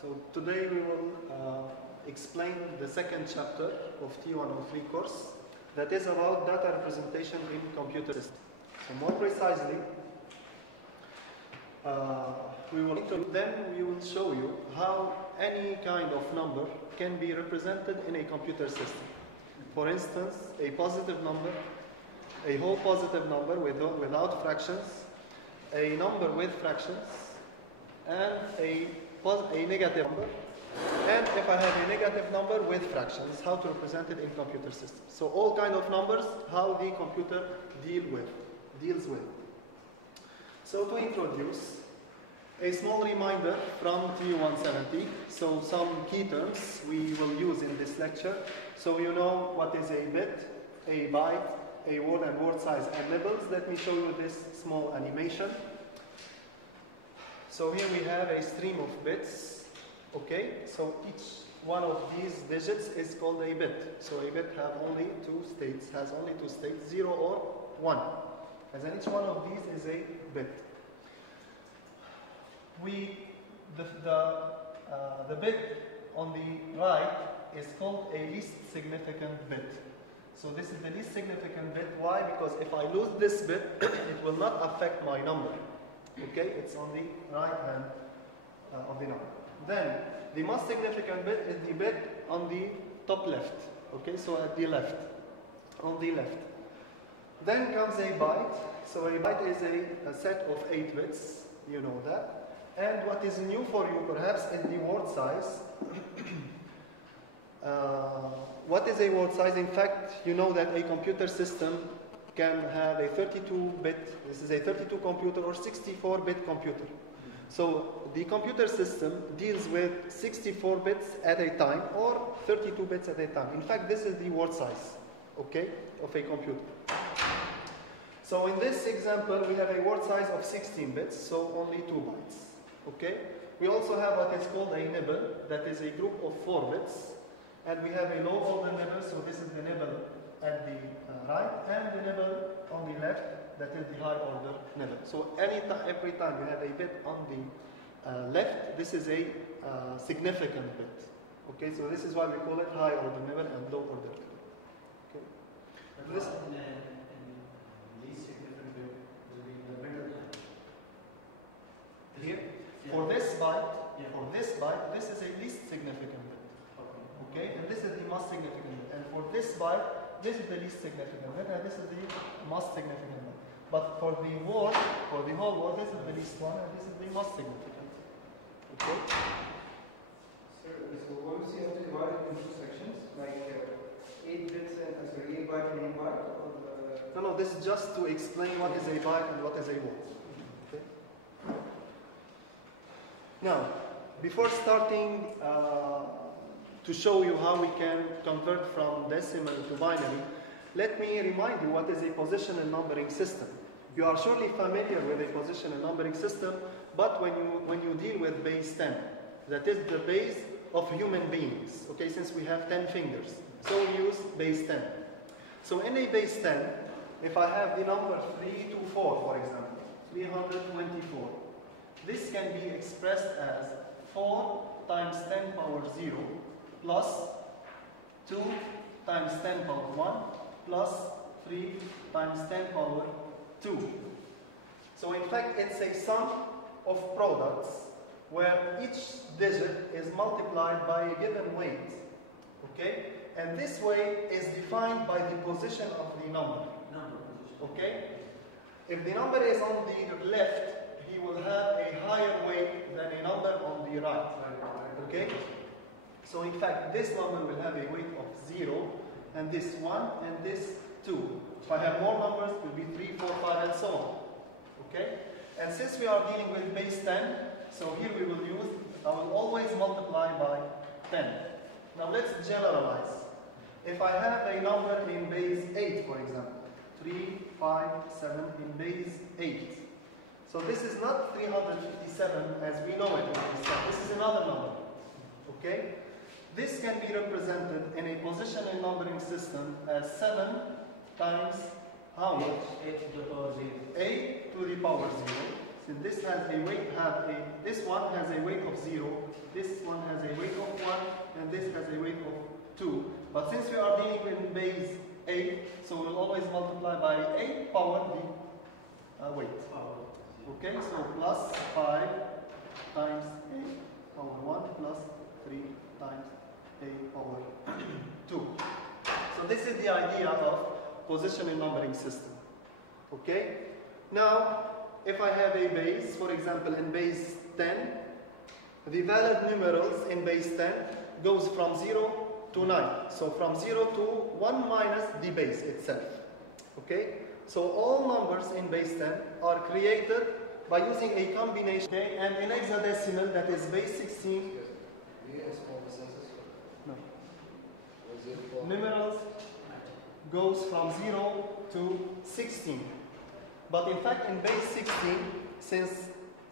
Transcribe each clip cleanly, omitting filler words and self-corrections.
So today we will explain the second chapter of T103 course that is about data representation in computer systems. So more precisely, we will show you how any kind of number can be represented in a computer system. For instance, a positive number, a whole positive number without fractions, a number with fractions, and a negative number. And if I have a negative number with fractions, how to represent it in computer systems. So all kind of numbers, how the computer deals with. So to introduce, a small reminder from T170. So some key terms we will use in this lecture. So you know what is a bit, a byte, a word and word size, and nibbles. Let me show you this small animation. So here we have a stream of bits. Okay, so each one of these digits is called a bit. So a bit has only two states, 0 or 1. And then each one of these is a bit. The bit on the right is called a least significant bit. So this is the least significant bit. Why? Because if I lose this bit, it will not affect my number. Okay, it's on the right hand of the number. Then the most significant bit is the bit on the top left. Okay, so at the left, on the left. Then comes a byte. So a byte is a set of 8 bits. You know that. And what is new for you perhaps is the word size. What is a word size? In fact, you know that a computer system can have a 32-bit, this is a 32 computer or 64-bit computer. So the computer system deals with 64 bits at a time or 32 bits at a time. In fact, this is the word size, okay, of a computer. So in this example, we have a word size of 16 bits, so only 2 bytes. Okay? We also have what is called a nibble, that is a group of 4 bits. And we have a low order nibble, so this is the nibble at the right, and the nibble on the left, that is the high order nibble. So every time you have a bit on the left, this is a significant bit. Okay, so this is why we call it high order nibble and low order nibble. Okay. This least significant bit will be the middle. Here, for this byte, this is a least significant bit. Okay, and this is the most significant bit. And for this byte, this is the least significant bit, and this is the most significant bit. But for the word, for the whole word, this is the least one, and this is the most significant. Okay? So once you have to divide it into sections, like 8 bits and 8 byte and 1 byte? No, this is just to explain what is a byte and what is a word. Okay? Now, before starting to show you how we can convert from decimal to binary, let me remind you what is a position and numbering system. You are surely familiar with a position and numbering system, but when you deal with base 10, that is the base of human beings, okay, since we have 10 fingers, so we use base 10. So in a base 10, if I have the number 324, for example, 324, this can be expressed as 4 times 10 power 0 plus 2 times 10 power 1 plus 3 times 10 power 2. So in fact, it's a sum of products where each digit is multiplied by a given weight. Okay? And this weight is defined by the position of the number. Okay? If the number is on the left, he will have a higher weight than a number on the right. Okay? So in fact, this number will have a weight of 0, and this 1, and this 2. If I have more numbers, it will be 3, 4, 5, and so on. Okay? And since we are dealing with base 10, so here we will use, I will always multiply by 10. Now let's generalize. If I have a number in base 8, for example, 3, 5, 7 in base 8. So this is not 357 as we know it. This is another number. Okay? This can be represented in a position and numbering system as 7 times how much? 8 to the power 0. 8 to the power 0 So this has a weight, this one has a weight of 0, this one has a weight of 1, and this has a weight of 2. But since we are dealing with base 8, so we'll always multiply by 8 power the weight. Okay, so plus 5 times 8 power 1 plus 3 times 8 power 2. So this is the idea of position and numbering system. Okay? Now, if I have a base, for example, in base 10, the valid numerals in base 10 goes from 0 to 9. So from 0 to 1 minus the base itself. Okay? So all numbers in base 10 are created by using a combination. Okay? And in hexadecimal, that is base 16. No. Numerals goes from 0 to 16. But in fact, in base 16, since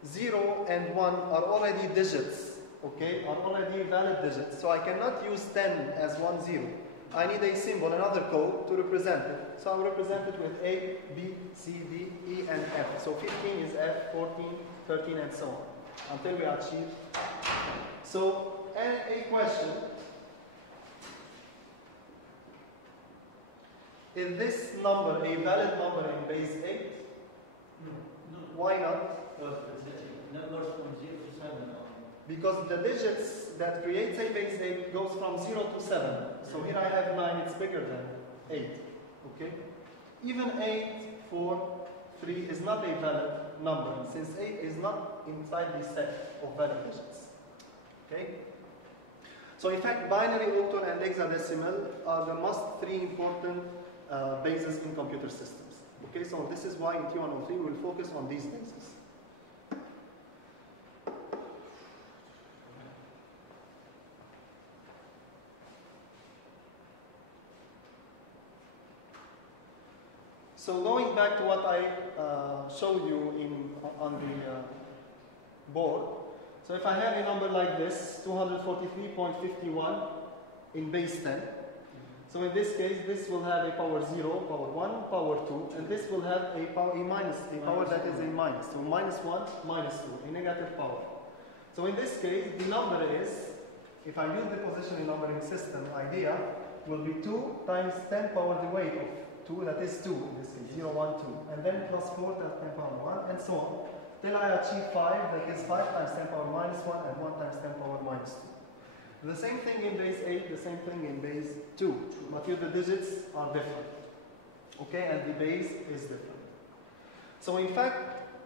0 and 1 are already digits, okay, are already valid digits, so I cannot use 10 as 1, 0. I need a symbol, another code to represent it. So I'll represent it with A, B, C, D, E, and F. So 15 is F, 14, 13, and so on, until we achieve. So, and a question. Is this number a valid number in base 8? No. Why not? Numbers from 0 to 7. Because the digits that creates a base 8 goes from 0 to 7. So here I have 9, it's bigger than 8. Okay? Even 8, 4, 3 is not a valid number, since 8 is not inside the set of valid digits. Okay? So in fact, binary, octal, and hexadecimal are the most 3 important bases in computer systems. Okay, so this is why in T103 we will focus on these bases. So going back to what I showed you on the board. So if I have a number like this, 243.51 in base 10. So in this case, this will have a power 0, power 1, power 2, and this will have a power that is a minus. So minus 1, minus 2, a negative power. So in this case, the number is, if I use the position in numbering system idea, will be 2 times 10 power the weight of 2, that is 2 in this case, 0, 1, 2. And then plus 4 times 10 power 1, and so on. Till I achieve 5, that is 5 times 10 power minus 1, and 1 times 10 power minus 2. The same thing in base 8, the same thing in base 2. But here the digits are different. Okay, and the base is different. So in fact,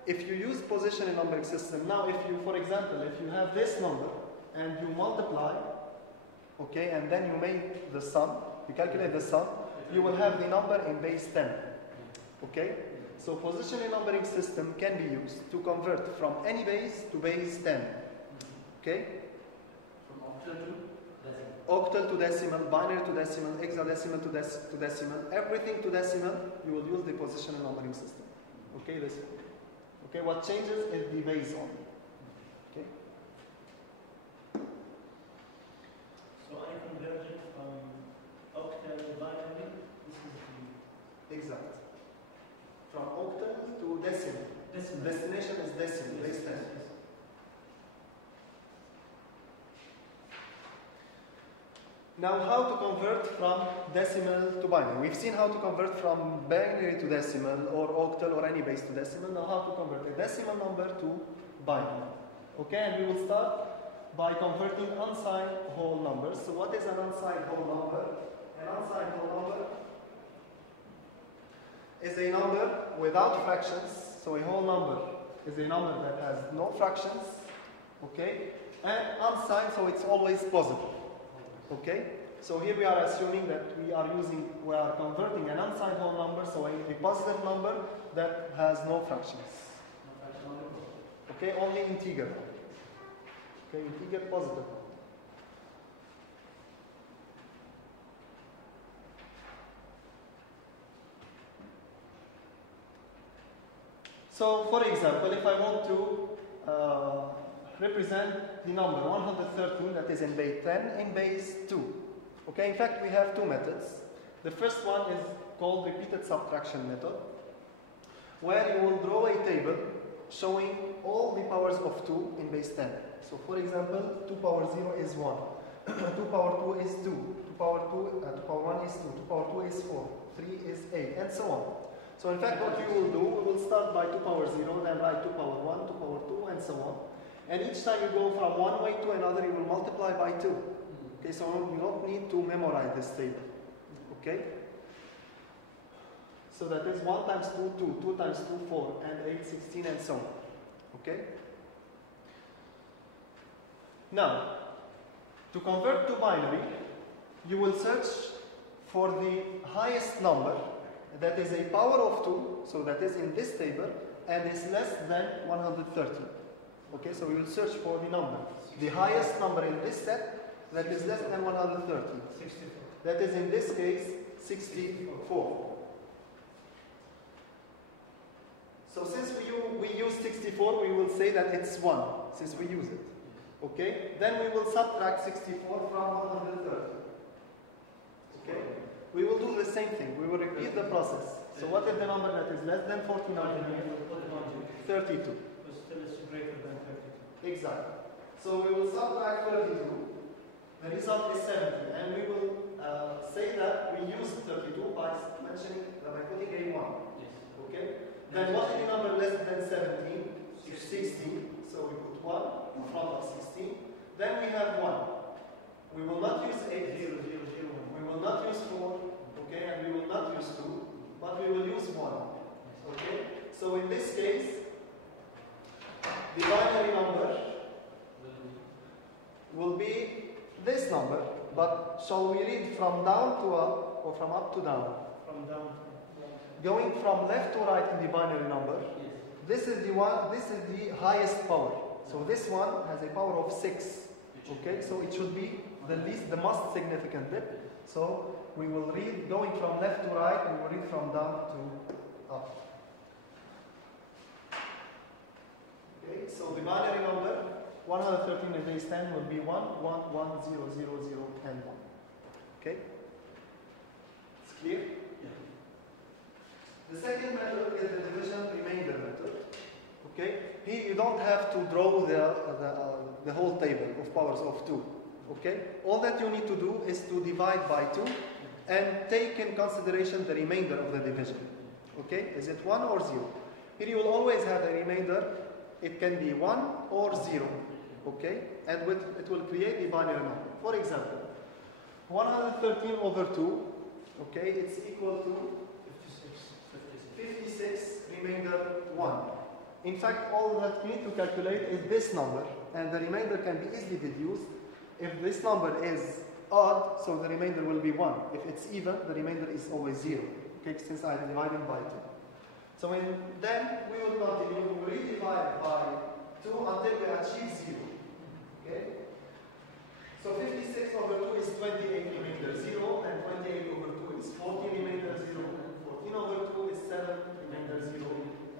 if you use position in numbering system, now if you, for example, if you have this number and you multiply, okay, and then you make the sum, you calculate the sum, you will have the number in base 10. Okay? So position in numbering system can be used to convert from any base to base 10. Okay? Octal to decimal, binary to decimal, hexadecimal to decimal, everything to decimal, you will use the position and numbering system. Okay, this. Okay, what changes is the base only. Okay. So I convert it from octal to binary. This is the exact. From octal to decimal. Destination is decimal, base 10. Now, how to convert from decimal to binary? We've seen how to convert from binary to decimal or octal or any base to decimal. Now, how to convert a decimal number to binary? Okay, and we will start by converting unsigned whole numbers. So, what is an unsigned whole number? An unsigned whole number is a number without fractions. So, a whole number is a number that has no fractions. Okay, and unsigned, so it's always positive. Okay, so here we are assuming that we are converting an unsigned whole number, so a positive number that has no fractions. Okay, only integer. Okay, integer positive. So, for example, if I want to represent the number 113 that is in base 10 in base 2. Okay, in fact we have two methods. The first one is called repeated subtraction method, where you will draw a table showing all the powers of 2 in base 10. So for example, 2 power 0 is 1, 2 power 2 is 2, 2 power 1 is 2, 2 power 2 is 4, 3 is 8, and so on. So in fact, what you will do, we will start by 2 power 0, then write 2 power 1, 2 power 2, and so on. And each time you go from one way to another, you will multiply by 2. Okay, so you don't need to memorize this table. Okay? So that is 1 times 2, 2, 2 times 2, 4, and 8, 16, and so on. Okay? Now, to convert to binary, you will search for the highest number that is a power of 2, so that is in this table, and is less than 130. Okay, so we will search for the number. The highest number in this set that is less than 130. 64. That is in this case 64. So since we use 64, we will say that it's 1, since we use it. Okay? Then we will subtract 64 from 130. Okay? We will do the same thing. We will repeat the process. So what is the number that is less than 49? 32. But still it's greater than 32. Exactly. So we will subtract 32. The result is 70. And we will say that we use 32 by putting a 1. Yes. Okay? Then what is the number less than 17? 16. So we put 1 in front of 16. Then we have 1. We will not use 8. 0, 0, 0, 1. We will not use 4. Okay? And we will not use 2. But we will use 1. Okay? So in this case, the binary number will be this number. But shall we read from down to up or from up to down? From down. Going from left to right in the binary number, Yes. this is the one. This is the highest power. So this one has a power of 6. Okay, so it should be the most significant bit. So we will read going from left to right. We will read from down to up. Okay, so the binary number 113 in base 10 will be 1, 1, 1, 0, 0, 0, and 1. Okay, it's clear. The second method is the division remainder method. Okay, here you don't have to draw the whole table of powers of 2. Okay, all that you need to do is to divide by 2 and take in consideration the remainder of the division. Okay, is it 1 or 0? Here you will always have a remainder. It can be 1 or 0. Okay, and it will create the binary number. For example, 113 over 2. Okay, it's equal to 56 remainder 1. In fact, all that you need to calculate is this number, and the remainder can be easily deduced. If this number is odd, so the remainder will be 1. If it's even, the remainder is always 0. Okay, since I'm dividing by 2. So then we will continue. We will redivide by 2 until we achieve 0. Okay? So 56 over 2 is 28 remainder 0, and 28 over 2 is 40 remainder 0. 14 over 2 is 7 remainder 0,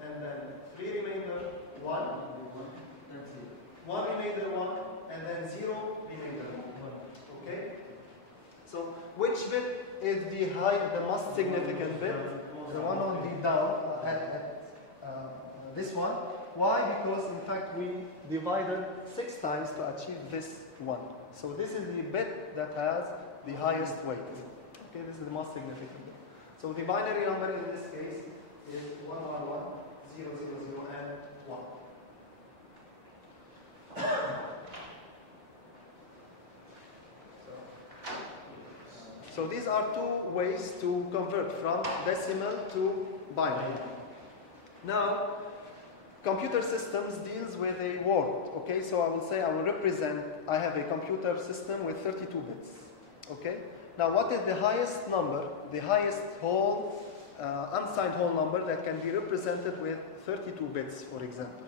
and then 3 remainder 1, 1 remainder 1, and then 0 remainder 1. Okay? So which bit is the most significant bit? The one on the down this one. Why? Because in fact we divided 6 times to achieve this one. So this is the bit that has the highest weight. Okay, this is the most significant bit. So the binary number in this case is 1, 1, 1, 0, 0, 0, and 1. So these are 2 ways to convert from decimal to binary. Now, computer systems deals with a word. Okay, so I will say I have a computer system with 32 bits. Okay. Now, what is the highest number, the highest whole, unsigned whole number that can be represented with 32 bits, for example?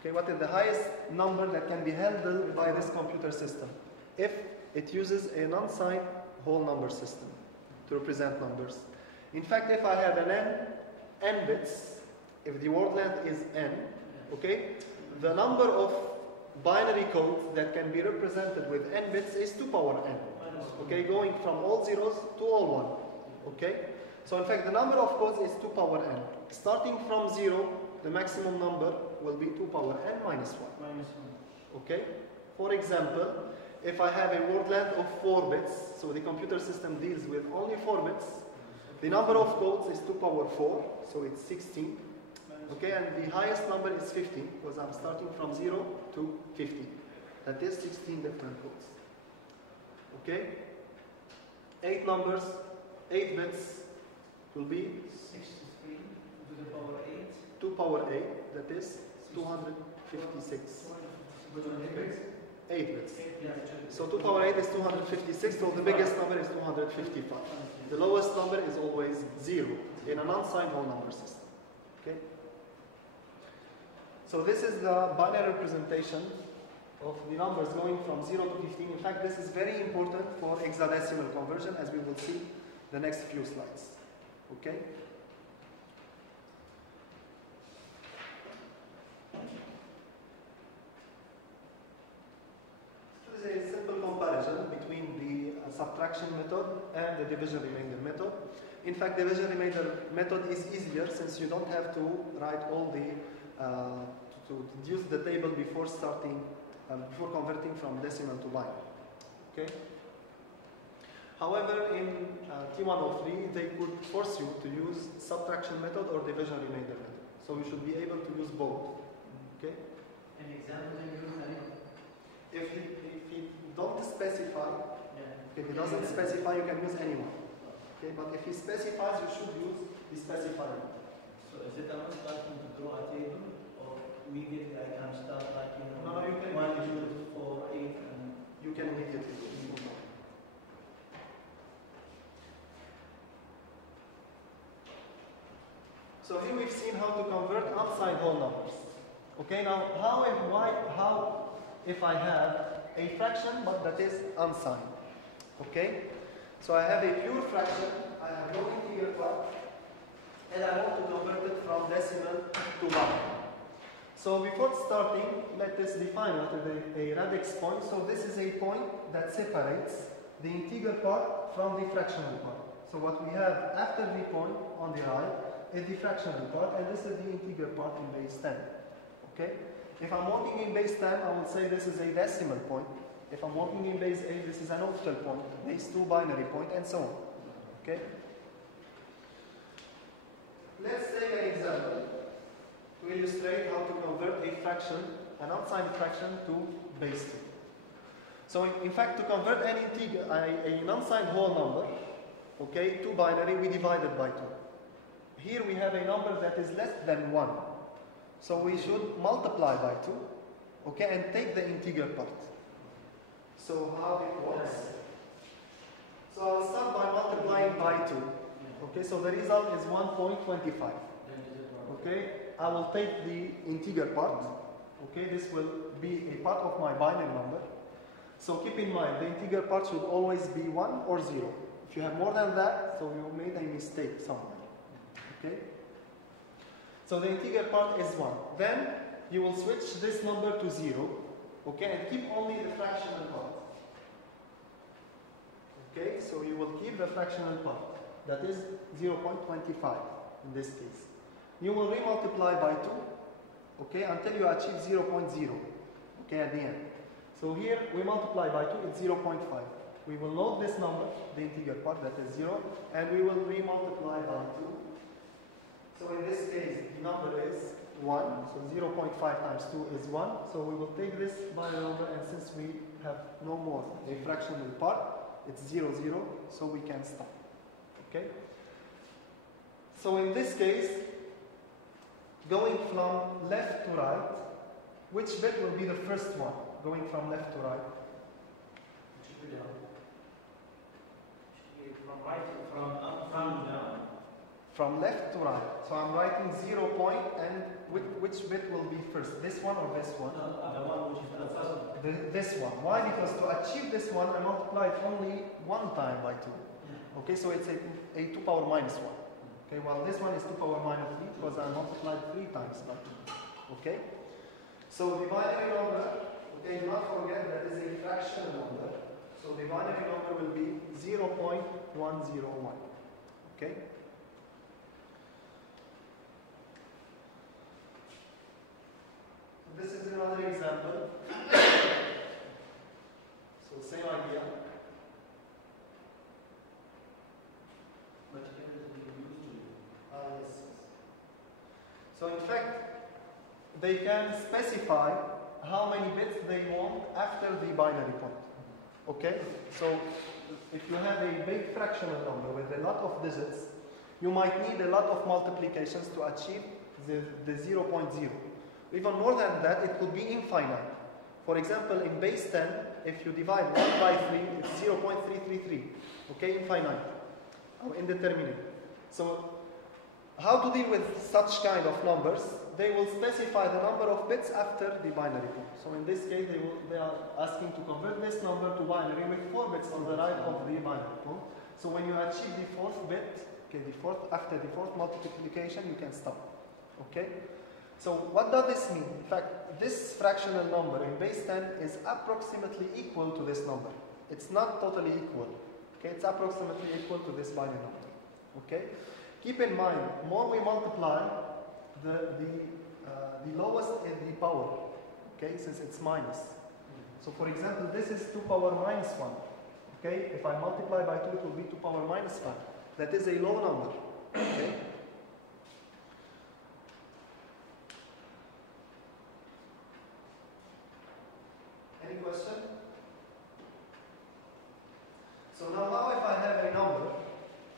Okay, what is the highest number that can be handled by this computer system if it uses an unsigned whole number system to represent numbers? In fact, if I have n bits, if the word length is n, okay, the number of binary code that can be represented with n bits is 2 power n. Okay, going from all zeros to all 1. Okay, so in fact the number of codes is 2 power n. Starting from 0 the maximum number will be 2 power n minus 1. Minus 1. Okay? For example, if I have a word length of 4 bits, so the computer system deals with only 4 bits, the number of codes is 2 power 4, so it's 16. Okay, and the highest number is 15, because I'm starting from 0 to 50. That is 16 different codes. Okay? 8 numbers, 8 bits will be 63 to the power 8. 2 power 8, that is 256. 8 bits. So 2 power 8 is 256, so the biggest number is 255. The lowest number is always 0 in an unsigned whole number system. Okay? So this is the binary representation of the numbers going from 0 to 15. In fact, this is very important for hexadecimal conversion, as we will see the next few slides. Okay? This is a simple comparison between the subtraction method and the division remainder method. In fact, division remainder method is easier since you don't have to write all the to deduce the table before starting, before converting from decimal to binary. Okay. However, in T103, they could force you to use subtraction method or division remainder method. So you should be able to use both. Okay. An example in use If he don't specify, if he doesn't specify, you can use anyone. Okay, but if he specifies, you should use the specifier. So is it I'm starting to draw a table, or immediately I can start like, you know, No, you can 1, 2, 4, 8, and you can immediately use. So here we've seen how to convert unsigned whole numbers. Okay, now how and why, how if I have a fraction but that is unsigned? Okay, so I have a pure fraction, I have no integer part, and I want to convert it from decimal to binary. So before starting, let us define what is a radix point. So this is a point that separates the integer part from the fractional part. So what we have after the point on the right is the fractional part, and this is the integer part in base 10. Okay? If I'm working in base 10, I will say this is a decimal point. If I'm working in base 8, this is an octal point, base 2 binary point, and so on. Okay? Let's take an example to illustrate how to convert a fraction, an unsigned fraction, to base 2. So in fact, to convert an integer, an unsigned whole number, okay, to binary, we divide it by 2. Here we have a number that is less than 1. So we should multiply by 2, okay, and take the integer part. So how it works? So I'll start by multiplying by 2. Okay, so the result is 1.25. Okay, I will take the integer part. Okay, this will be a part of my binary number. So keep in mind, the integer part should always be 1 or 0. If you have more than that, so you made a mistake somewhere. Okay? So the integer part is 1. Then you will switch this number to 0. Okay, and keep only the fractional part. Okay, so you will keep the fractional part. That is 0.25 in this case. You will remultiply by 2, okay, until you achieve 0.0, okay, at the end. So here we multiply by 2, it's 0.5. We will load this number, the integer part, that is 0, and we will remultiply by 2. So in this case, the number is 1, so 0.5 times 2 is 1. So we will take this binary number, and since we have no more a fractional part, it's 0, 0, so we can stop. Okay? So in this case, going from left to right, which bit will be the first one? Going from left to right. From right to from down. From left to right. So I'm writing 0 point, and which bit will be first? This one or this one? No, the one which is the first. This one. Why? Because to achieve this one, I multiplied only one time by 2. Okay, so it's a 2 power minus 1. Okay, well this one is 2 power minus 3 because I multiplied 3 times by 2. Okay? So the binary number, okay, do not forget that is a fractional number. So the binary number will be 0.101. Okay? So in fact, they can specify how many bits they want after the binary point. Okay? So if you have a big fractional number with a lot of digits, you might need a lot of multiplications to achieve the 0.0. Even more than that, it could be infinite. For example, in base 10, if you divide 1 by 3, it's 0.333. Okay, infinite or indeterminate. So how to deal with such kind of numbers? They will specify the number of bits after the binary point. So in this case, they are asking to convert this number to binary with 4 bits on the right of the binary point. So when you achieve the 4th bit, okay, after the 4th multiplication, you can stop. Okay? So what does this mean? In fact, this fractional number in base 10 is approximately equal to this number. It's not totally equal. Okay? It's approximately equal to this binary number. Okay? Keep in mind, more we multiply, the lowest is the power. Okay? Since it's minus. So for example, this is 2 power minus 1. Okay? If I multiply by 2, it will be 2 power minus 5. That is a low number. Okay? Any question? So now how if I have a number,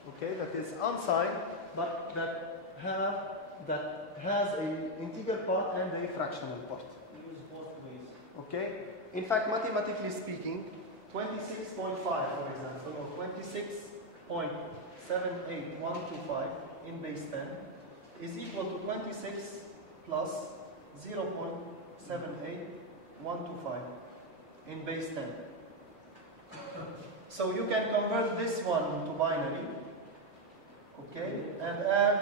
okay, that is unsigned, but that has an integer part and a fractional part? Use both ways. Okay? In fact, mathematically speaking, 26.5, for example, or 26.78125 in base 10 is equal to 26 plus 0.78125 in base 10. So you can convert this one to binary, okay, and add,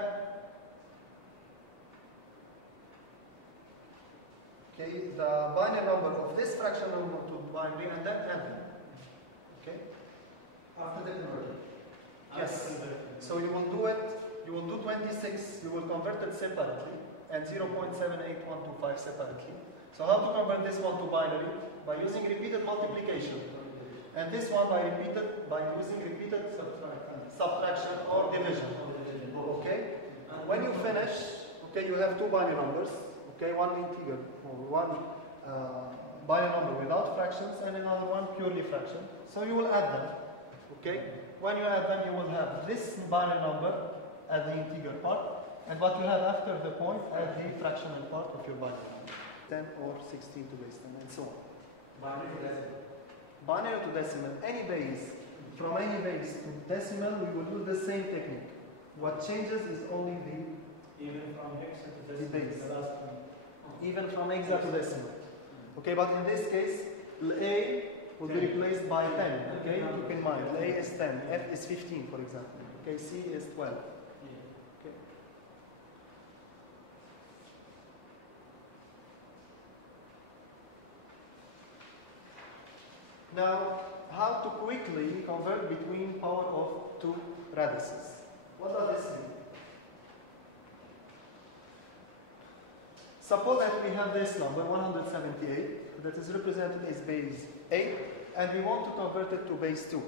okay, the binary number of this fractional number to binary and then add them. Okay? After the conversion. Yes. So you will do it, you will do 26, you will convert it separately, and 0.78125 separately. So how to convert this one to binary? By using repeated multiplication. And this one by using repeated subtraction or division. Okay? And when you finish, okay, you have 2 binary numbers, okay, one integer, or one binary number without fractions, and another one purely fraction. So you will add them. Okay? When you add them, you will have this binary number as the integer part, and what you have after the point as the fractional part of your binary number. 10 or 16 to base 10, and so on. Binary to decimal. Binary to decimal, any base, from any base to decimal, we will use the same technique. What changes is only Even from hexa to the decimal, base. the last one. Even from hexa to decimal. Okay, but in this case, A will be replaced by 10. Okay, keep in mind, A is 10, F is 15, for example. Okay, C is 12. Okay. Now, how to quickly convert between power of 2 radices? What does this mean? Suppose that we have this number, 178, that is represented as base 8, and we want to convert it to base 2.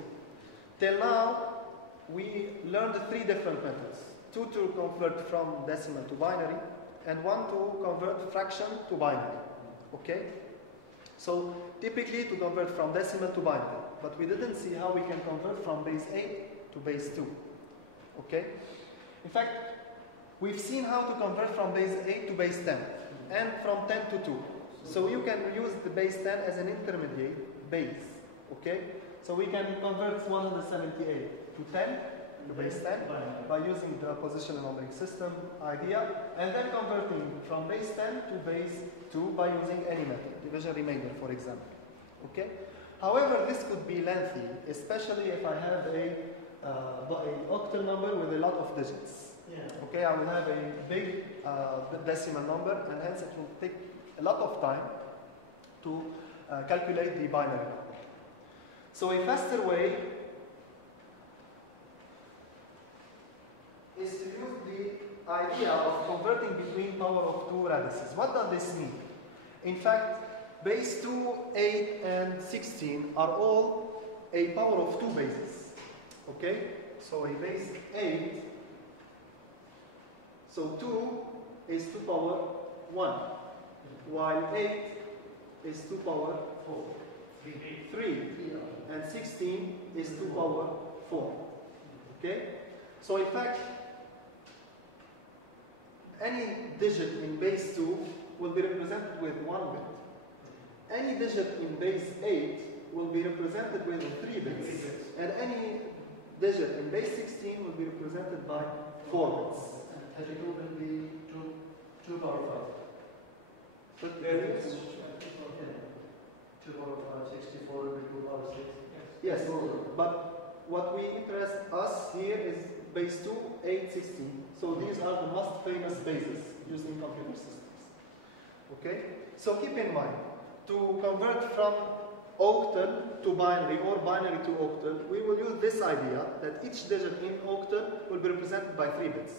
Till now, we learned 3 different methods. 2 to convert from decimal to binary, and 1 to convert fraction to binary. Okay? So, typically to convert from decimal to binary, but we didn't see how we can convert from base 8 to base 2. Okay? In fact, we've seen how to convert from base 8 to base 10, and from 10 to 2. So you can use the base 10 as an intermediate base. Okay? So we can convert 178 to 10, to base 10, by using the positional numbering system idea, and then converting from base 10 to base 2 by using any method, division remainder, for example. Okay? However, this could be lengthy, especially if I have a octal number with a lot of digits. Okay, I will have a big decimal number, and hence it will take a lot of time to calculate the binary number. So a faster way is to use the idea of converting between power of 2 radices. What does this mean? In fact, base 2, 8, and 16 are all a power of 2 bases. Okay? So a base 8, so 2 is 2 power 1, while 8 is 2 power 3, and 16 is 2 power 4. Okay? So in fact, any digit in base 2 will be represented with 1 bit. Any digit in base 8 will be represented with 3 bits. And any digit in base 16 will be represented by 4 bits. 32 will be 2 power 5. But there is 2 power 5, 64 will be 2 power 6. yes, but what we interest us here is base 2, 8, 16. So these are the most famous bases used in computer systems. Okay? So keep in mind, to convert from octal to binary or binary to octal, we will use this idea that each digit in octal will be represented by 3 bits.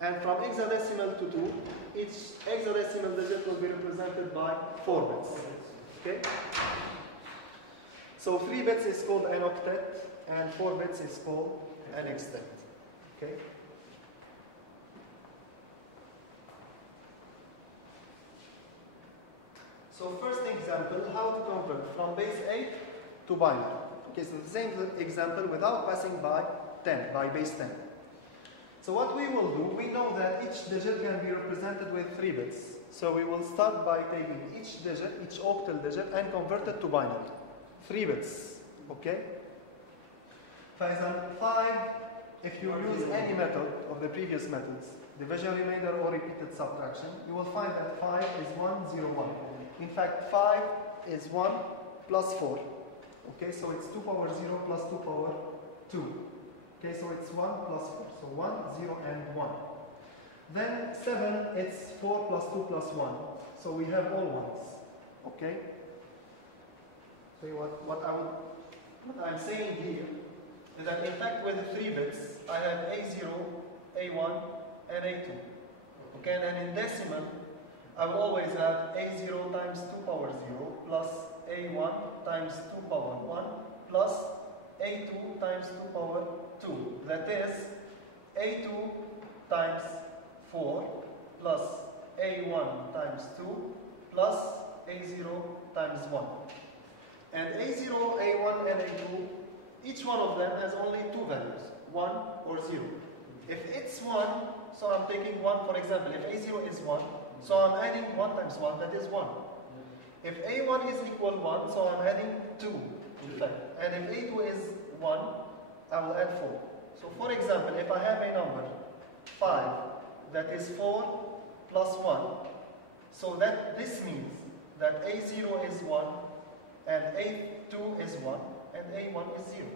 And from hexadecimal to 2, each hexadecimal digit will be represented by 4 bits. Okay? So 3 bits is called an octet, and 4 bits is called an hextet. Okay? So first example, how to convert from base 8 to binary. Okay, so the same example without passing by 10, by base 10. So what we will do, we know that each digit can be represented with 3 bits. So we will start by taking each digit, each octal digit, and convert it to binary. 3 bits. Okay? For example, 5, if you use any method of the previous methods, division, remainder, or repeated subtraction, you will find that 5 is 1, 0, 1. In fact, 5 is 1 plus 4. Okay, so it's 2 power 0 plus 2 power 2. Okay, so it's 1 plus 4. So 1, 0, and 1. Then 7, it's 4 plus 2 plus 1. So we have all ones. Okay? So what I'm saying here is that in fact with 3 bits, I have A0, A1, and A2. Okay, and in decimal, I will always have A0 times 2 power 0 plus A1 times 2 power 1 plus A2 times 2 power 2. That is A2 times 4 plus A1 times 2 plus A0 times 1. And A0, A1, and A2, each one of them has only 2 values, 1 or 0. If it's 1, so I'm taking 1, for example, if A0 is 1, so I'm adding 1 times 1, that is 1. If A1 is equal 1, so I'm adding 2, in fact. And if A2 is 1, I will add 4. So for example, if I have a number 5, that is 4 plus 1, so that this means that A0 is 1, and A2 is 1, and A1 is 0.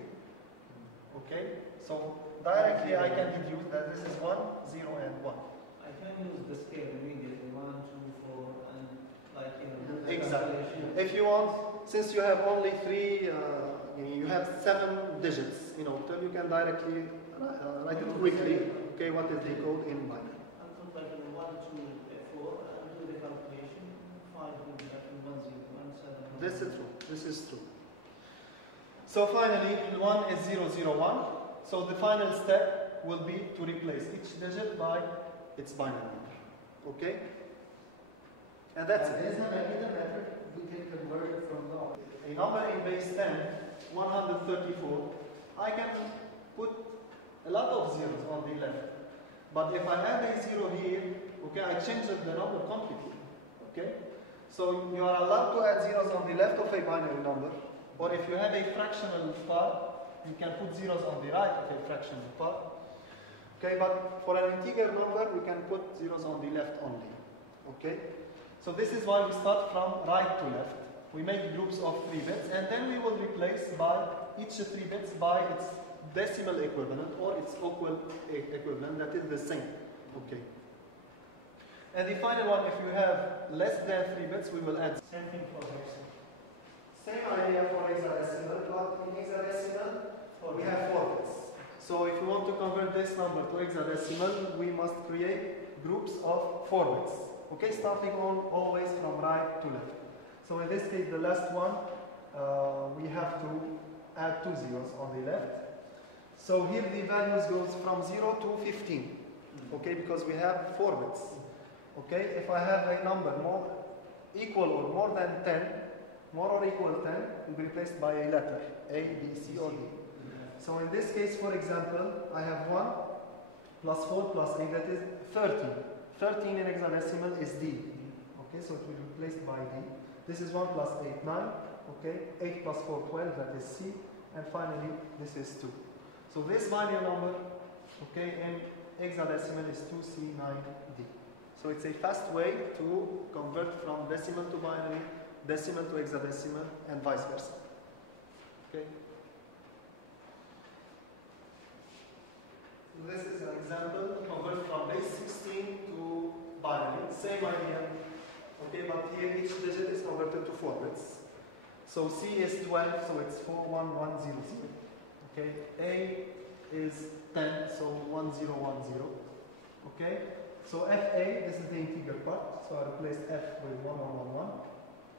Okay? So directly I can deduce that this is 1, 0, and 1. I can use the scale immediately, 1, 2, 4, and like, Exactly. If you want, since you have only 3, you have 7 digits in octal, you can directly write it quickly. Okay, what is the code in binary? I'll put like 1, 2, 4, and do the calculation. 5 will be like 1, 0, 1, 7. This is true. This is true. So finally, 1 is 0, 0, 1. So the final step will be to replace each digit by its binary number. Okay? And that's it. Is there any other method we can convert it from the A number in base 10, 134, I can put a lot of zeros on the left. But if I add a 0 here, okay, I change the number completely. Okay? So you are allowed to add zeros on the left of a binary number, or if you have a fractional part, you can put zeros on the right of a fractional part. Okay, but for an integer number, we can put zeros on the left only. Okay? So this is why we start from right to left. We make groups of 3 bits, and then we will replace by each 3 bits by its decimal equivalent or its octal equivalent, that is the same. Okay. And the final one, if you have less than 3 bits, we will add. Same thing for hexadecimal. Same idea for hexadecimal, but in hexadecimal we have 4 bits. So if you want to convert this number to hexadecimal, we must create groups of 4 bits. Okay, starting on always from right to left. So in this case, the last one, we have to add 2 zeros on the left. So here the values goes from 0 to 15. Okay, because we have 4 bits. Okay, if I have a number more equal or more than 10, more or equal 10 will be replaced by a letter, A, B, C, or D. So in this case, for example, I have 1 plus 4 plus 8, that is 13. 13 in hexadecimal is D. Okay, so it will be replaced by D. This is 1 plus 8, 9. Okay, 8 plus 4, 12, that is C. And finally, this is 2. So this binary number, okay, in hexadecimal is 2C9D. So it's a fast way to convert from decimal to binary, decimal to hexadecimal, and vice versa. Okay. So this is an example to convert from base 16 to binary. Same idea. Okay, but here each digit is converted to 4 bits. So C is 12, so it's 41100. Okay, A is 10, so 1010. Okay, so FA, this is the integer part, so I replaced F with 1111.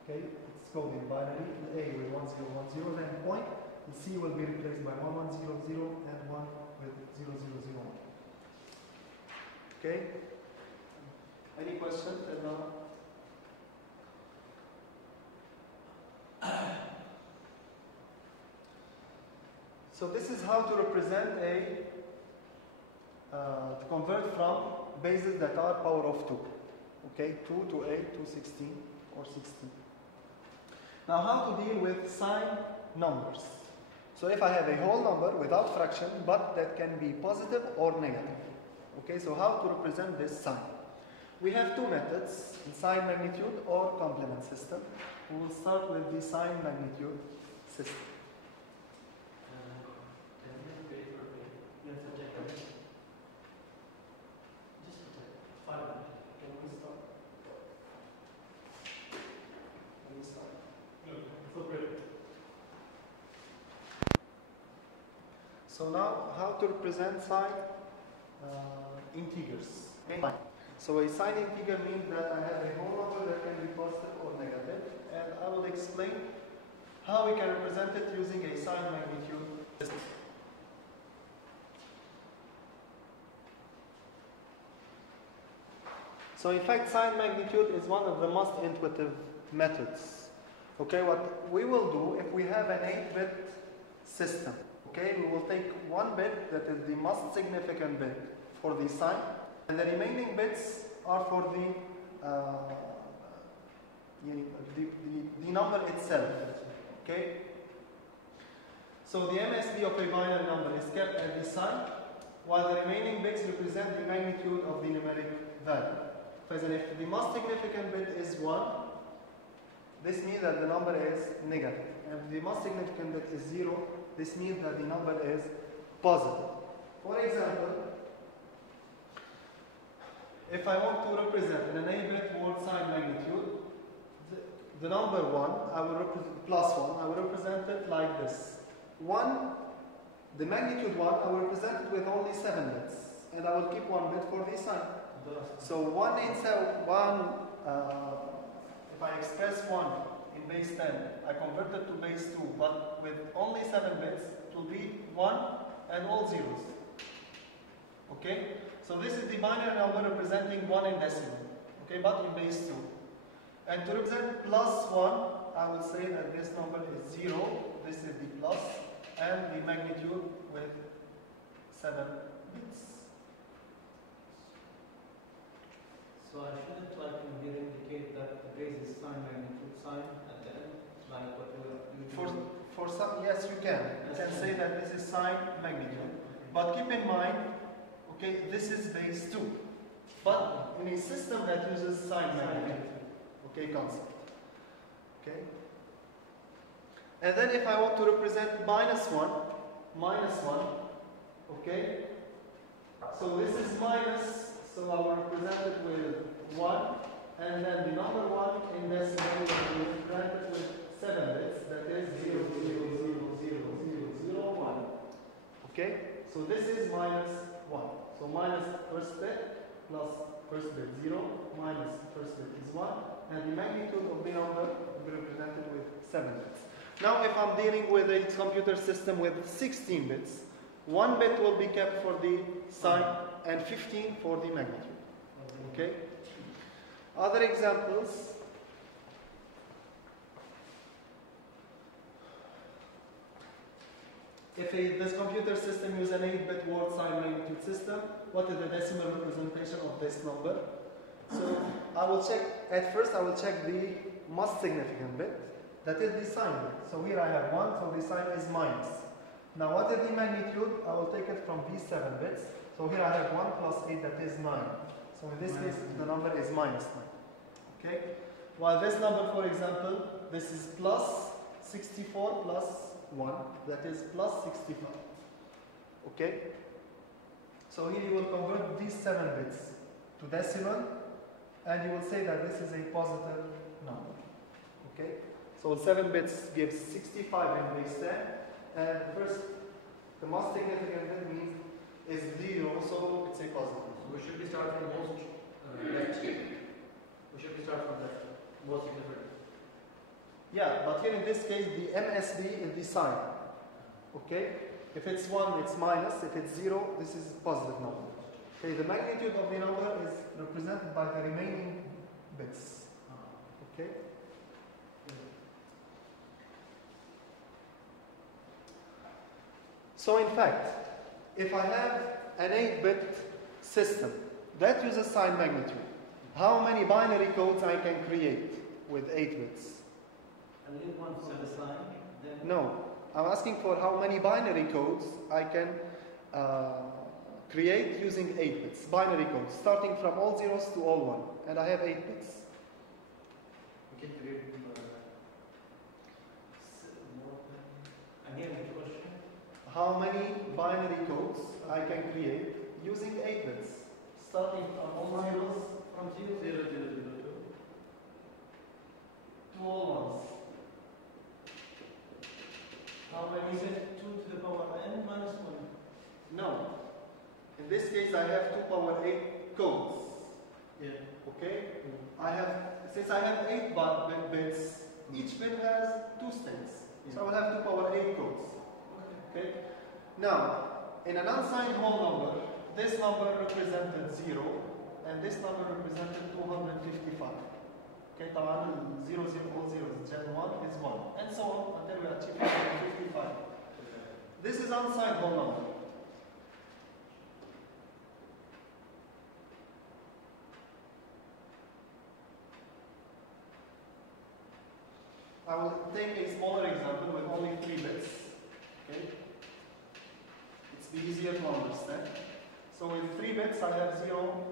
Okay, it's called in binary, the A with 1010, then point, the C will be replaced by 1100 and 1 with 0001. Okay, any questions till now? So this is how to represent to convert from bases that are power of 2. Okay, 2 to 8 to 16 or 16. Now how to deal with sign numbers. So if I have a whole number without fraction, but that can be positive or negative. Okay, so how to represent this sign? We have two methods, sign magnitude or complement system. We will start with the sign magnitude system. So now, how to represent sign integers. Okay. So a sign integer means that I have a whole number that can be positive or negative, and I will explain how we can represent it using a sign magnitude system. So in fact, sign magnitude is one of the most intuitive methods. Okay, what we will do if we have an 8-bit system, okay, we will take one bit that is the most significant bit for the sign, and the remaining bits are for the number itself. Okay. So the MSB of a binary number is kept at the sign, while the remaining bits represent the magnitude of the numeric value. For example, if the most significant bit is 1, this means that the number is negative. And if the most significant bit is 0, this means that the number is positive. For example, if I want to represent in an 8-bit word sign magnitude, the number 1, I will represent plus 1, I will represent it like this. 1, the magnitude 1, I will represent it with only 7 bits. And I will keep 1 bit for the sign. So 1 inside 1, if I express 1 in base 10, I convert it to base 2, but with only 7 bits, it will be 1 and all zeros. Okay? So this is the binary number representing 1 in decimal, okay, but in base 2. And to represent plus 1, I will say that this number is 0, this is the plus, and the magnitude with 7 bits. So I shouldn't like in here indicate that the base is sign magnitude sign at the end, like what we For some, yes, you can. You can say that this is sign magnitude. But keep in mind, okay, this is base 2. But in a system that uses sign magnitude, okay, concept. Okay? And then if I want to represent minus 1, okay? So this is minus, so I will represent it with 1, and then the number 1 in decimal will be represented with 7 bits, that is 0, 0, 0, 0, 0, 0, 1. Okay? So this is minus 1. So minus first bit plus first bit 0 minus first bit is 1, and the magnitude of the number will be represented with 7 bits. Now if I'm dealing with a computer system with 16 bits, 1 bit will be kept for the sign and 15 for the magnitude. Okay? Other examples. If this computer system uses an 8-bit word sign magnitude system, what is the decimal representation of this number? So I will check, at first I will check the most significant bit, that is the sign bit. So here I have 1, so the sign is minus. Now what is the magnitude? I will take it from these 7 bits. So here I have 1 plus 8, that is 9. So in this case, the number is minus 9. Okay? While this number, for example, this is plus 64 plus 1, that is plus 65. Okay? So here you will convert these 7 bits to decimal, and you will say that this is a positive number. Okay? So 7 bits gives 65 in base 10, and first, the most significant bit means is 0, so it's a positive. So we should be starting from most left. We should be starting from left, most significant. Yeah, but here in this case, the MSB is the sign. Okay? If it's 1, it's minus. If it's 0, this is a positive number. Okay, the magnitude of the number is represented by the remaining bits. Okay? So in fact, if I have an 8-bit system that uses sign magnitude, how many binary codes I can create with 8 bits? And you want to the sign? Then No, I'm asking for how many binary codes I can create using 8 bits. Binary codes, starting from all zeros to all 1. And I have 8 bits. We can create again the question. How many binary codes I can create using 8 bits, starting from all zeros From 0, 0, 0, 0, 2. to all 1s. How You many? said 2 to the power n minus 1. No. In this case, I have 2 power 8 codes. Yeah. Okay? I have, since I have 8 bits, each bit has 2 states. So I will have 2 power 8 codes. Okay? Now, in an unsigned whole number, this number represented 0, and this number represented 255. Okay, طبعا 0, 0, all zeros, gen 1 is 1, and so on until we achieve 255. This is unsigned whole number. I will take a smaller example with only 3 bits. Okay? It's be easier to understand. So with 3 bits, I have 0.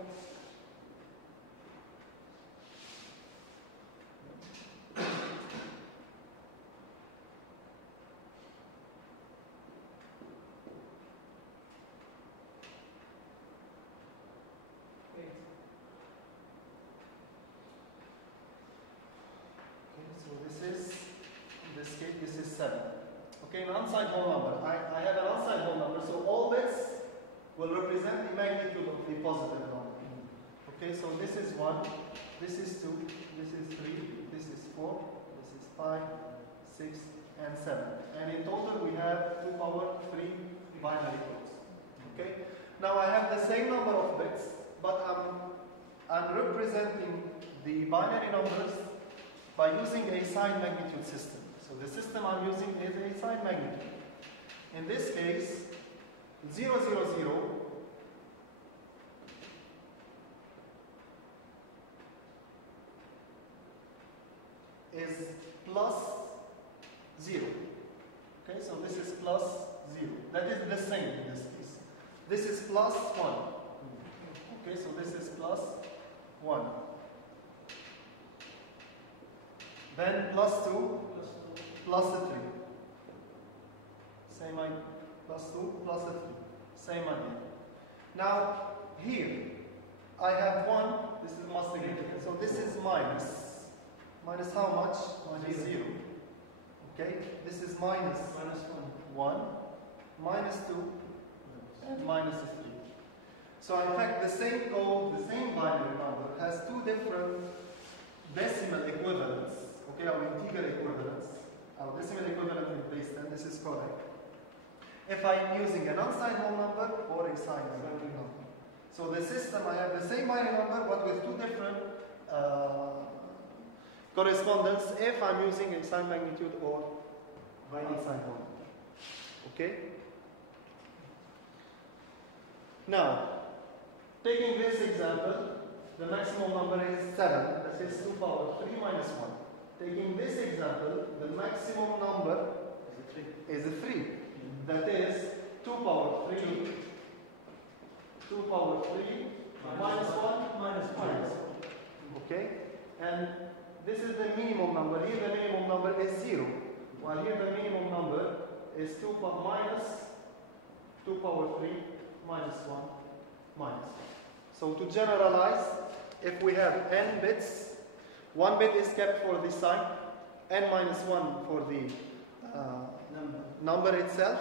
This is 7. Okay, an unsigned whole number. I have an unsigned whole number, so all bits will represent the magnitude of the positive number. Okay, so this is 1, this is 2, this is 3, this is 4, this is 5, 6, and 7. And in total we have 2 power 3 binary codes. Okay? Now I have the same number of bits, but I'm representing the binary numbers by using a sign magnitude system. So the system I'm using is a sign magnitude. In this case, 0, 0, 0 is plus 0. Okay, so this is plus 0. That is the same in this case. This is plus 1. Okay, so this is plus 1. Then plus 2, plus 3. Same idea. Plus 2, plus 3. Same idea. Now, here, I have 1. This is most significant. So this is minus. Minus how much? Minus 0. Okay? This is minus 1, minus 2, and minus 3. So in fact, the same code, the same binary number, has 2 different decimal equivalents. Okay, or integer equivalents. Our decimal equivalent in base 10, this is correct. If I'm using an unsigned whole number or a signed number. So the system, I have the same binary number, but with 2 different correspondence if I'm using a sign magnitude or binding sign moment. Okay? Now, taking this example, the maximum number is 7, that is 2 power 3 minus 1. Taking this example, the maximum number is a 3. That is 2 power 3, 2 power 3 minus 1 minus 1. Okay? And this is the minimum number. Here the minimum number is 0. While here the minimum number is 2 minus 2 power 3 minus 1 minus. So to generalize, if we have n bits, 1 bit is kept for the sign, n minus 1 for the number itself,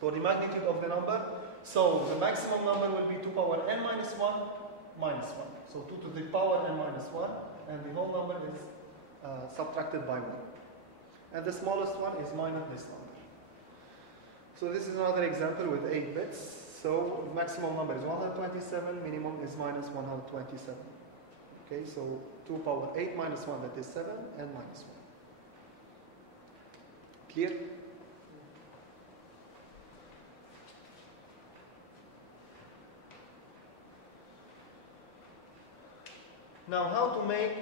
for the magnitude of the number. So the maximum number will be 2 power n minus 1 minus 1. So 2 to the power n minus 1, and the whole number is subtracted by 1. And the smallest one is minus this number. So this is another example with 8 bits. So maximum number is 127, minimum is minus 127. Okay, so 2 power 8 minus 1, that is 7, and minus 1. Clear? Now, how to make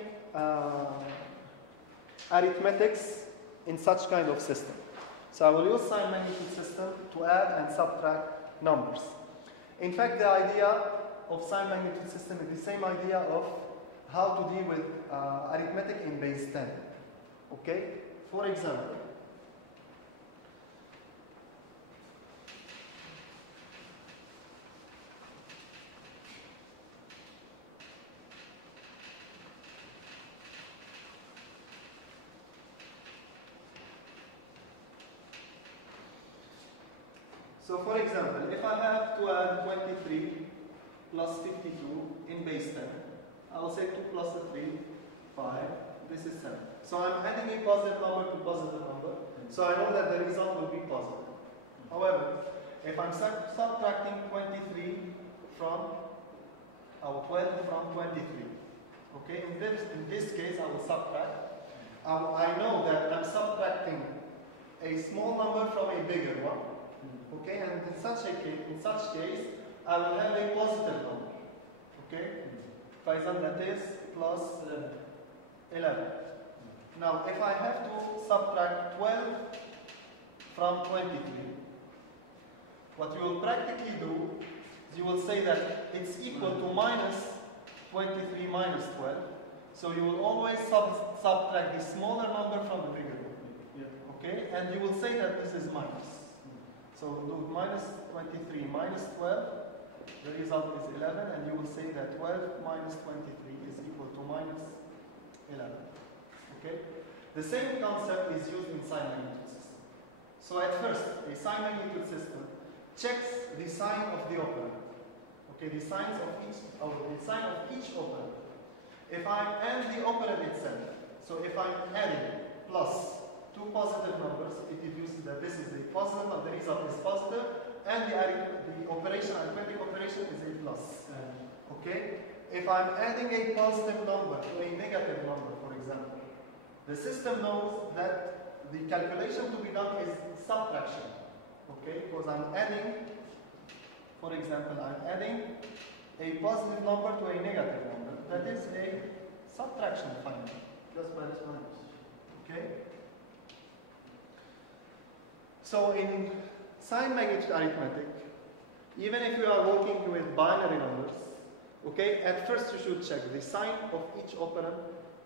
arithmetics in such kind of system? So I will use sign magnitude system to add and subtract numbers. In fact, the idea of sign magnitude system is the same idea of how to deal with arithmetic in base 10. Okay? For example, if I have to add 23 plus 52 in base 10, I will say 2 plus 3, 5, this is 7. So I'm adding a positive number to positive number, so I know that the result will be positive. However, if I'm subtracting 23 from, 12 from 23, okay, in this case I will subtract. I know that I'm subtracting a small number from a bigger one. Okay, and in such case, I will have a positive number. Okay, Faizan, that is plus 11. Now, if I have to subtract 12 from 23, what you will practically do is you will say that it's equal to minus 23 minus 12. So you will always subtract the smaller number from the bigger one. Okay, and you will say that this is minus. So do minus 23 minus 12, the result is 11, and you will say that 12 minus 23 is equal to minus 11. Okay? The same concept is used in sign magnitude system. So at first, a sign magnitude system checks the sign of the operand. Okay, the sign of each operand. If I'm adding the operand itself, so if I'm adding plus 2 positive numbers, it deduces that this is a positive, and the result is positive, and the arithmetic operation is a plus. Okay? If I'm adding a positive number to a negative number, for example, the system knows that the calculation to be done is subtraction. Okay? Because I'm adding, for example, I'm adding a positive number to a negative number. That is a subtraction finally. Plus minus minus. Okay? So in sign magnitude arithmetic, even if you are working with binary numbers, okay, at first you should check the sign of each operand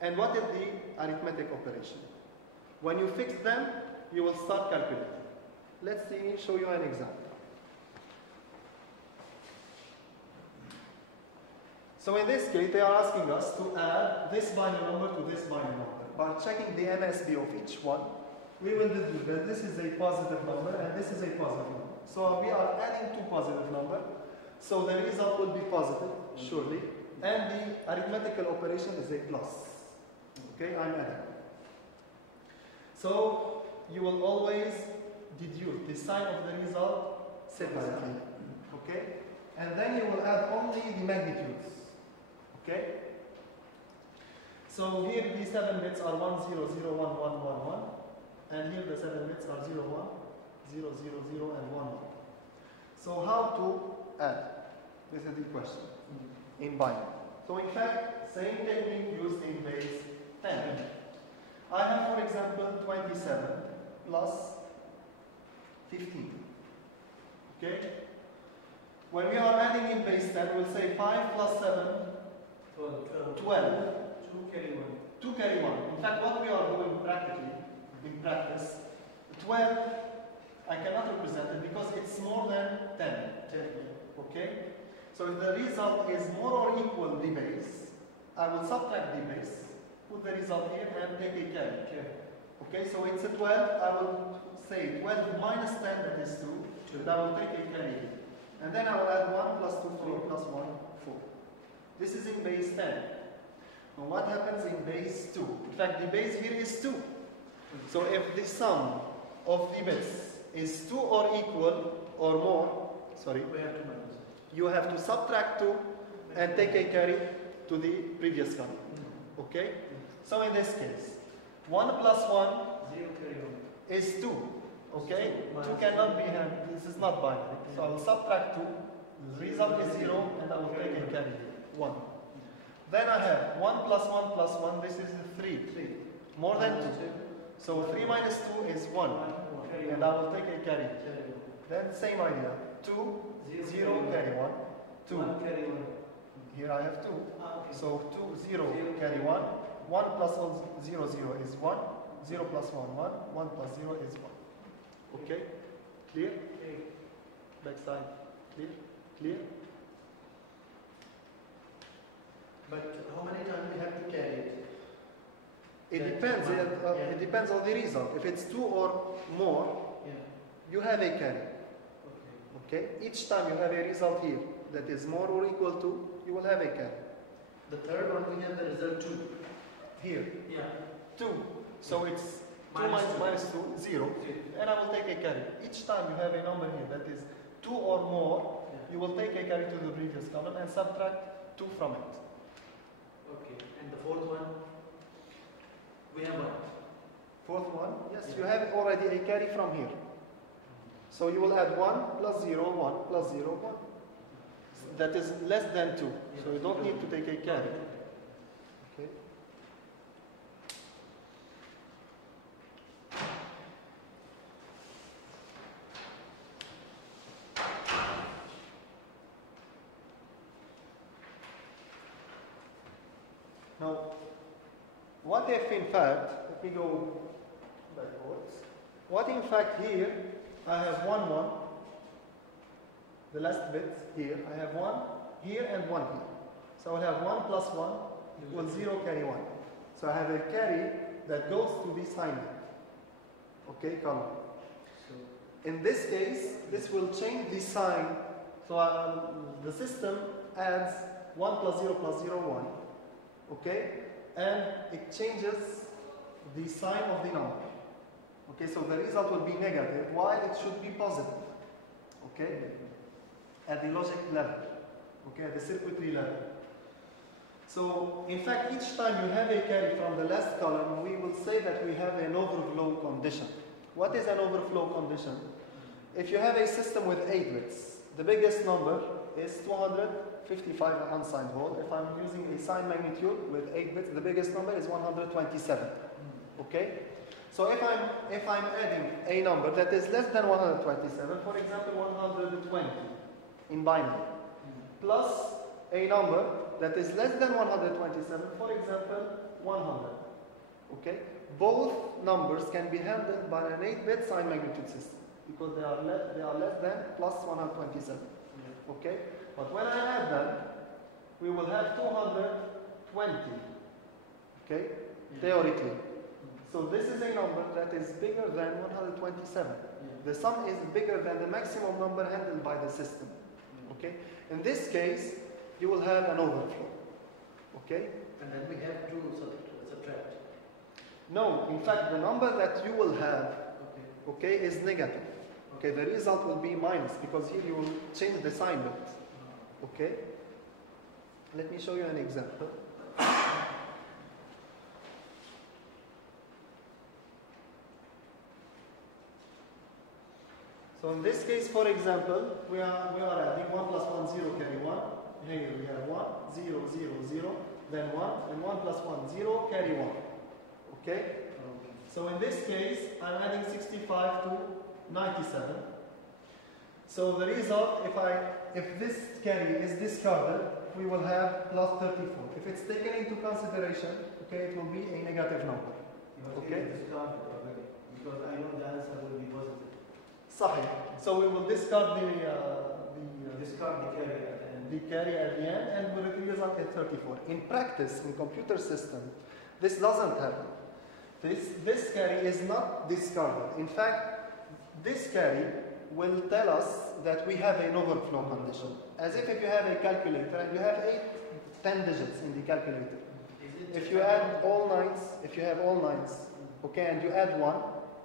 and what is the arithmetic operation. When you fix them, you will start calculating. Let's show you an example. So in this case, they are asking us to add this binary number to this binary number. By checking the MSB of each one, we will deduce that this is a positive number and this is a positive number. So we are adding 2 positive numbers. So the result will be positive, surely. And the arithmetical operation is a plus. Okay, I'm adding. So you will always deduce the sign of the result separately. Okay? And then you will add only the magnitudes. Okay? So here these 7 bits are 1, 0, 0, 1, 1, 1, 1. And here the 7 bits are 0, 1, 0, 0, 0, and 1, 1. So how to add? This is the question in binary. So in fact, same technique used in base 10. I have, for example, 27 plus 15. Okay? When we are adding in base 10, we'll say 5 plus 7, 12. 2 carry 1. 2 carry 1. In fact, what we are doing practically, in practice, 12, I cannot represent it because it's more than 10. Okay? So if the result is more or equal the base, I will subtract the base, put the result here, and take a carry. Okay, so it's a 12, I will say 12 minus 10, that is 2, and I will take a carry here. And then I will add 1 plus 2, 3, plus 1, 4. This is in base 10. Now what happens in base 2? In fact, the base here is 2. So if the sum of the bits is 2 or equal or more, sorry, We have to minus. you have to subtract 2 and take a carry to the previous column. Okay? So in this case, 1 plus 1 0 carry 1. is 2. Okay? So 2 cannot be handled. This is not binary. So I will subtract 2. The result is 0 and I will take a carry here. 1. Then I have 1 plus 1 plus 1. This is 3. More than 2. So 3 minus 2 is 1. And I will take a carry. Then same idea. 2, 0, carry 1. 2. 1 carry 1. Here I have 2. Okay. So 2, 0, carry 1. 1 plus 0, 0 is 1. 0 plus 1, 1. 1 plus 0 is 1. Okay? Clear? Back side. Clear? Clear? But how many times we have to carry it? It That depends. one, It depends on the result. If it's 2 or more, Yeah. you have a carry. Okay. Okay? Each time you have a result here that is more or equal to, you will have a carry. The third one we have the result 2. Here, Yeah. 2. So it's 2 Minus minus 2, 0. And I will take a carry. Each time you have a number here that is 2 or more, you will take a carry to the previous column and subtract 2 from it. Okay. And the fourth one, we have 1. Fourth one, yes, you have already a carry from here. So you will add 1 plus 0, 1 plus 0, 1. That is less than 2. So you don't need to take a carry. Okay. Now, what if in fact, let me go backwards. What in fact here, I have 1, 1. The last bit here, I have 1 here and 1 here. So I have 1 plus 1 equals 0, carry 1. So I have a carry that goes to the sign. Okay, column. In this case, this will change the sign. So the system adds 1 plus 0 plus 0, 1. Okay? And it changes the sign of the number. Okay, so the result will be negative while it should be positive. Okay? At the logic level. Okay, at the circuitry level. So, in fact, each time you have a carry from the last column, we will say that we have an overflow condition. What is an overflow condition? If you have a system with 8 bits, the biggest number is 255 unsigned whole. If I'm using a sign magnitude with 8 bits, the biggest number is 127. Okay? So if I'm adding a number that is less than 127, for example 120 in binary, plus a number that is less than 127, for example 100. Okay? Both numbers can be handled by an 8-bit sign magnitude system because they are less than plus 127. Okay? But when I add them, we will have 220. Okay? Theoretically. So this is a number that is bigger than 127. The sum is bigger than the maximum number handled by the system. Okay? In this case, you will have an overflow. Okay? And then we have to subtract. No, in fact, the number that you will have, okay, is negative. Okay, the result will be minus because here you will change the sign bit. Okay? Let me show you an example. So in this case, for example, we are adding 1 plus 1, 0, carry 1. Here we have 1, 0, 0, 0, then 1, and 1 plus 1, 0, carry 1. Okay? So in this case, I'm adding 65 to 97. So the result, if this carry is discarded, we will have plus 34. If it's taken into consideration, okay, it will be a negative number. Okay? Discard it already, because I know the answer will be positive. Sahih. So we will discard Discard the carry at the end. the carry at the end, and will result in 34. In practice, in computer system, this doesn't happen. This carry is not discarded. In fact, this carry will tell us that we have an overflow condition. As if you have a calculator and you have 10 digits in the calculator. If you add all nines, okay, and you add 1,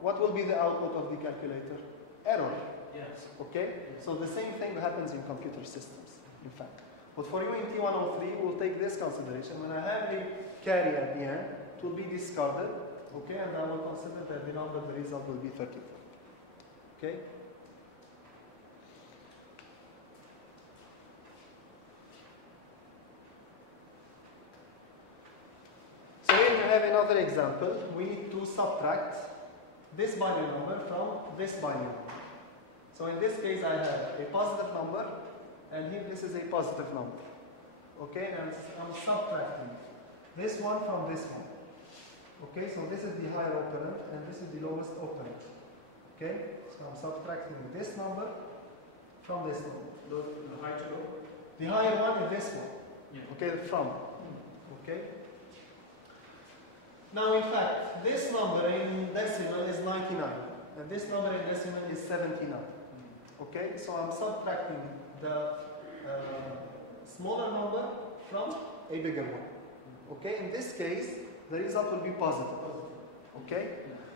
what will be the output of the calculator? Error. Yes. Okay? So the same thing happens in computer systems, in fact. But for you in T103, we'll take this consideration. When I have the carry at the end, it will be discarded, okay, and I will consider that the result will be 34. Okay? So here you have another example. We need to subtract this binary number from this binary number. So in this case, I have a positive number, and here this is a positive number. Okay, and I'm subtracting this one from this one. Okay, so this is the higher operand, and this is the lowest operand. Okay, so I'm subtracting this number from this number. The high to low? The higher one is this one. Yeah. Okay, from. Okay. Now, in fact, this number in decimal is 99, and this number in decimal is 79. Okay, so I'm subtracting the smaller number from a bigger one. Okay, in this case, the result will be positive. Okay,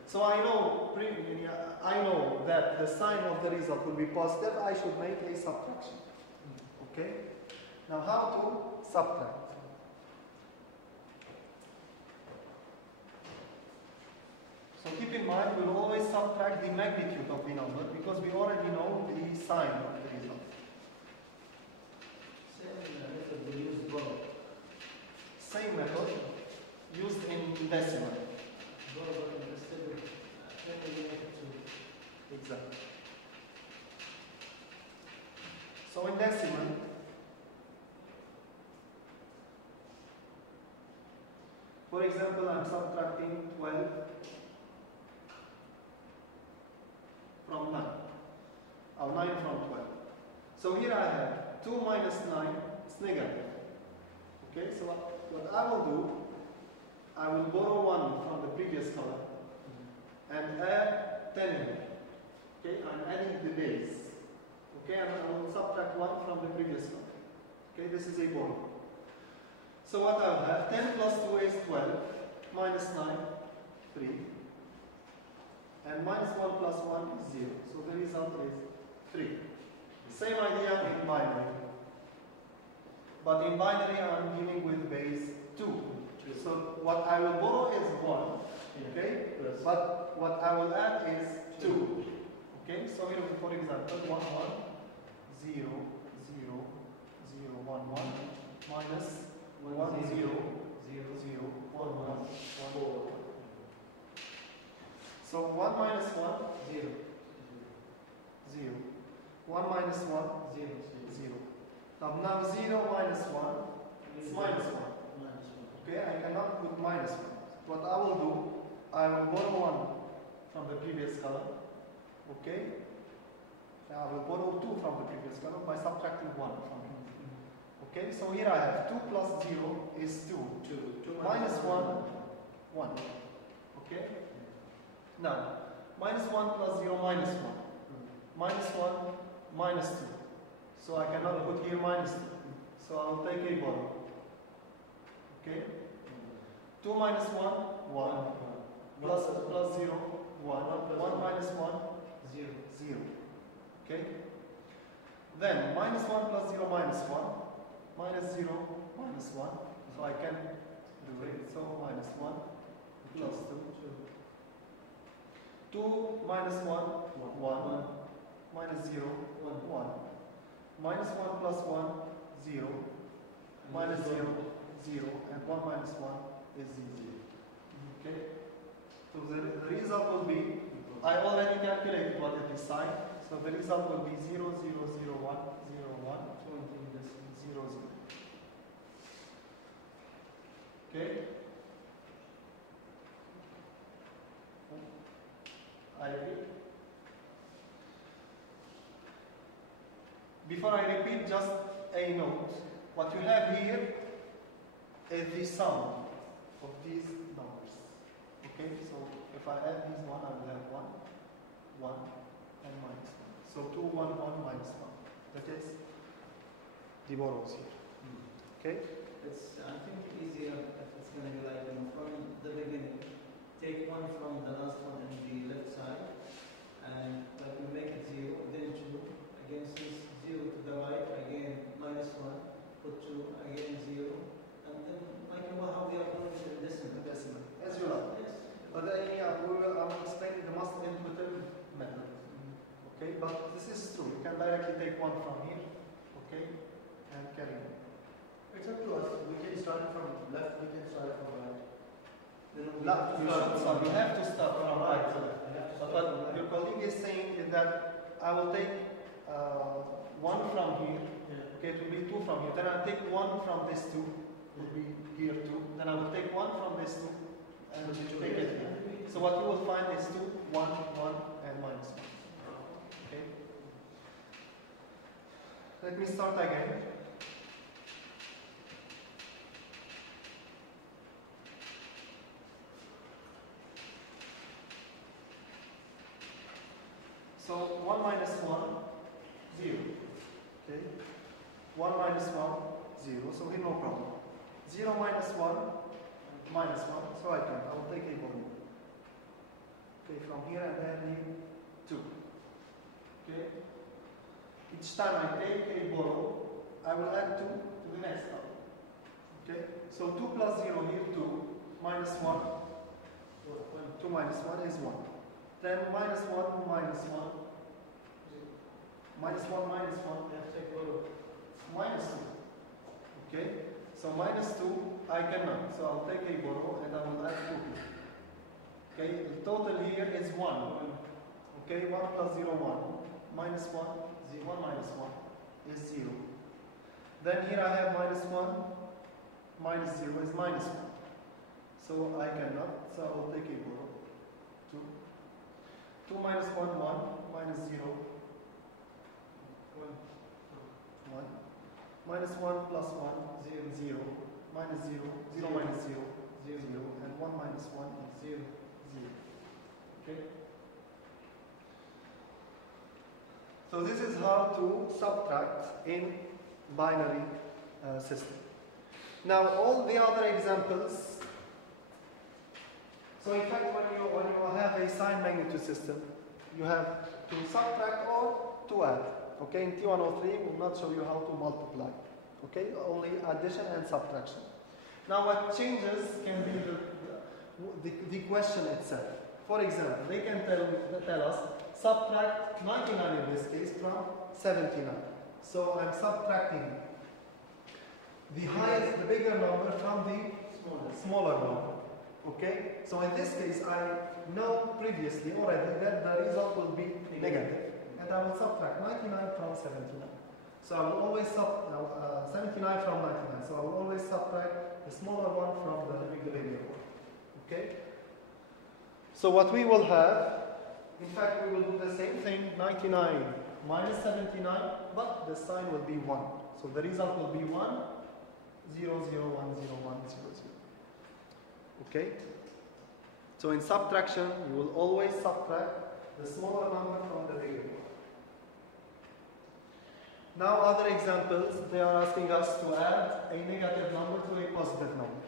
so I know that the sign of the result will be positive. I should make a subtraction. Okay, now how to subtract? So keep in mind, we'll always subtract the magnitude of the number because we already know the sign of the result. Same method we use borrow. Same method used in decimal. Borrow, but instead of Exactly. So in decimal, for example, I'm subtracting 12 from 9, or 9 from 12. So here I have 2 minus 9 is negative. Okay, so what I will do, I will borrow 1 from the previous column and add 10 here. Okay, I'm adding the base. Okay, and I will subtract 1 from the previous column. Okay, this is a borrow. So what I will have, 10 plus 2 is 12, minus 9, 3. And minus 1 plus 1 is 0. So the result is 3. Same idea in binary. But in binary, I'm dealing with base 2. So what I will borrow is 1. Okay? But what I will add is 2. Okay? So here, for example, 1, 1, 0, 0, 0, 1, 1, minus 1, 0, 0, 0, 1, 1, 4. So 1 minus 1, 0, 0. 1 minus 1, 0, 0. Now 0 minus 1 is minus 1. Okay, I cannot put minus 1. What I will do, I will borrow 1 from the previous column. Okay? Now I will borrow 2 from the previous column by subtracting 1 from it. Okay, so here I have 2 plus 0 is 2. 2 minus 1, 1. Okay? Now, minus 1 plus 0, minus 1. Minus 1, minus 2. So I cannot put here minus 2. So I will take a borrow. Okay? 2 minus 1, 1. Plus 0, 1. 1 minus 1, 0. 0. Okay? Then, minus 1 plus 0, minus 1. Minus 0, minus 1. So I can do it. So minus 1 plus 2. 2 minus 1, 1. minus 0, 1. 1. Minus 1 plus 1, 0. Minus 0, 0. And 1 minus 1 is 0. Okay? So the result will be, I already calculated what it is sign. So the result will be 0, 0, 0, 1, 0, 1, 0, 0. Okay? I repeat. Before I repeat, just a note. What you have here is the sum of these numbers. Okay, so if I add these one, I will have 1, 1, and minus 1. So 2, 1, 1, minus 1. That is the borrows here. Okay? I think easier if it's going to be like, from the beginning. Take 1 from the last one in the left side, and like we make it 0, then 2, against this 0 to the right, again minus 1, put 2, again 0, and then like how we are going to the decimal. As you like. Yes. But I will explain the most intuitive method. Okay, but this is true. You can directly take 1 from here, okay, and carry on. It's up to us. We can start from left, we can start from right. No, you have to start from right. But your colleague is saying is that I will take 1 from here. Okay, it will be 2 from here. Then I'll take 1 from this 2. It will be here 2. Then I will take 1 from this 2 and take it here. So what you will find is 2, 1, 1, and minus 1. Okay. Let me start again. So 1 minus 1, 0. Okay. 1 minus 1, 0. So here no problem. 0 minus 1, minus 1. So I will take a borrow. Okay, from here and then 2. Okay. Each time I take a borrow, I will add 2 to the next column. Okay. So 2 plus 0 here, 2. Minus 1. 2 minus 1 is 1. Then minus 1, minus 1. Minus 1, minus 1. Minus 2. Okay? So minus 2, I cannot. So I'll take a borrow and I will add 2 here. Okay? The total here is 1. Okay? 1 plus 0, 1. Minus 1, 1 minus 1 is 0. Then here I have minus 1. Minus 0 is minus 1. So I cannot. So I will take a borrow. 2. 2 minus 1, 1, minus 0, 1. Minus 1 plus 1, 0, 0. Minus 0, 0 minus 0, 0, 0. And 1 minus 1 is 0, 0. Okay? So this is how to subtract in binary system. Now all the other examples. So in fact, when you have a sign magnitude system, you have to subtract or to add. Okay, in T103, we will not show you how to multiply. Okay, only addition and subtraction. Now what changes can be the question itself. For example, they can tell us, subtract 99 in this case from 79. So I'm subtracting the bigger number from the smaller number. Okay, so in this case, I know previously already that the result will be negative. And I will subtract 99 from 79. So I will always 79 from 99. So I will always subtract the smaller one from the bigger one. Okay? So what we will have, in fact, we will do the same thing, 99 minus 79, but the sign will be 1. So the result will be 1, 0, 0, 1, 0, 1, 0, 0. Okay? So in subtraction, you will always subtract the smaller number from the bigger one. Now other examples, they are asking us to add a negative number to a positive number.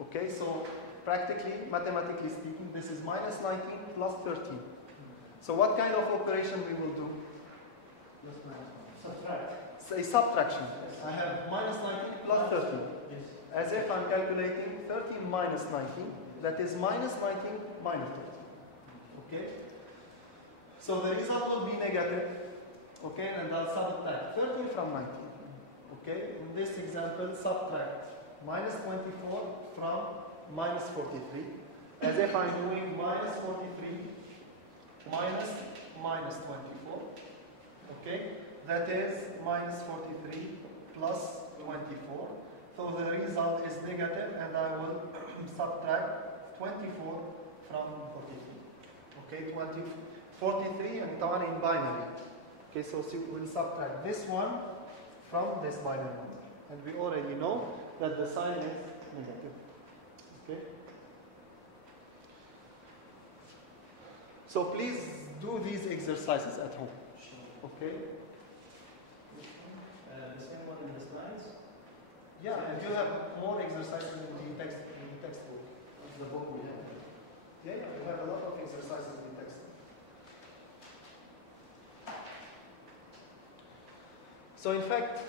Okay, so practically, mathematically speaking, this is minus 19 plus 13. So what kind of operation we will do? Subtract. It's a subtraction. I have minus 19 plus 13. Yes. As if I'm calculating 13 minus 19, that is minus 19 minus 13. Okay? So the result will be negative, okay, and I'll subtract 30 from 19. Okay, in this example, subtract minus 24 from minus 43, as if I'm doing minus 43 minus 24. Okay, that is minus 43 plus 24. So the result is negative, and I will subtract 24 from 43. Okay, 43 and طبعا in binary. Okay, so we'll subtract this one from this binary number. And we already know that the sign is negative. Okay? So please do these exercises at home. Okay? The same one in the slides. Yeah, and you have more exercises in the textbook. The book we have. Yeah, you have a lot of exercises in the textbook. So in fact,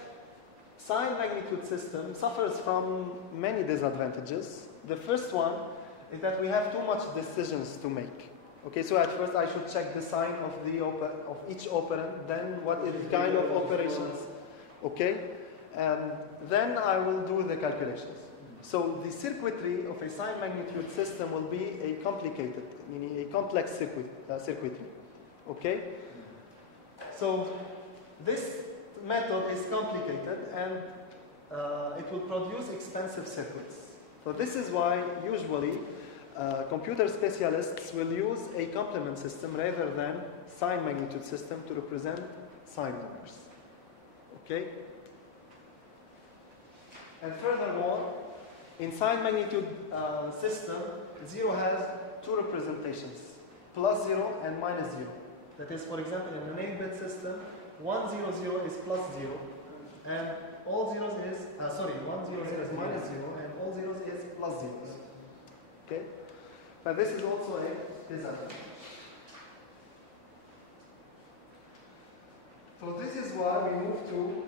sign magnitude system suffers from many disadvantages. The first one is that we have too much decisions to make. Okay, so at first I should check the sign of each operand, then what is the kind of operations, okay, and then I will do the calculations. So the circuitry of a sign magnitude system will be a complicated, meaning a complex circuitry, okay. So this method is complicated, and it will produce expensive circuits. So this is why usually computer specialists will use a complement system rather than sign magnitude system to represent sign numbers. Okay? And furthermore, in sign magnitude system, 0 has two representations, plus 0 and minus 0. That is, for example, in an 8-bit system, 100 is plus 0, and all zeros is, 100 is minus 0, and all zeros is plus 0. Okay? But this is also a disadvantage. So this is why we move to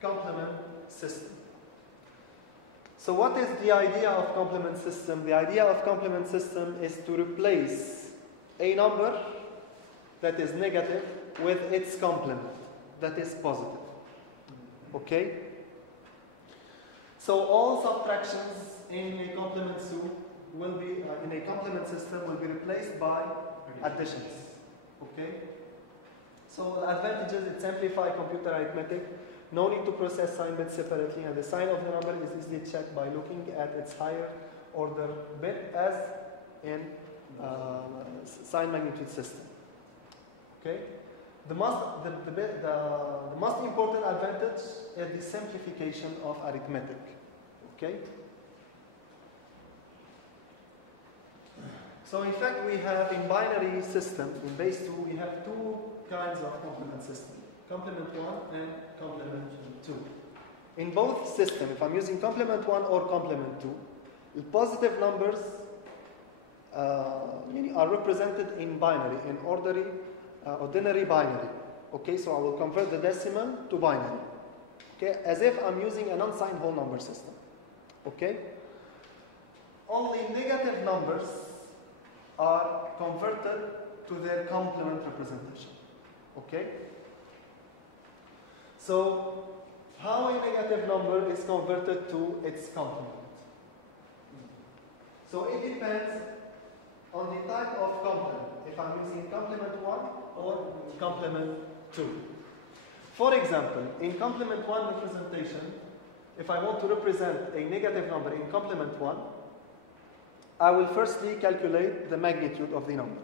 complement system. So what is the idea of complement system? The idea of complement system is to replace a number that is negative with its complement that is positive. Okay? So all subtractions in a complement soup will be in a complement system will be replaced by additions. Okay? So the advantages, it simplifies computer arithmetic. No need to process sign bits separately, and the sign of the number is easily checked by looking at its higher order bit as in sign magnitude system. Okay? The most important advantage is the simplification of arithmetic. Okay? So in fact, we have in binary system, in base 2, we have two kinds of complement system. Complement 1 and complement 2. In both systems, if I'm using complement 1 or complement 2, the positive numbers are represented in binary, in ordinary binary. Okay, so I will convert the decimal to binary. Okay, as if I'm using a non-signed whole number system. Okay? Only negative numbers are converted to their complement representation. Okay? So, how a negative number is converted to its complement? So it depends on the type of complement, if I'm using complement 1 or complement 2. For example, in complement 1 representation, if I want to represent a negative number in complement 1, I will firstly calculate the magnitude of the number.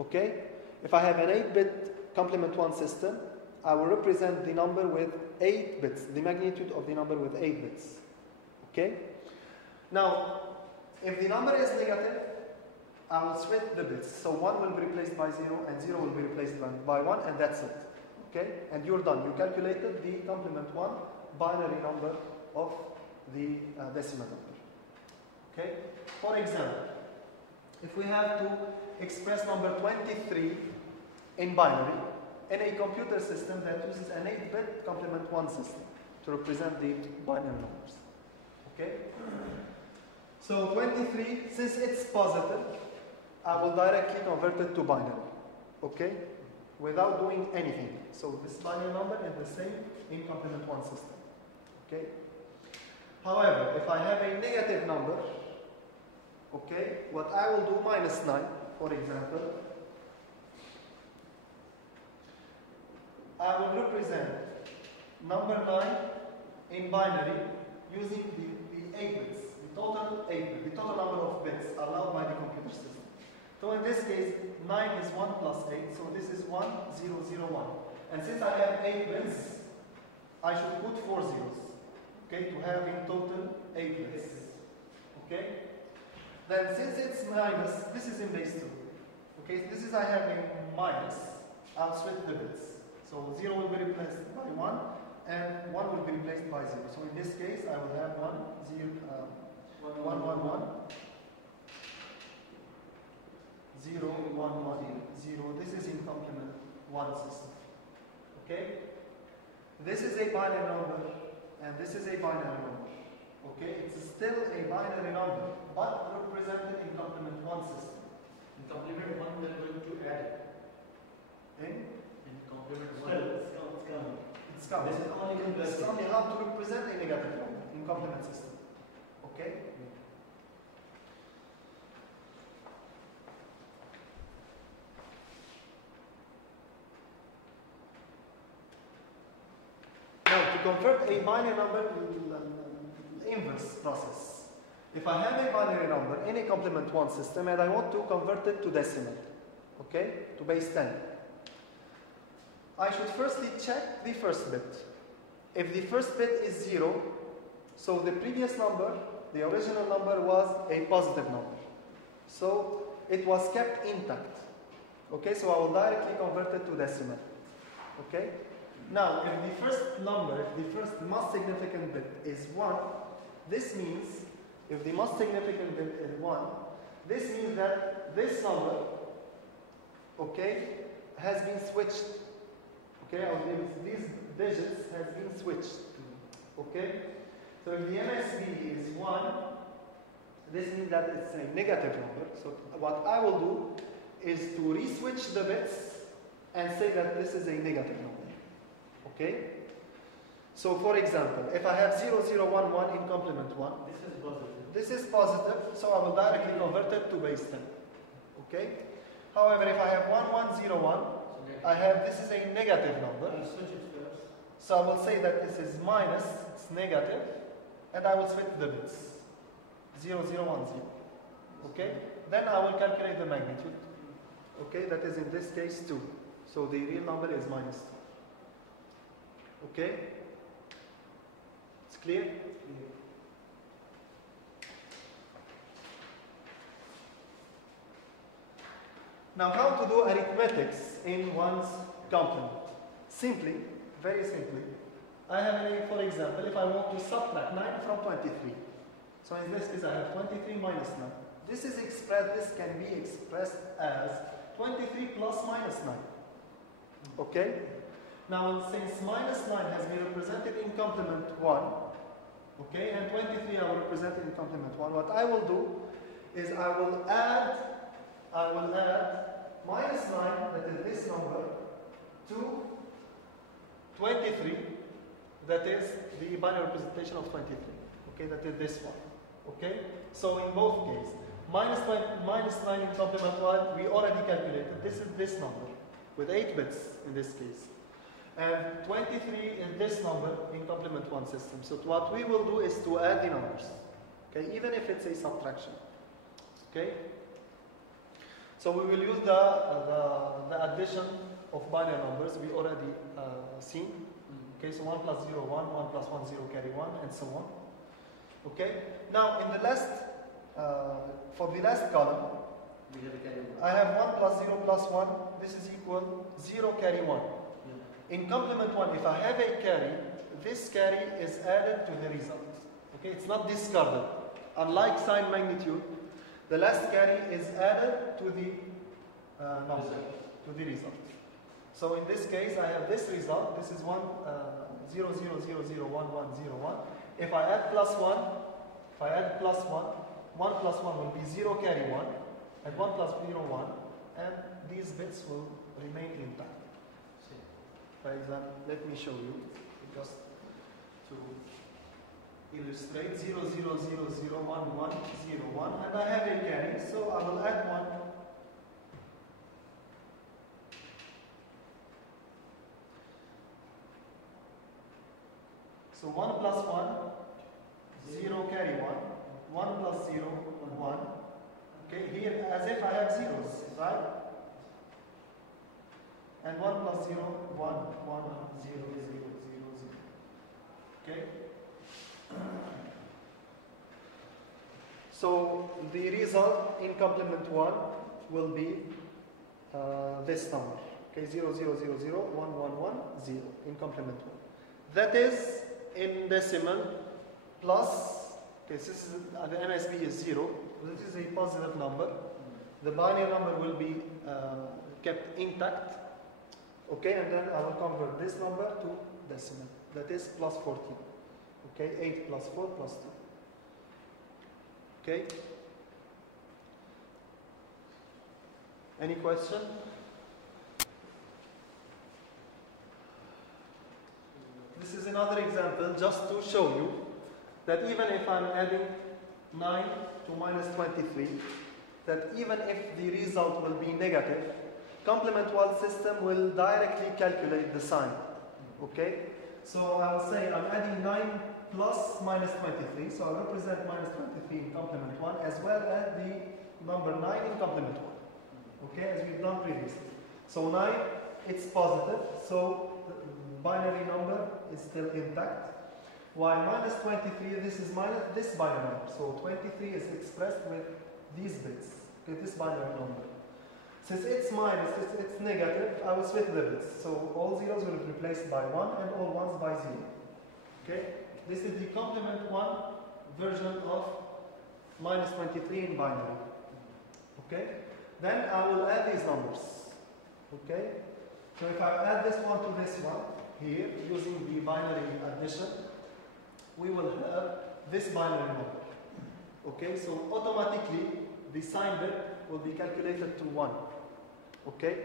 Okay? If I have an 8-bit complement 1 system, I will represent the number with 8 bits, the magnitude of the number with 8 bits. Okay? Now, if the number is negative, I will switch the bits. So 1 will be replaced by 0, and 0 will be replaced by 1, and that's it. Okay? And you're done. You calculated the complement 1 binary number of the decimal number. Okay? For example, if we have to express number 23 in binary, in a computer system that uses an 8-bit complement 1 system to represent the binary numbers. Okay? So 23, since it's positive, I will directly convert it to binary. okay, without doing anything. So this binary number is the same in complement 1 system, okay. However, if I have a negative number, okay, what I will do minus 9, for example, I will represent number 9 in binary using the 8 bits, the total 8 bits, the total number of bits allowed by the computer system. So in this case, 9 is 1 plus 8, so this is 1, 0, 0, 1. And since I have 8 bits, I should put 4 zeros, okay, to have in total 8 bits, okay? Then since it's minus, this is in base 2, okay, this is I have in minus, I'll switch the bits. So 0 will be replaced by 1, and 1 will be replaced by 0. So in this case, I will have 1, 0, 1, 1, 1, 0, 1, 1, 0. This is in complement 1 system. Okay? This is a binary number, and this is a binary number. Okay? It's still a binary number, but represented in complement 1 system. In complement 1, we are going to add In complement 1. It's coming. It's coming. This is only This is conversion. only how to represent a negative number in complement system. Okay? Now, to convert a binary number to inverse process. If I have a binary number in a complement 1 system and I want to convert it to decimal, okay, to base 10, I should firstly check the first bit. If the first bit is 0, so the previous number, the original number, was a positive number. So it was kept intact. Okay, so I will directly convert it to decimal. Okay? Now, if the first number, if the first most significant bit is 1, this means, if the most significant bit is 1, this means that this number, okay, has been switched. Okay, or these digits has been switched. Okay? So if the MSB is 1, this means that it's a negative number. So what I will do is to re-switch the bits and say that this is a negative number. Okay? So for example, if I have 0011 in complement 1, This is positive. this is positive, so I will directly convert it to base 10. Okay? However, if I have 1101, I have, this is a negative number. I'll switch it first. So I will say that this is minus, it's negative, and I will switch the bits. 0010. Okay? Then I will calculate the magnitude. Okay? That is in this case 2. So the real number is minus 2. Okay? It's clear? Now, how to do arithmetics in one's complement? Simply, very simply, I have, for example, if I want to subtract 9 from 23. So in this case, I have 23 minus 9. This is expressed, this can be expressed as 23 plus minus 9. Okay? Now, since minus 9 has been represented in complement 1, okay, and 23 I will represent in complement 1, what I will do is I will add minus 9, that is this number, to 23, that is the binary representation of 23. Okay, that is this one. Okay, so in both cases, minus 9 in complement 1, we already calculated. This is this number, with 8 bits in this case. And 23 is this number in complement 1 system. So what we will do is to add the numbers. Okay, even if it's a subtraction. Okay? So we will use the addition of binary numbers we already seen. Okay, so 1 plus 0, 1, 1 plus 1, 0, carry 1, and so on. Okay, now in the last, for the last column, I have 1 plus 0 plus 1, this is equal 0, carry 1. In complement 1, if I have a carry, this carry is added to the result. Okay, it's not discarded. Unlike sign magnitude, the last carry is added to the number, to the result. So in this case, I have this result. This is 1, 0, 0, 0, 0, 1, 1, 0, 1. If I add plus 1, 1 plus 1 will be 0, carry 1, and 1 plus 0, 1, and these bits will remain intact. For example, let me show you, just to illustrate 0, 0, 0, 0, 1, 1, 0, 1, and I have a carry, so I will add 1. So 1 plus 1, 0 carry 1, 1 plus 0, 1. Okay, here as if I have zeros, right? And 1 plus 0, 1, 1, 0, 0, 0, 0. Okay? So the result in complement 1 will be this number. Okay, 0, 0, 0, 0, 1, 1, 1, 0 in complement 1. That is in decimal plus, okay, this is, the MSB is 0. This is a positive number. The binary number will be kept intact. Okay, and then I will convert this number to decimal. That is plus 14. Okay, 8 plus 4 plus 2. Okay? Any question? This is another example just to show you that even if I'm adding 9 to minus 23, that even if the result will be negative, complement 1 system will directly calculate the sign. Okay? So I will say I'm adding 9 plus minus 23, so I'll represent minus 23 in complement 1 as well as the number 9 in complement 1. Okay, as we've done previously. So 9, it's positive, so the binary number is still intact. While minus 23, this is minus this binary number. So 23 is expressed with these bits, okay, this binary number. Since it's minus, it's negative, I will switch the bits. So all zeros will be replaced by 1 and all ones by 0. Okay? This is the complement 1 version of minus 23 in binary. Okay? Then I will add these numbers. Okay? So if I add this one to this one, here, using the binary addition, we will have this binary number. Okay? So automatically, the sign bit will be calculated to 1. Okay?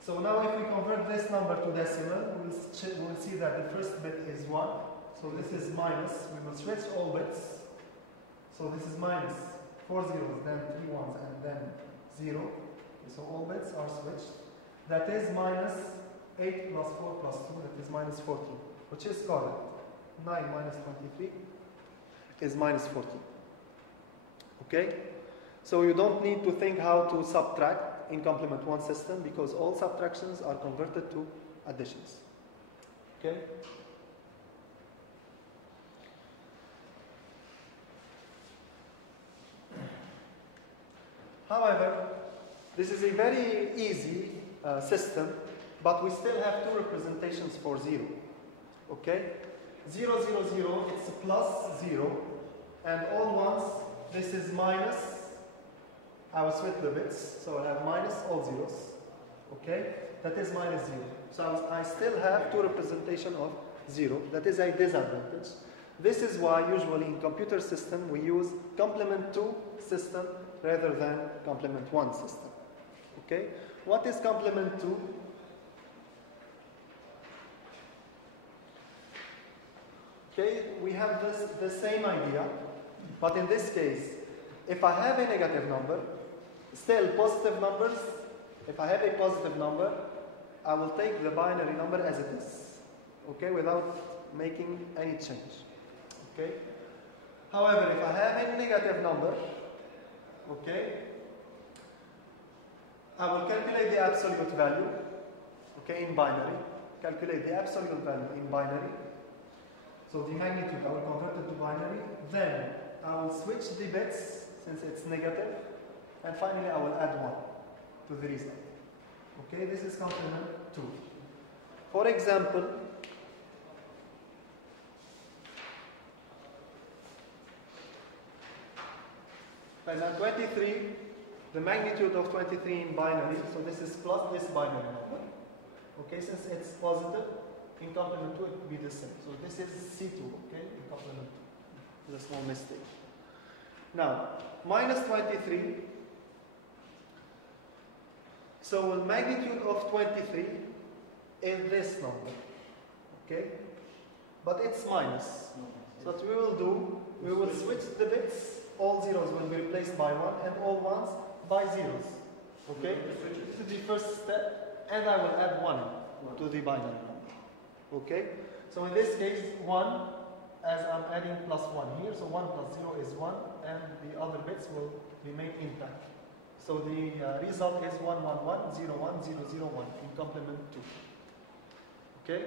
So now if we convert this number to decimal, we'll see that the first bit is 1. So this is minus. We will switch all bits. So this is minus 4 zeros, then 3 ones, and then 0. Okay, so all bits are switched. That is minus 8 plus 4 plus 2, that is minus 14, which is correct. 9 minus 23 is minus 14. Okay? So you don't need to think how to subtract in complement 1 system because all subtractions are converted to additions. Okay? However, this is a very easy system, but we still have two representations for 0. Okay? 0, 0, 0, it's plus 0, and all ones, this is minus. I will switch the bits, so I have minus all zeros. Okay? That is minus 0. So I still have two representation of 0. That is a disadvantage. This is why usually in computer system we use complement 2 system rather than complement 1 system. Okay? What is complement 2? Okay, we have the same idea, but in this case, if I have a negative number, still positive numbers, if I have a positive number, I will take the binary number as it is, okay, without making any change, okay. However, if I have a negative number, okay, I will calculate the absolute value, okay, in binary, calculate the absolute value in binary. So the magnitude, I will convert it to binary. Then I will switch the bits since it's negative. And finally, I will add 1 to the result. Okay, this is complement 2. For example, as in 23, the magnitude of 23 in binary, so this is plus this binary number. Okay, since it's positive, in complement 2 it will be the same. So this is C2, okay, in complement 2. There's no mistake. Now, minus 23. So So the magnitude of 23 is this number, okay? But it's minus. So what we will do, we will switch the bits. All zeros will be replaced by 1 and all ones by zeros, okay? This is the first step, and I will add 1 to the binary number, okay? So in this case, 1, as I'm adding plus 1 here, so 1 plus 0 is 1, and the other bits will remain intact. So the result is 1, 1, 1, 0, 1, 0, 0, 1 in complement 2. Okay?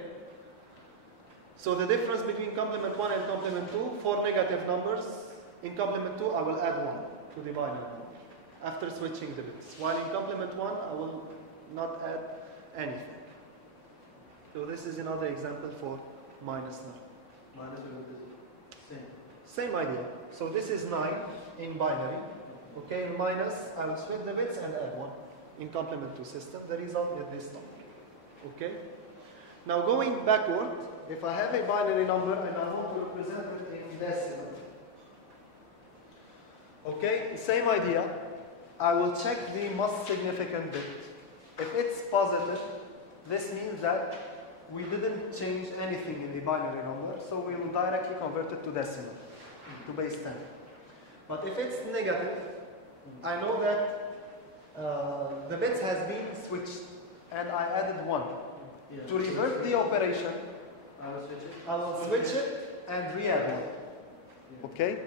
So the difference between complement 1 and complement 2, for negative numbers, in complement 2 I will add 1 to the binary number after switching the bits. While in complement 1 I will not add anything. So this is another example for minus 9. Minus will be same. Same idea. So this is 9 in binary. Okay, in minus, I will split the bits and add 1 in complement 2 system. The result is this number. Okay? Now going backward, if I have a binary number and I want to represent it in decimal. Okay, same idea. I will check the most significant bit. If it's positive, this means that we didn't change anything in the binary number, so we will directly convert it to decimal, to base 10. But if it's negative, I know that the bits has been switched and I added 1. Yeah. To revert the operation, I will switch it. I will switch it and re-add 1. Yeah. Okay?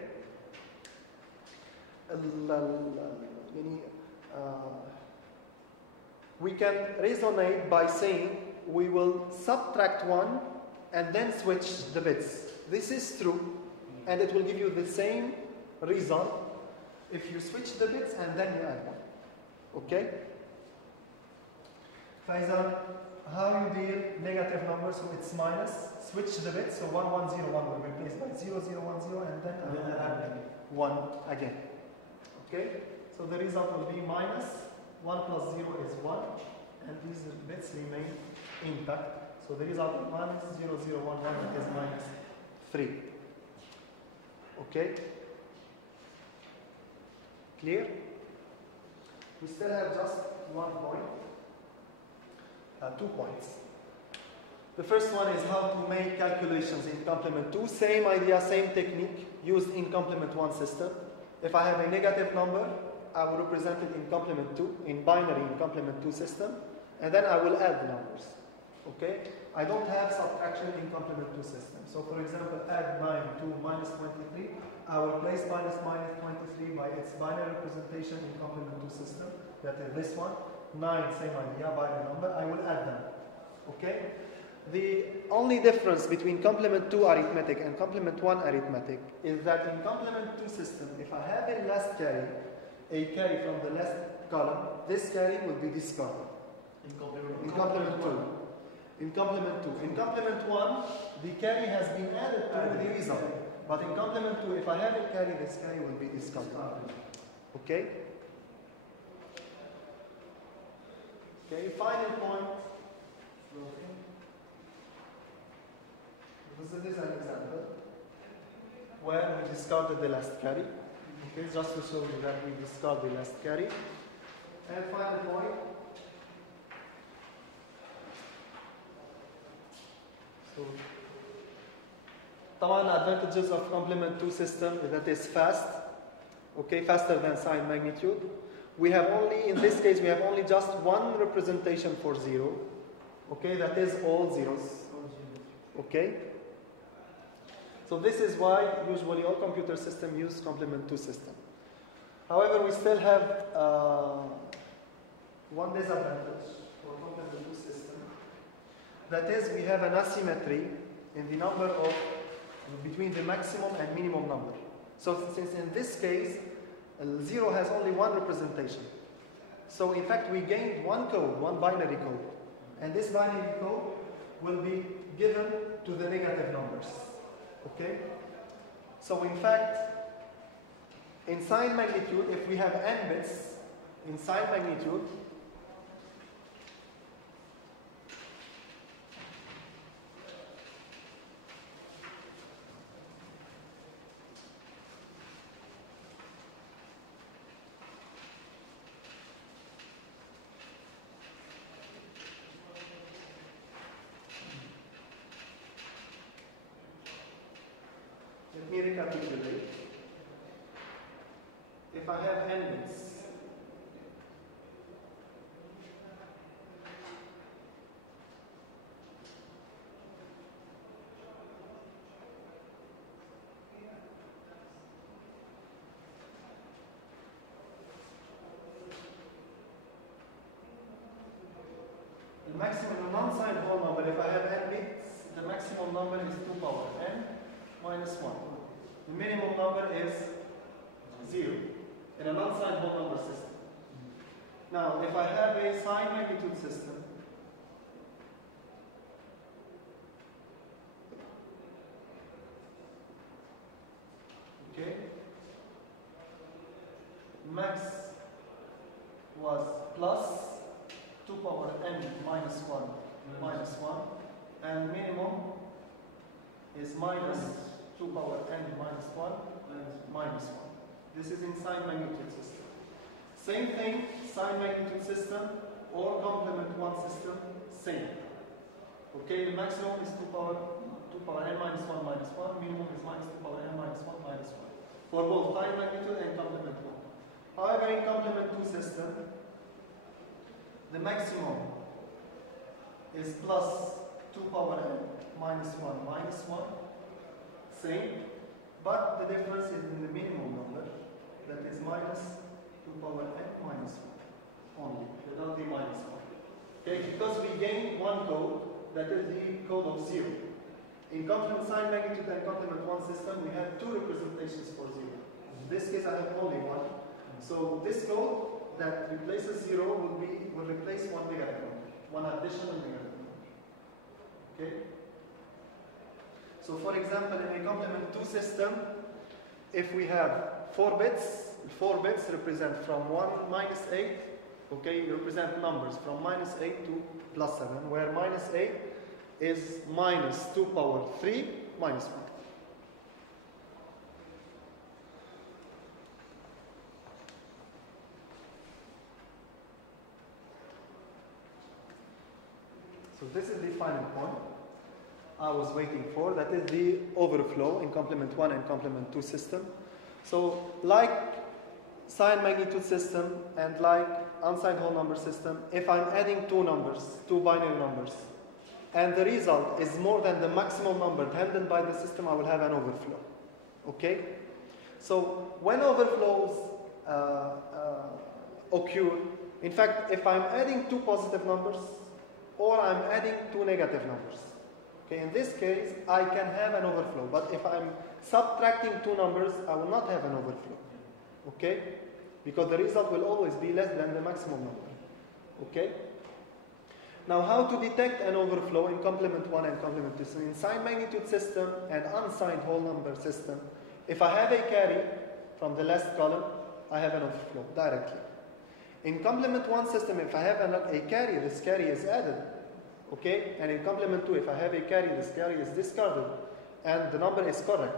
We can resonate by saying we will subtract 1 and then switch the bits. This is true, and it will give you the same result if you switch the bits and then you add 1. Okay? Faisal, how you deal negative numbers, so it's minus, switch the bits, so 1, 1, 0, 1 will be replaced by 0, 0, 1, 0, and then I will add 1 again. Okay? So the result will be minus 1 plus 0 is 1, and these bits remain intact. So the result is minus 0, 0, 1, 1 is minus 3. Okay? Clear? We still have just 1 point. 2 points. The first one is how to make calculations in complement 2. Same idea, same technique used in complement 1 system. If I have a negative number, I will represent it in complement 2, in binary in complement 2 system, and then I will add the numbers. Okay? I don't have subtraction in complement 2 system. So for example, add 9 to minus 23, I will replace minus 23 by its binary representation in complement 2 system. That is this one. 9, same idea, binary number, I will add them. Okay? The only difference between complement 2 arithmetic and complement 1 arithmetic is that in complement 2 system, if I have a last carry, a carry from the last column, this carry will be discarded. In complement 2. In complement 2. In complement 1, the carry has been added to the result. But in complement 2, if I have a carry, this carry will be discarded. Okay? Okay, final point. This is an example where we discarded the last carry. Okay, just to show you that we discard the last carry. And final point. So, طبعا advantages of complement 2 system is that it's fast. Okay, faster than sign magnitude. We have only, in this case, we have only just one representation for 0. Okay, that is all zeros. Okay? So this is why usually all computer systems use complement 2 system. However, we still have one disadvantage for complement 2 system. That is, we have an asymmetry in the number of, between the maximum and minimum number. So since in this case, 0 has only one representation. So in fact, we gained one code, one binary code. And this binary code will be given to the negative numbers. Okay? So in fact, in sign magnitude, if we have n bits in sign magnitude, me recapitulate. If I have n bits, the maximum non-signed whole number, if I have n bits, the maximum number is 2 power n minus 1. The minimum number is 0 in a non-signed whole number system. Now, if I have a sign magnitude system, okay, max was plus 2 power n minus 1 minus 1, and minimum is minus 2 power n minus 1 minus 1. This is in sign magnitude system. Same thing, sign magnitude system or complement 1 system, same. Okay, the maximum is 2 power n minus 1 minus 1, minimum is minus 2 power n minus 1 minus 1. For both sign magnitude and complement 1. However, in complement 2 system, the maximum is plus 2 power n minus 1 minus 1, same, but the difference is in the minimum number, that is minus 2 power n minus 1 only, without the minus 1. Okay, because we gain one code, that is the code of 0. In complement sign magnitude and complement 1 system, we have 2 representations for 0. In this case, I have only one. So this code that replaces 0 will replace one negative number, one additional negative number. Okay? So for example, in a complement 2 system, if we have 4 bits, 4 bits represent from 1 minus 8, okay, represent numbers from minus 8 to plus 7, where minus 8 is minus 2 power 3 minus 1. So this is the final point I was waiting for. That is the overflow in complement 1 and complement 2 system. So like sign magnitude system and like unsigned whole number system, if I'm adding two numbers, two binary numbers, and the result is more than the maximum number handled by the system, I will have an overflow. Okay? So when overflows occur, in fact, if I'm adding two positive numbers or I'm adding two negative numbers, okay, in this case, I can have an overflow. But if I'm subtracting two numbers, I will not have an overflow. Okay? Because the result will always be less than the maximum number. Okay? Now, how to detect an overflow in complement 1 and complement 2? So in sign magnitude system and unsigned whole number system, if I have a carry from the last column, I have an overflow directly. In complement 1 system, if I have a carry, this carry is added. Okay? And in complement 2, if I have a carry, this carry is discarded. And the number is correct.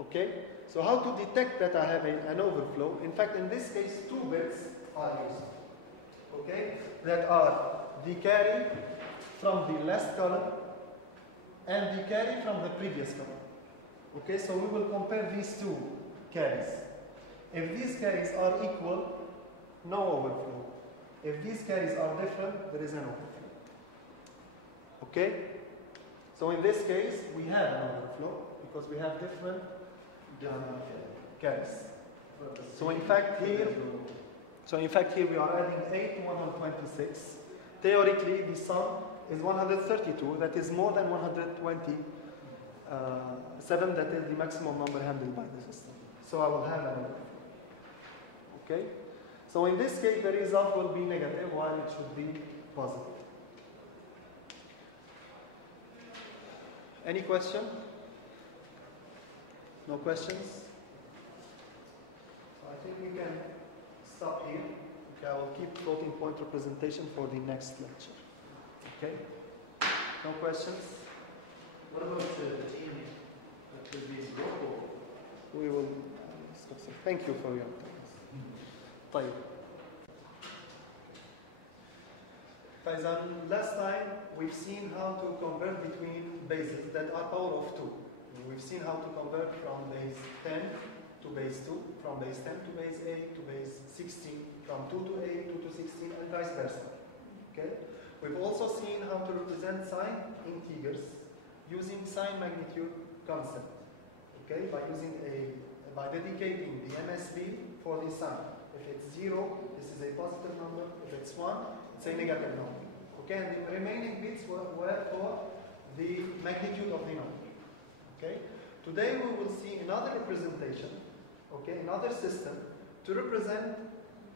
Okay? So how to detect that I have an overflow? In fact, in this case, 2 bits are used. Okay? That are the carry from the last column and the carry from the previous column. Okay? So we will compare these two carries. If these carries are equal, no overflow. If these carries are different, there is an overflow. Okay? So in this case, we have an overflow because we have different carries. So in fact here we are adding 8 to 126. Theoretically, the sum is 132. That is more than 127. That is the maximum number handled by the system. So I will have an overflow. Okay? So in this case, the result will be negative, while it should be positive. Any question? No questions? I think we can stop here. Okay, I will keep floating point representation for the next lecture. Okay? No questions? What about the team that will be local? We will discuss it. Thank you for your time. طيب. Last time we've seen how to convert between bases that are power of 2. We've seen how to convert from base 10 to base 2, from base 10 to base 8 to base 16, from 2 to 8, 2 to 16, and vice versa. Okay? We've also seen how to represent sign integers using sign magnitude concept. Okay? By dedicating the MSB for the sign. If it's 0, this is a positive number. If it's 1, it's a negative number. Okay? And the remaining bits were for the magnitude of the number. Okay? Today we will see another representation, okay, another system to represent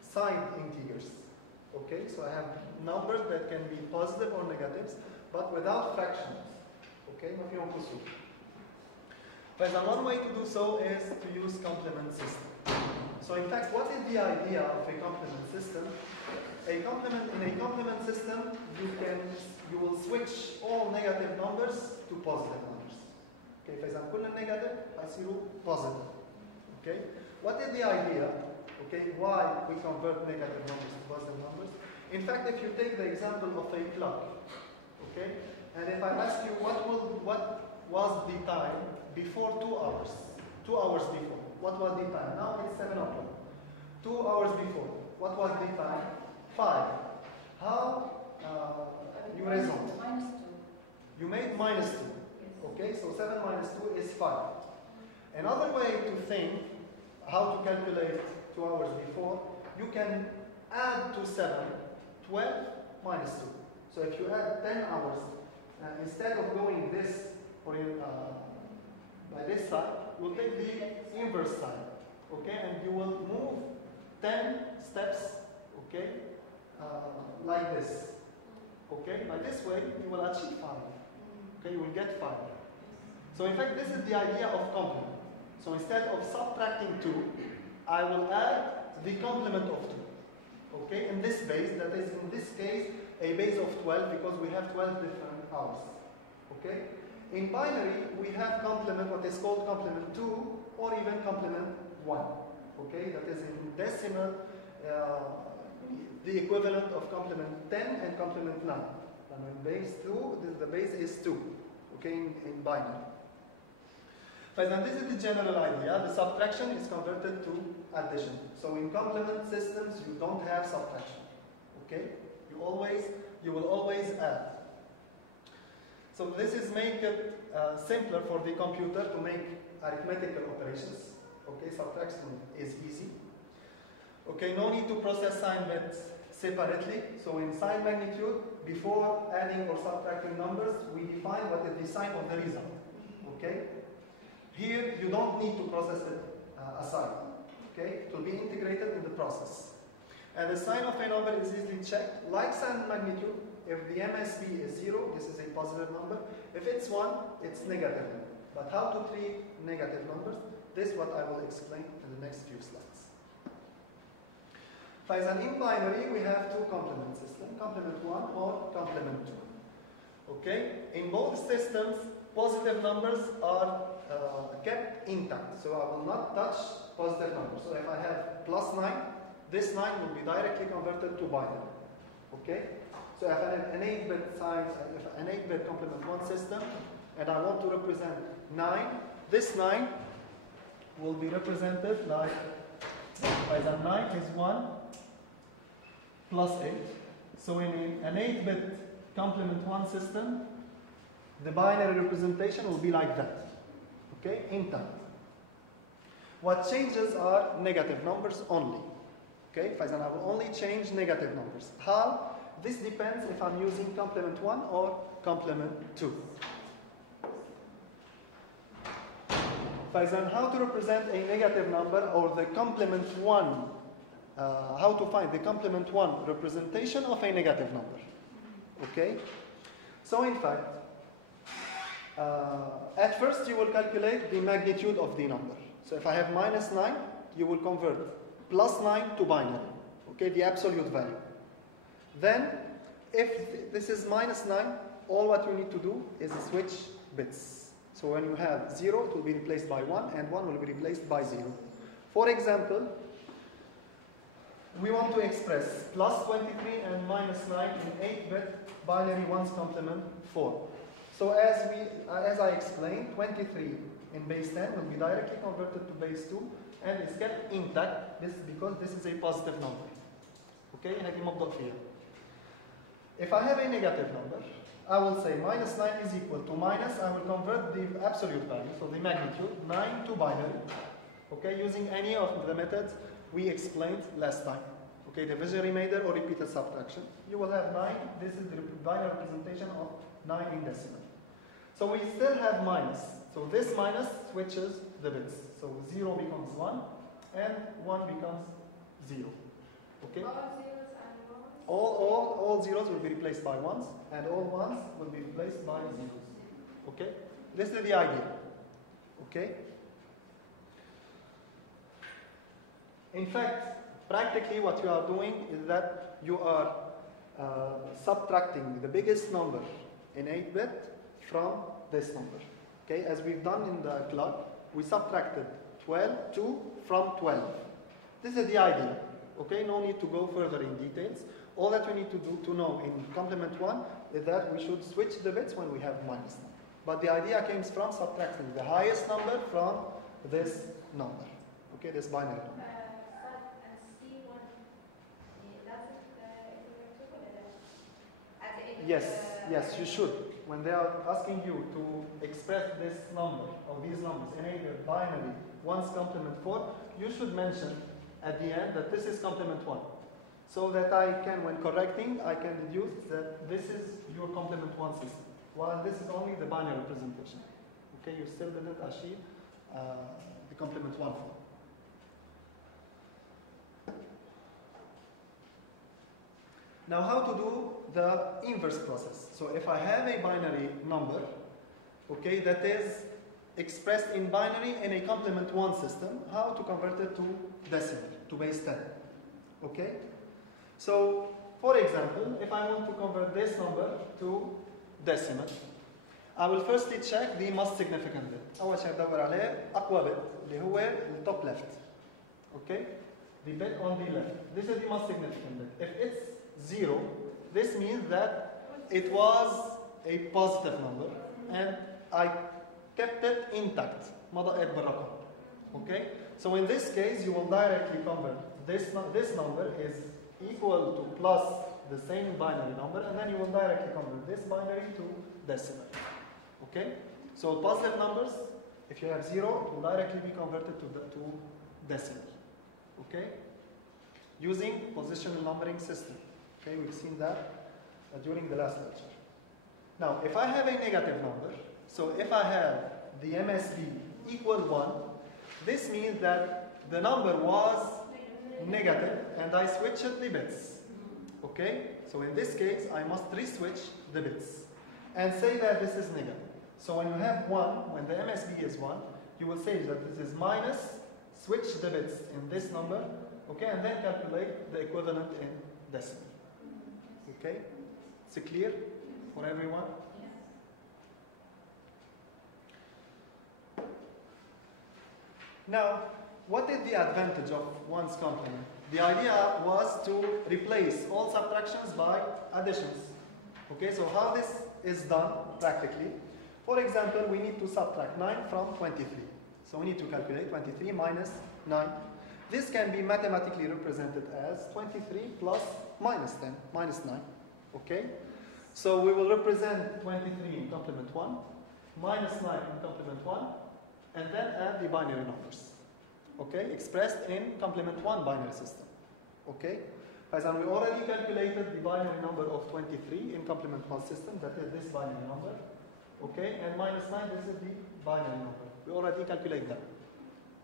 signed integers. Okay, so I have numbers that can be positive or negatives, but without fractions. Okay, ما فيهم كسور. But one way to do so is to use complement system. So in fact, what is the idea of a complement system? In a complement system, you will switch all negative numbers to positive numbers. Okay, فإذا كل negative هيصيروا positive. Okay, what is the idea? Okay, why we convert negative numbers to positive numbers? In fact, if you take the example of a clock, okay, and if I ask you what was the time before 2 hours, 2 hours before, what was the time? Now it's 7 o'clock. 2 hours before, what was the time? 5. How you resolve? You made minus 2. Okay, so 7 minus 2 is 5. Another way to think how to calculate 2 hours before, you can add to 7 12 minus 2. So if you add 10 hours, instead of going this by this side, you will take the inverse side. Okay, and you will move 10 steps, okay, like this. Okay, by this way, you will achieve 5. Okay, you will get 5. So in fact, this is the idea of complement. So instead of subtracting 2, I will add the complement of 2. Okay, in this base, that is in this case a base of 12 because we have 12 different hours. Okay, in binary we have complement, what is called complement 2 or even complement 1. Okay, that is in decimal the equivalent of complement 10 and complement 9. And in base 2, the base is 2. Okay, in binary. But then this is the general idea. The subtraction is converted to addition. So in complement systems, you don't have subtraction. Okay? You will always add. So this is make it simpler for the computer to make arithmetical operations. Okay, subtraction is easy. Okay, no need to process sign bits separately. So in sign magnitude, before adding or subtracting numbers, we define what is the sign of the result. Okay? Here, you don't need to process it aside. Okay? It will be integrated in the process. And the sign of a number is easily checked. Like sign magnitude, if the MSB is 0, this is a positive number. If it's 1, it's negative. But how to treat negative numbers? This is what I will explain in the next few slides. In binary, we have two complement systems, complement 1 or complement 2. Okay? In both systems, positive numbers are kept intact. So I will not touch positive numbers. So if I have plus 9, this 9 will be directly converted to binary. Okay? So if I have an 8-bit size, an 8-bit complement 1 system, and I want to represent 9, this 9 will be represented like, by the 9 is 1 plus 8. So in an 8-bit complement 1 system, the binary representation will be like that. Okay, intact. What changes are negative numbers only. Okay, I will only change negative numbers. How? This depends if I'm using complement 1 or complement 2. How to represent a negative number or the complement 1, how to find the complement 1 representation of a negative number. Okay? So in fact, at first you will calculate the magnitude of the number. So if I have minus 9, you will convert plus 9 to binary. Okay, the absolute value. Then, if this is minus 9, all what you need to do is switch bits. So when you have 0, it will be replaced by 1, and 1 will be replaced by 0. For example, we want to express plus 23 and minus 9 in 8-bit binary 1's complement 4. So as I explained, 23 in base 10 will be directly converted to base 2 and is kept intact. This because this is a positive number. Okay, هذه مبدأ فيها. If I have a negative number, I will say minus 9 is equal to minus, I will convert the absolute value, so the magnitude, 9 to binary, okay, using any of the methods we explained last time. Okay, division, remainder, or repeated subtraction. You will have 9, this is the binary representation of 9 in decimal. So we still have minus, so this minus switches the bits. So 0 becomes 1, and 1 becomes 0. Okay? All zeros will be replaced by ones, and all ones will be replaced by zeros. Okay? This is the idea. Okay? In fact, practically what you are doing is that you are subtracting the biggest number in 8-bit from this number. Okay? As we've done in the clock, we subtracted 2 from 12. This is the idea. Okay? No need to go further in details. All that we need to do to know in complement 1 is that we should switch the bits when we have minus number. But the idea comes from subtracting the highest number from this number. Okay, this binary number. Yes, you should. When they are asking you to express this number or these numbers in either binary 1's complement 4, you should mention at the end that this is complement 1. So that I can, when correcting, I can deduce that this is your complement 1 system, while this is only the binary representation. Okay, you still didn't achieve the complement 1 form. Now, how to do the inverse process? So, if I have a binary number, okay, that is expressed in binary in a complement 1 system, how to convert it to decimal, to base 10? Okay? So, for example, if I want to convert this number to decimal, I will firstly check the most significant bit. أول شيء بدور عليه أقوى bit اللي هو the top left. Okay? The bit on the left. This is the most significant bit. If it's 0, this means that it was a positive number and I kept it intact. ما ضقيت بالرقم. Okay? So in this case, you will directly convert this number is equal to plus the same binary number, and then you will directly convert this binary to decimal. Okay? So positive numbers, if you have 0, it will directly be converted to decimal. Okay? Using positional numbering system. Okay, we've seen that during the last lecture. Now, if I have a negative number, so if I have the MSB equal 1, this means that the number was negative and I switched the bits. Okay? So in this case, I must re-switch the bits and say that this is negative. So when you have 1, when the MSB is 1, you will say that this is minus, switch the bits in this number, okay, and then calculate the equivalent in decimal. Okay? Is it clear for everyone? Now, what is the advantage of 1's complement? The idea was to replace all subtractions by additions. Okay, so how this is done practically? For example, we need to subtract 9 from 23. So we need to calculate 23 minus 9. This can be mathematically represented as 23 plus minus 10, minus 9. Okay? So we will represent 23 in complement 1, minus 9 in complement 1, and then add the binary numbers. Okay? Expressed in complement 1 binary system. Okay? As we already calculated the binary number of 23 in complement 1 system, that is this binary number. Okay? And minus 9, this is the binary number. We already calculated that.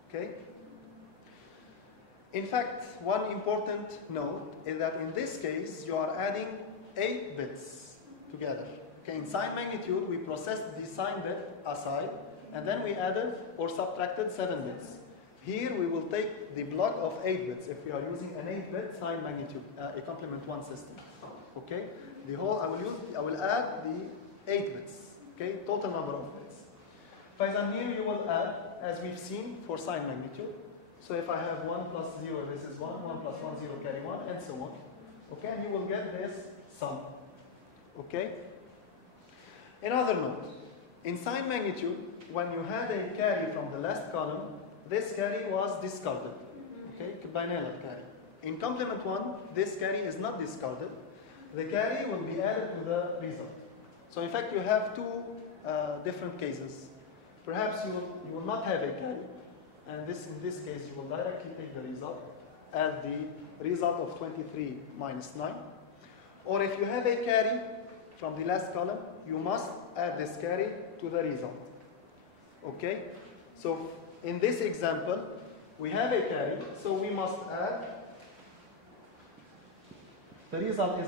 Okay? In fact, one important note is that in this case, you are adding 8 bits together. Okay, in sign magnitude, we processed the sign bit aside, and then we added or subtracted 7 bits. Here, we will take the block of 8 bits if we are using an 8-bit sign magnitude, a complement 1 system. Okay, the whole, I will add the 8 bits. Okay, total number of bits. Then here you will add, as we've seen for sign magnitude. So if I have 1 plus 0, this is 1, 1 plus 1, 0, carry 1, and so on. Okay, and you will get this sum. Okay? Another note, in sign magnitude, when you had a carry from the last column, this carry was discarded. Okay, binomial carry. In complement 1, this carry is not discarded. The carry will be added to the result. So in fact, you have two different cases. Perhaps you will not have a carry, and in this case, you will directly take the result, add the result of 23 minus 9. Or if you have a carry from the last column, you must add this carry to the result. Okay? So in this example, we have a carry, so we must add, the result is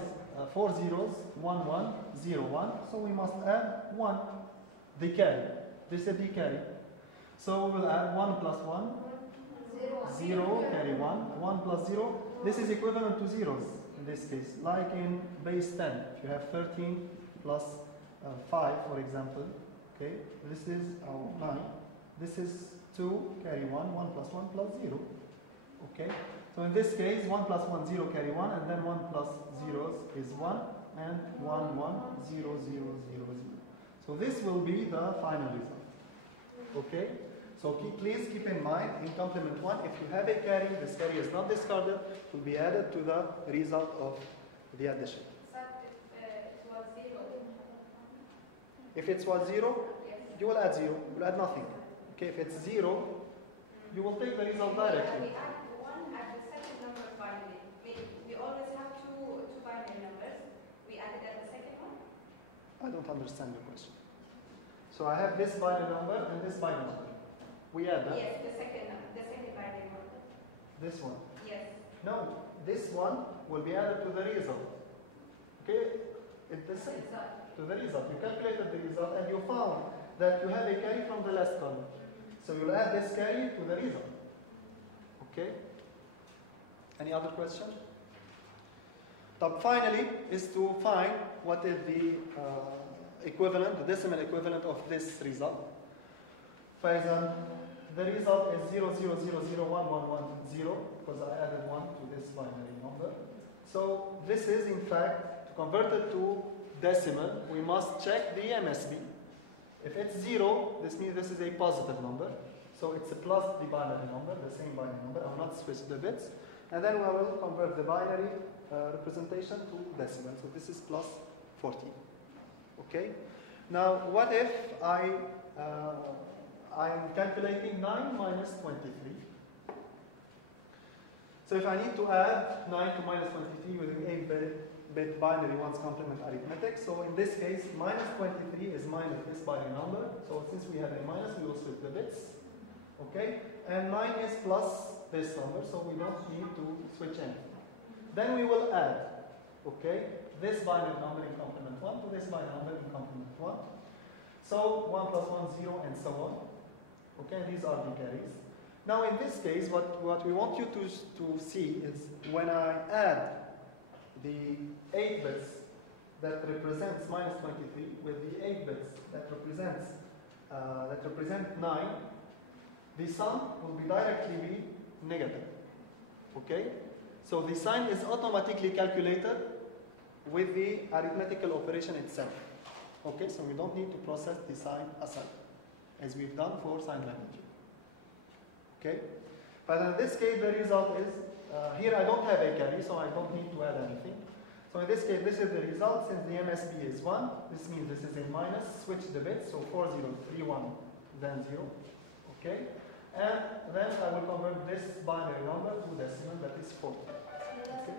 4 zeros, 1, 1, 0, 1, so we must add 1, the carry. This is the carry. So we will add 1 plus 1, 0, carry 1, 1 plus 0. This is equivalent to zeros in this case, like in base 10. If you have 13 plus 5, for example, okay, this is 9. This is 2, carry 1, 1 plus 1 plus 0. Okay, so in this case, 1 plus 1, 0, carry 1, and then 1 plus zeros is 1, and 1, 1, 0, 0, 0, 0. So this will be the final result. Okay, so please keep in mind, in complement 1, if you have a carry, this carry is not discarded, it will be added to the result of the addition. If it was 0, you will add 0, you will add nothing. Okay, if it's 0, you will take the result directly. We add 1 at the second number binary. We always have two binary numbers. We added at the second one. I don't understand your question. So I have this binary number and this binary number. We add that? Yes, the second binary number. This one? Yes. No, this one will be added to the result. Okay? It's the same. To the result. You calculated the result and you found that you have a carry from the last column. So you'll add this carry to the result. Okay? Any other question? Finally is to find what is the equivalent, the decimal equivalent of this result. For example, the result is 0, 0, 0, 0, 1, 1, 1, 0, because I added 1 to this binary number. So this is, in fact, to convert it to decimal, we must check the MSB. If it's 0, this means this is a positive number. So it's a plus the binary number, the same binary number. I will not switch the bits. And then we will convert the binary representation to decimal. So this is plus 14. Okay? Now, what if I am calculating 9 minus 23? So if I need to add 9 to minus 23 using 8-bit binary ones complement arithmetic, so in this case, minus 23 is minus this binary number. So since we have a minus, we will switch the bits. Okay? And 9 is plus this number, so we don't need to switch anything. Then we will add, okay, this binary number in complement 1 to this binary number in complement 1. So 1 plus 1, 0, and so on. Okay, these are the carries. Now in this case, what we want you to see is when I add the 8 bits that represents minus 23 with the 8 bits that represent 9, the sum will be directly negative. Okay? So the sign is automatically calculated with the arithmetical operation itself. Okay, so we don't need to process the sign aside, as we've done for sign language. Okay? But in this case, the result is, here I don't have a carry, so I don't need to add anything. So in this case, this is the result. Since the MSB is 1, this means this is a minus. Switch the bits, so 4, 0, 3, 1, then 0. Okay? And then I will convert this binary number to decimal, that is 40. Okay?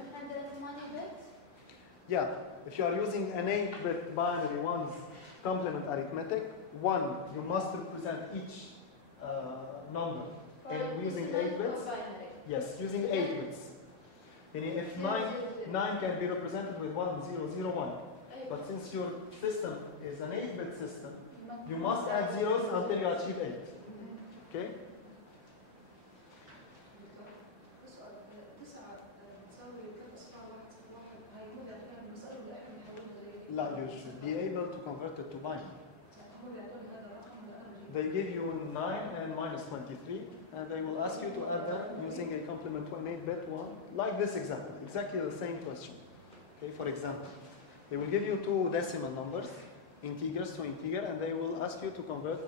Yeah, if you are using an 8-bit binary ones complement arithmetic, 1, you must represent each number. And using 8 bits? Yes, using 8 bits. Meaning if 9 can be represented with 1, 0, 0, 1. But since your system is an 8-bit system, you must add zeros until you achieve 8. Okay? You should be able to convert it to binary. They give you 9 and minus 23, and they will ask you to add them using a complement 8-bit one, like this example, exactly the same question. Okay, for example, they will give you two decimal numbers, integers to integer, and they will ask you to convert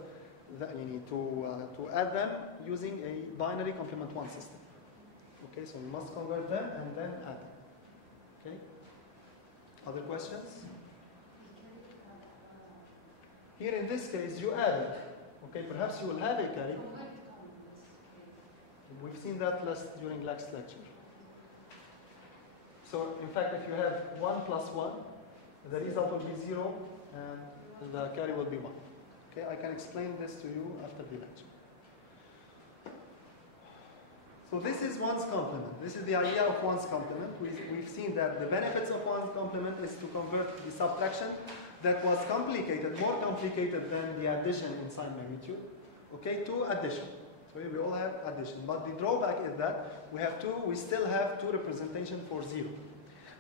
you need to add them using a binary complement 1 system. Okay, so you must convert them and then add them. Okay. Other questions? Here in this case, you add it. Okay, perhaps you will have a carry. We've seen that last during last lecture. So, in fact, if you have 1 plus 1, the result will be 0 and the carry will be 1. Okay, I can explain this to you after the lecture. So this is 1's complement. This is the idea of 1's complement. We've seen that the benefits of 1's complement is to convert the subtraction that was complicated, more complicated than the addition in sign magnitude, okay, to addition. So we all have addition. But the drawback is that we still have 2 representation for 0.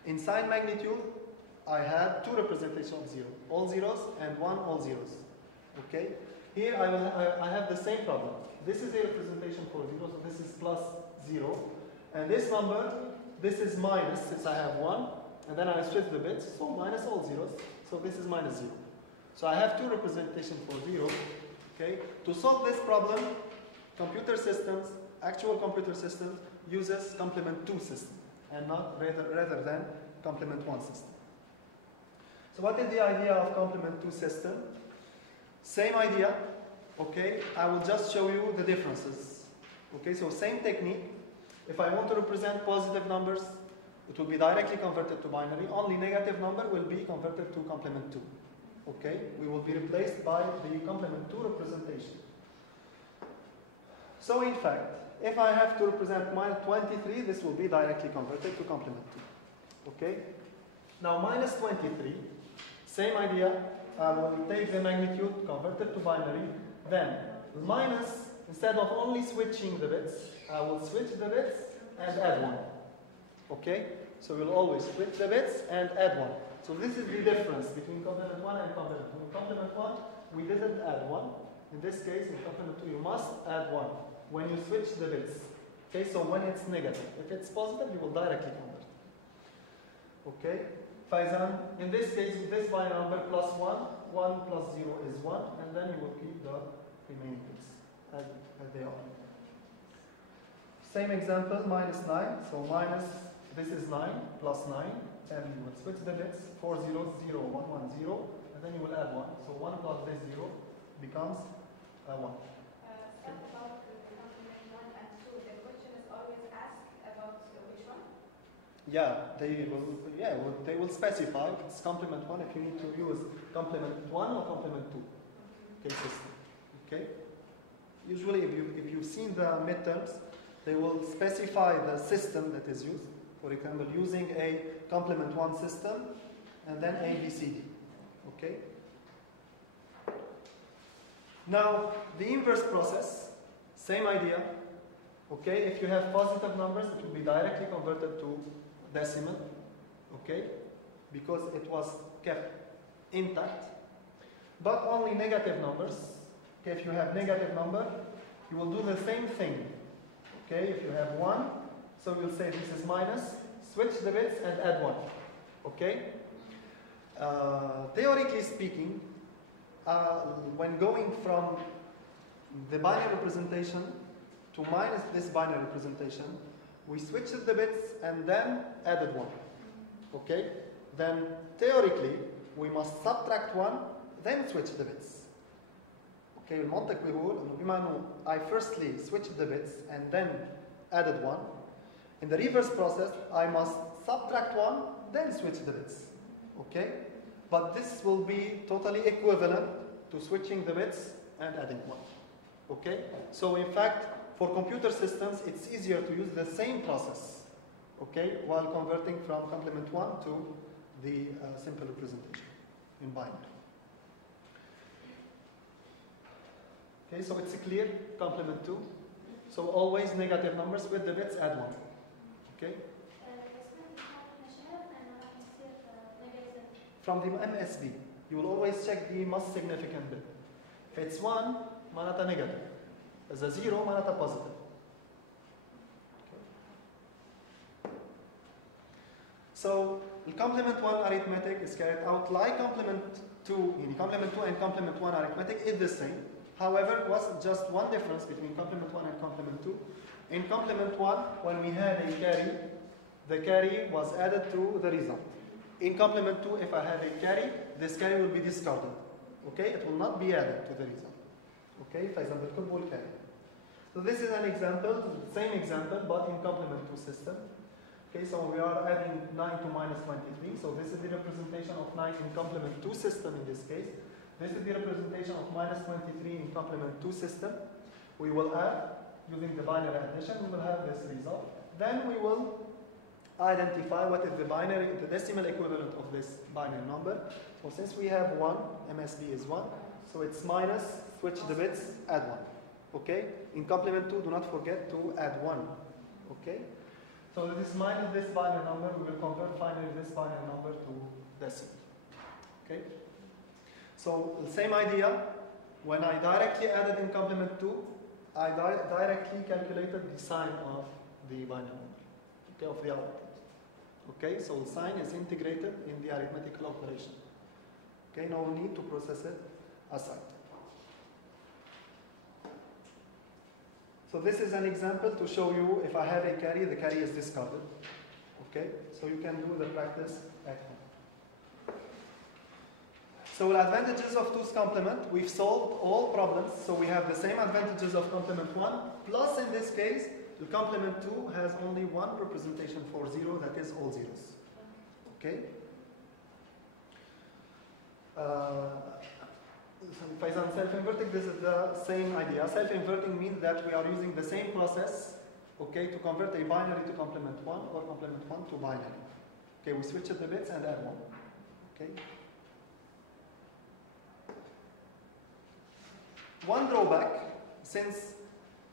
In sign magnitude, I had 2 representation of 0. All zeros and 1 all zeros. Okay? Here I have the same problem. This is a representation for 0, so this is plus 0. And this number, this is minus, since I have 1. And then I switch the bits, so minus all zeros. So this is minus 0. So I have 2 representation for 0. Okay? To solve this problem, computer systems, actual computer systems, uses complement 2 system, and not rather than complement 1 system. So what is the idea of complement 2 system? Same idea. Okay, I will just show you the differences. Okay, so same technique. If I want to represent positive numbers, it will be directly converted to binary. Only negative number will be converted to complement 2. Okay, we will be replaced by the complement 2 representation. So in fact, if I have to represent minus 23, this will be directly converted to complement 2. Okay, now minus 23, same idea. I will take the magnitude, convert it to binary. Then minus, instead of only switching the bits, I will switch the bits and add 1. Okay? So we'll always switch the bits and add 1. So this is the difference between complement 1 and complement 2. In complement 1, we didn't add 1. In this case, in complement 2, you must add 1 when you switch the bits. Okay? So when it's negative. If it's positive, you will directly convert. Okay? Faizan, in this case, with this binary number plus 1, 1 plus 0 is 1, and then you will keep the remaining bits as they are. Same example, minus 9. So minus, this is 9 plus 9, and you will switch the bits, 4 zeros, 0, 1, 1, 0, and then you will add 1. So 1 plus this 0 becomes 1. About the complement 1 and 2, the question is always asked about which one? Yeah, they will specify if it's complement 1 if you need to use complement 1 or complement 2 okay, system. Okay? Usually if you've seen the midterms, they will specify the system that is used. For example, using a complement 1 system and then A, B, C, D. Okay? Now, the inverse process, same idea. Okay, if you have positive numbers, it will be directly converted to decimal, okay, because it was kept intact. But only negative numbers. Okay, if you have negative number, you will do the same thing. Okay, if you have 1, so you'll say this is minus, switch the bits and add 1. Okay? Theoretically speaking, when going from the binary representation to minus this binary representation, we switched the bits and then added 1. Okay? Then theoretically, we must subtract 1, then switch the bits. Okay, المنطق بيقول إنه بما إنه I firstly switched the bits and then added 1. In the reverse process, I must subtract 1, then switch the bits. Okay? But this will be totally equivalent to switching the bits and adding 1. Okay? So in fact, for computer systems, it's easier to use the same process, okay, while converting from complement 1 to the simple representation in binary. Okay, so it's clear, complement 2. So always negative numbers with the bits, add 1. Okay? From the MSB, you will always check the most significant bit. If it's 1, معناتها negative. As a 0, معناتها positive. Okay. So, the complement 1 arithmetic is carried out like complement 2. Complement 2 and complement 1 arithmetic is the same. However, it was just one difference between complement 1 and complement 2. In complement 1, when we had a carry, the carry was added to the result. In complement 2, if I have a carry, this carry will be discarded. Okay? It will not be added to the result. Okay? فإذا بتكتبوا carry. So this is an example, the same example, but in complement 2 system. Okay, so we are adding 9 to minus 23. So this is the representation of 9 in complement 2 system in this case. This is the representation of minus 23 in complement 2 system. We will add, using the binary addition, we will have this result. Then we will identify what is the binary, the decimal equivalent of this binary number. So since we have 1, MSB is 1, so it's minus, switch the bits, add 1. Okay? In complement 2, do not forget to add 1. Okay? So this minus this binary number, we will convert finally this binary number to decimal. Okay? So the same idea, when I directly added in complement 2, I directly calculated the sign of the binary number, okay, of the output. Okay, so the sign is integrated in the arithmetical operation. Okay, no need to process it aside. So this is an example to show you if I have a carry, the carry is discarded. Okay, so you can do the practice at home. So the advantages of 2's complement, we've solved all problems. So we have the same advantages of complement 1, plus in this case, the complement 2 has only one representation for 0, that is all zeros. Okay? Self-inverting, this is the same idea. Self-inverting means that we are using the same process, okay, to convert a binary to complement 1 or complement 1 to binary. Okay, we switch the bits and add 1. Okay? One drawback, since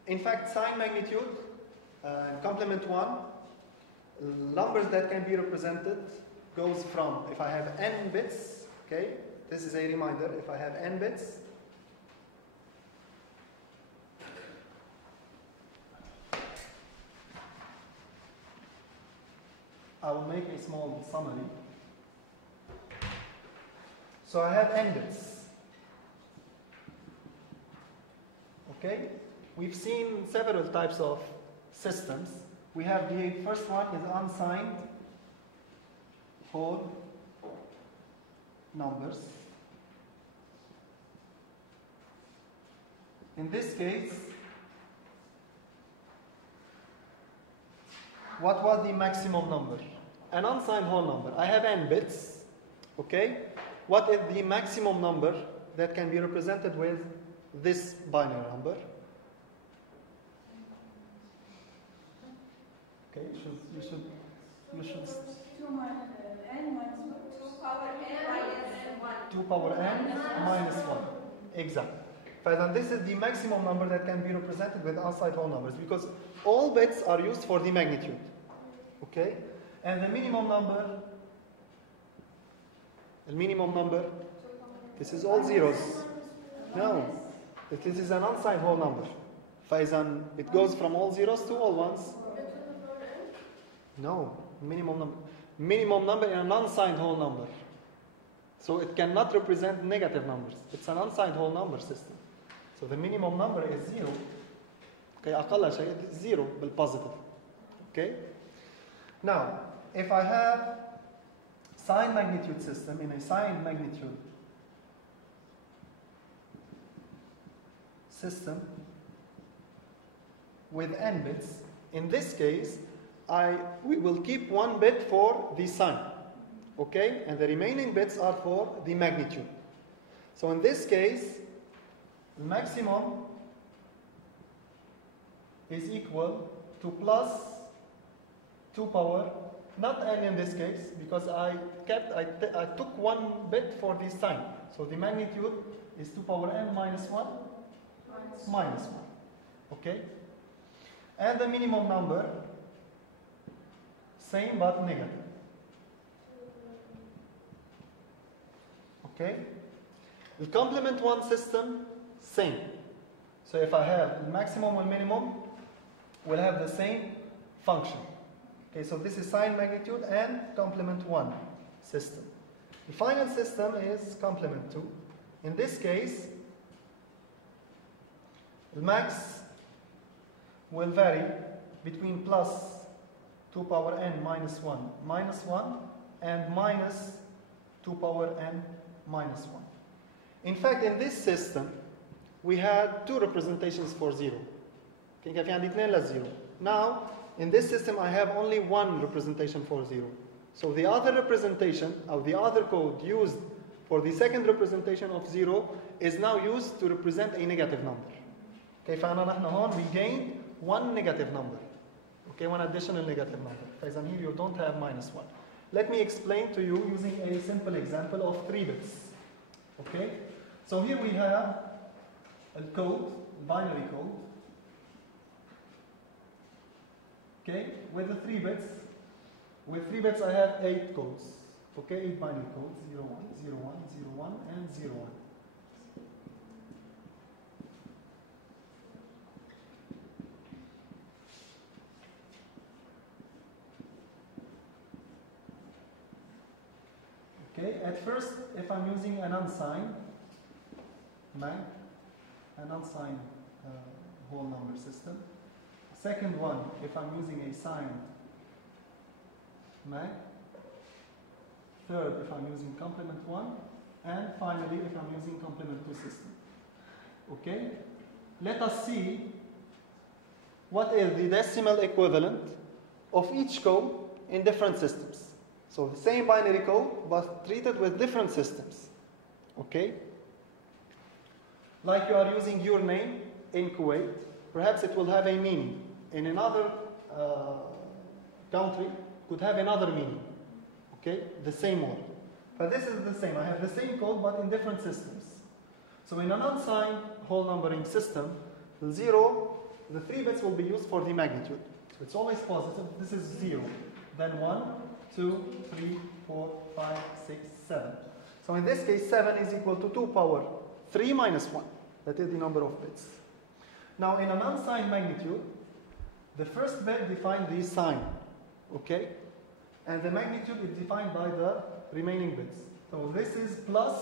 in fact sign magnitude in complement 1, numbers that can be represented goes from, if I have n bits, okay, this is a reminder, if I have n bits, I will make a small summary. So I have n bits. Okay? We've seen several types of systems. We have the first one is unsigned whole numbers. In this case, what was the maximum number? An unsigned whole number. I have n bits. Okay? What is the maximum number that can be represented with this binary number? Okay, you should 2 minus n minus 1. 2 power n minus 1. 2 power n minus 1. Exactly. Then this is the maximum number that can be represented with unsigned whole numbers because all bits are used for the magnitude. Okay? And the minimum number, this is all zeros. No, this is an unsigned whole number. فإذا it goes from all zeros to all ones. No, minimum number. Minimum number in an unsigned whole number. So it cannot represent negative numbers. It's an unsigned whole number system. So the minimum number is 0. Okay, أقل شيء 0 بالpositive. Okay? Now, if I have sign magnitude system in a sign magnitude system with n bits, in this case, we will keep 1 bit for the sign, okay? And the remaining bits are for the magnitude. So in this case, the maximum is equal to plus 2 power, not n in this case, because I took 1 bit for the sign. So the magnitude is 2 power n minus 1, minus 1, okay? And the minimum number, same but negative. Okay? The complement 1 system, same. So if I have the maximum and minimum, we'll have the same function. Okay, so this is sign magnitude and complement 1 system. The final system is complement 2. In this case, The max will vary between plus 2 power n minus 1 and minus 2 power n minus 1. In fact, in this system, we had two representations for 0. كان في عندي اثنين للزيرو. Now, in this system, I have only one representation for 0. So the other representation, or the other code used for the second representation of 0 is now used to represent a negative number. Okay, فأنا نحن هون we gain one negative number. Okay, one additional negative number. فإذا here you don't have minus 1. Let me explain to you using a simple example of 3 bits. Okay, so here we have a code, binary code. Okay, with the 3 bits. With 3 bits, I have 8 codes. Okay, 8 binary codes, 0, 1, 0, 1, 0, 1, and 0, 1. Okay, at first, if I'm using an unsigned mag, an unsigned whole number system. Second one, if I'm using a signed mag. Third, if I'm using complement 1. And finally, if I'm using complement 2 system. Okay? Let us see what is the decimal equivalent of each code in different systems. So the same binary code, but treated with different systems. Okay? Like you are using your name in Kuwait, perhaps it will have a meaning. In another country, could have another meaning. Okay? The same one. But this is the same. I have the same code, but in different systems. So in an unsigned whole numbering system, the 0, the 3 bits will be used for the magnitude. So it's always positive. This is 0. Then 1, 2, 3, 4, 5, 6, 7. So in this case, 7 is equal to 2 power 3 minus 1. That is the number of bits. Now in an unsigned magnitude, the first bit defines the sign. Okay? And the magnitude is defined by the remaining bits. So this is plus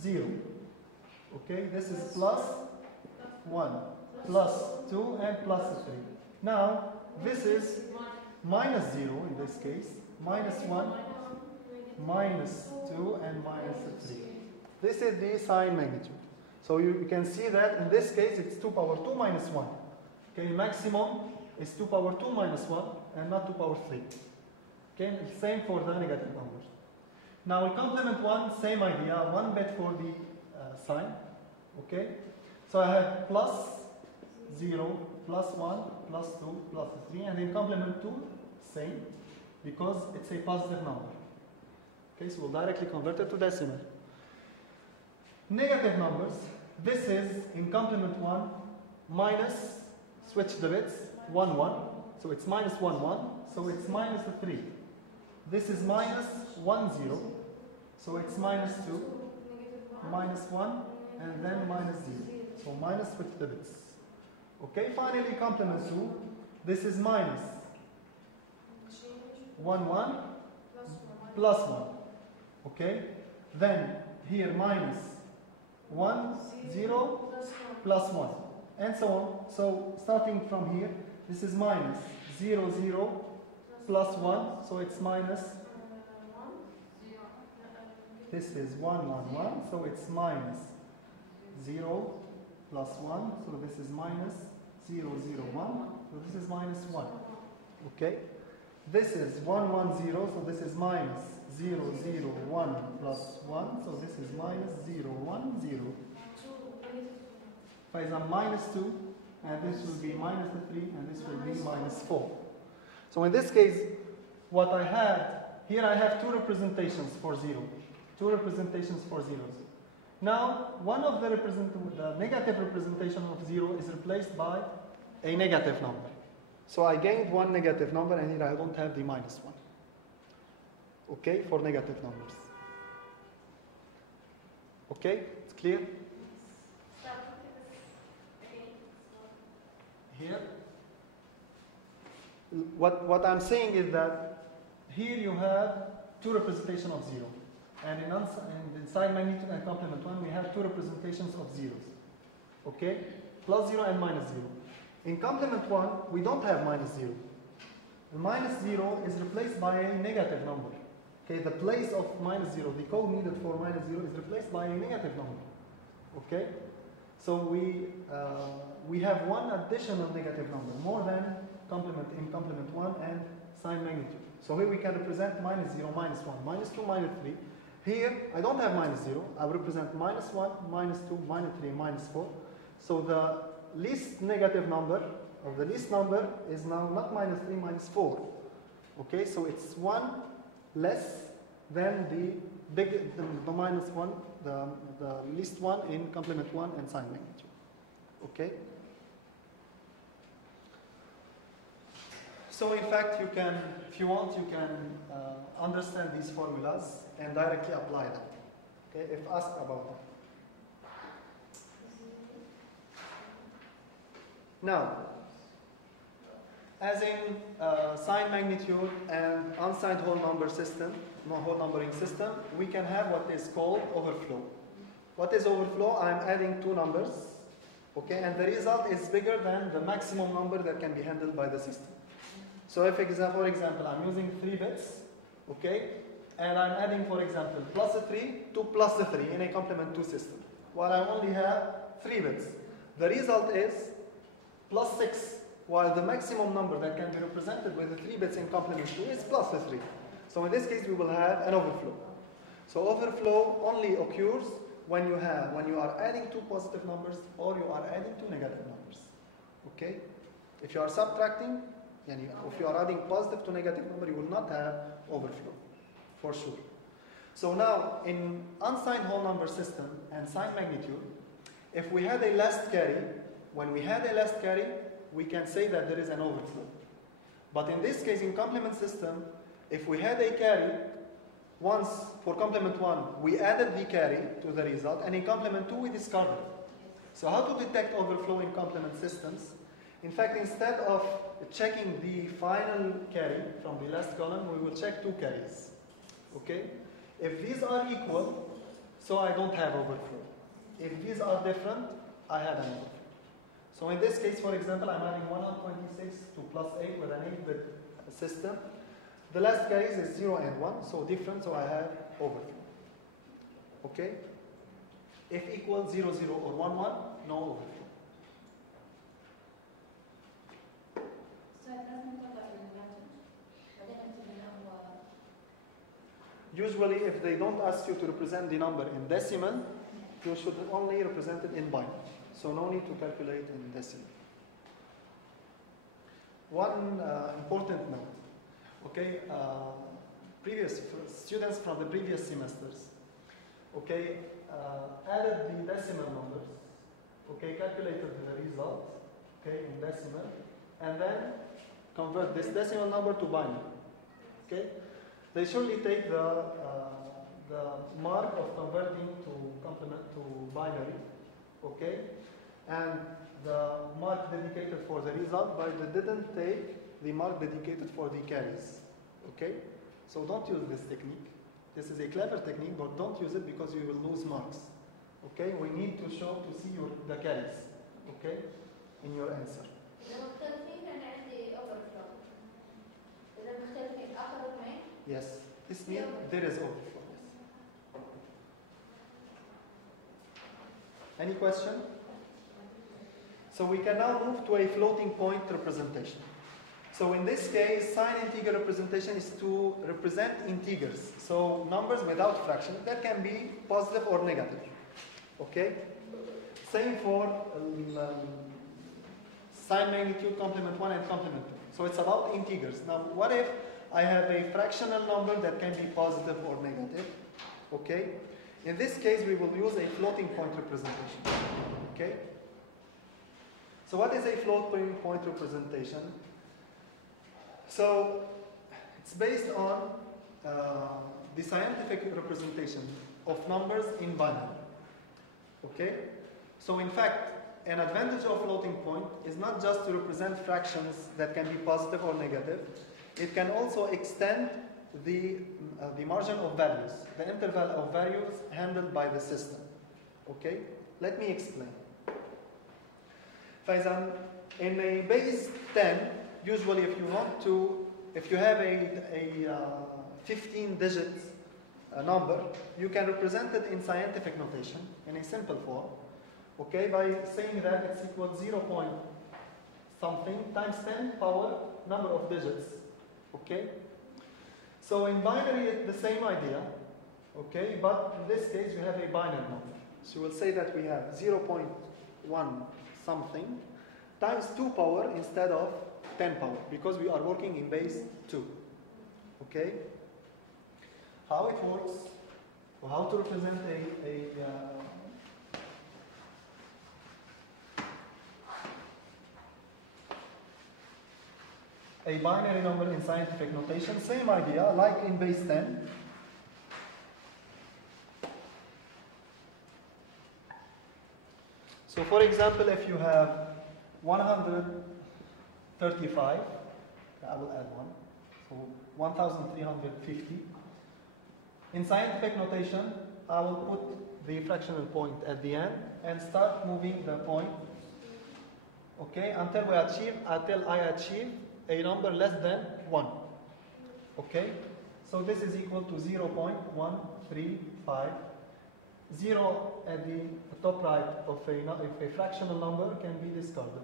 0. Okay? This is plus 1, plus 2, and plus 3. Now, this is minus 0 in this case, minus 1, minus 2, and minus 3. This is the sign magnitude. So you can see that in this case it's 2 power 2 minus 1. Okay, maximum is 2 power 2 minus 1 and not 2 power 3. Okay, same for the negative numbers. Now in complement 1, same idea, 1 bit for the sign. Okay, so I have plus 0, plus 1, plus 2, plus 3, and in complement 2, same, because it's a positive number. Okay, so we'll directly convert it to decimal. Negative numbers, this is in complement 1, minus, switch the bits, 1, 1, so it's minus 1, 1, so it's minus 3. This is minus 1, 0, so it's minus 2, minus 1, and then minus 0. So minus switch the bits. Okay, finally complement 2, this is minus 1, 1, plus 1. Okay, then here minus 1, 0, plus 1, and so on. So starting from here, this is minus 0, 0, plus 1, so it's minus. This is 1, 1, 1, so it's minus 0, plus 1, so this is minus 0, 0, 1, so this is minus 1. Okay? This is 1, 1, 0, so this is minus 0, 0, 1, plus 1, so this is minus 0, 1, 0. Faizan minus 2, and this will be minus 3, and this will be minus 4. So in this case, what I had, here I have two representations for 0. Two representations for zeros. Now, one of the negative representation of 0 is replaced by a negative number. So I gained one negative number, and here I don't have the minus 1. Okay, for negative numbers. Okay, it's clear? Here, what I'm saying is that here you have two representations of 0. And in sign magnitude and complement 1, we have two representations of zeros. Okay? Plus 0 and minus 0. In complement 1, we don't have minus 0. The minus 0 is replaced by a negative number. Okay, the place of minus 0, the code needed for minus 0 is replaced by a negative number. Okay? So we have one additional negative number, more than complement in complement 1 and sign magnitude. So here we can represent minus 0, minus 1, minus 2, minus 3. Here, I don't have minus 0. I will represent minus 1, minus 2, minus 3, minus 4. So the least negative number, or the least number, is now not minus 3, minus 4. Okay, so it's 1 less than the minus 1, the least one in complement 1 and sign magnitude. Okay? So in fact, you can, if you want, you can understand these formulas and directly apply them. Okay, if asked about them. Now, as in sign magnitude and unsigned whole number system, whole numbering system, we can have what is called overflow. What is overflow? I'm adding two numbers, okay, and the result is bigger than the maximum number that can be handled by the system. So if, for example, I'm using 3 bits, okay, and I'm adding, for example, plus a 3 to plus a 3 in a complement 2 system, while I only have 3 bits. The result is plus 6, while the maximum number that can be represented with the 3 bits in complement 2 is plus a 3. So in this case, we will have an overflow. So overflow only occurs when you are adding 2 positive numbers or you are adding 2 negative numbers. Okay? If you are subtracting, if you are adding positive to negative number, you will not have overflow, for sure. So now, in unsigned whole number system and sign magnitude, if we had a last carry, when we had a last carry, we can say that there is an overflow. But in this case, in complement system, if we had a carry, once for complement 1, we added the carry to the result, and in complement 2, we discarded it. So how to detect overflow in complement systems? In fact, instead of checking the final carry from the last column, we will check 2 carries. Okay? If these are equal, so I don't have overflow. If these are different, I have an overflow. So in this case, for example, I'm adding 126 to plus 8 with an 8-bit system. The last carries is 0 and 1, so different, so I have overflow. Okay? If equal 0, 0 or 1, 1, no overflow. Usually, if they don't ask you to represent the number in decimal, you should only represent it in binary. So no need to calculate in decimal. One important note. Okay, previous students from the previous semesters, okay, added the decimal numbers, okay, calculated the result, okay, in decimal, and then convert this decimal number to binary, okay. They surely take the mark of converting to complement to binary, okay, and the mark dedicated for the result, but they didn't take the mark dedicated for the carries, okay? So don't use this technique. This is a clever technique, but don't use it because you will lose marks, okay? We need to see the carries, okay, in your answer. Yes, this means there is overflow. Yes. Any question? So we can now move to a floating point representation. So in this case, sign integer representation is to represent integers. So numbers without fraction that can be positive or negative. Okay? Same for sign magnitude, complement 1 and complement 2. So it's about integers. Now what if I have a fractional number that can be positive or negative? Okay? In this case, we will use a floating point representation. Okay? So what is a floating point representation? So it's based on the scientific representation of numbers in binary. Okay? So in fact, an advantage of floating point is not just to represent fractions that can be positive or negative. It can also extend the margin of values, the interval of values handled by the system. Okay? Let me explain. فإذا in a base 10, usually if you have a 15 digits number, you can represent it in scientific notation in a simple form, okay, by saying that it's equal 0 point something times 10 power number of digits, okay. So in binary, it's the same idea, okay, but in this case, you have a binary number. So we'll say that we have 0.1 something times 2 power instead of 10 power, because we are working in base 2, okay. How it works, or how to represent a binary number in scientific notation, same idea, like in base 10. So for example, if you have 135, I will add 1, so 1350. In scientific notation, I will put the fractional point at the end and start moving the point, okay, until I achieve a number less than 1, okay. So this is equal to 0.135. 0 at the top right of a fractional number can be discarded,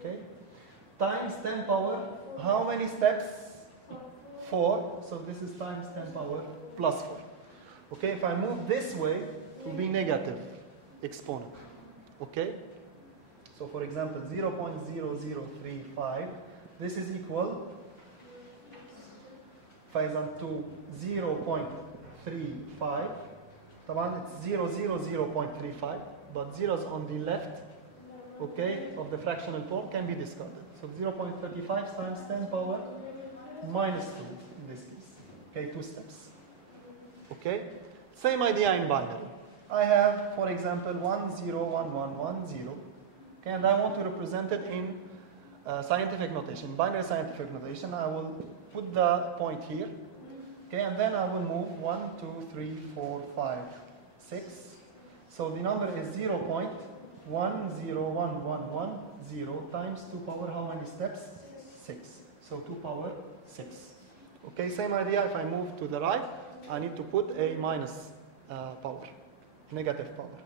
okay. Times 10 power, how many steps? 4, so this is times 10 power plus 4. Okay, if I move this way, it will be negative exponent, okay. So for example, 0.0035, this is equal to 0.35. It's 0.35, but zeros on the left, okay, of the fractional form can be discarded. So 0.35 times 10 power minus 2 in this case. Okay, 2 steps. Okay, same idea in binary. I have, for example, 101110. Okay, and I want to represent it in scientific notation, binary scientific notation. I will put the point here. Okay, and then I will move 1, 2, 3, 4, 5, 6. So the number is 0.101110 times 2 power how many steps? 6. So 2 power 6. Okay, same idea. If I move to the right, I need to put a minus power, negative power.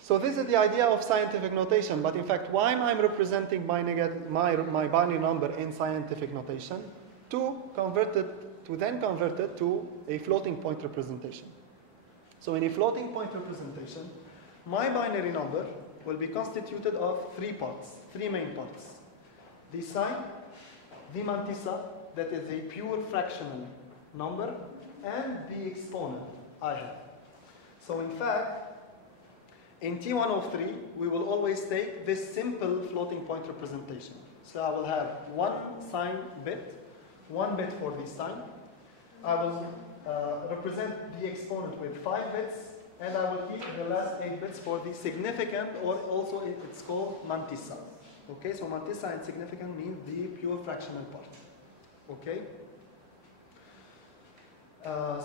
So this is the idea of scientific notation. But in fact, why am I representing my binary number in scientific notation? To then convert it to a floating point representation. So in a floating point representation, my binary number will be constituted of 3 parts, 3 main parts. The sign, the mantissa, that is a pure fractional number, and the exponent I have. So in fact, in T103, we will always take this simple floating point representation. So I will have 1 sign bit, 1 bit for the sign. I will represent the exponent with 5 bits, and I will keep the last 8 bits for the significant, or also it's called mantissa. Okay, so mantissa and significant means the pure fractional part. Okay.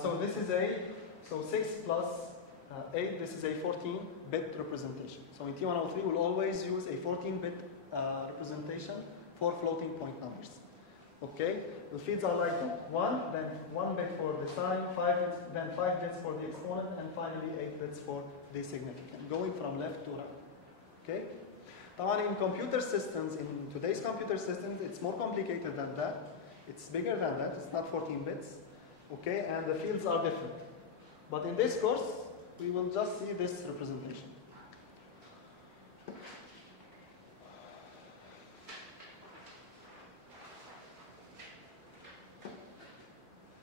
So this is 6 plus 8, this is a 14-bit representation. So in T103, we'll always use a 14-bit representation for floating point numbers. Okay, the fields are like that. 1, then 1 bit for the sign, 5 bits, then 5 bits for the exponent, and finally 8 bits for the significant, going from left to right. Okay? Now in computer systems, in today's computer systems, it's more complicated than that. It's bigger than that. It's not 14 bits. Okay, and the fields are different. But in this course, we will just see this representation.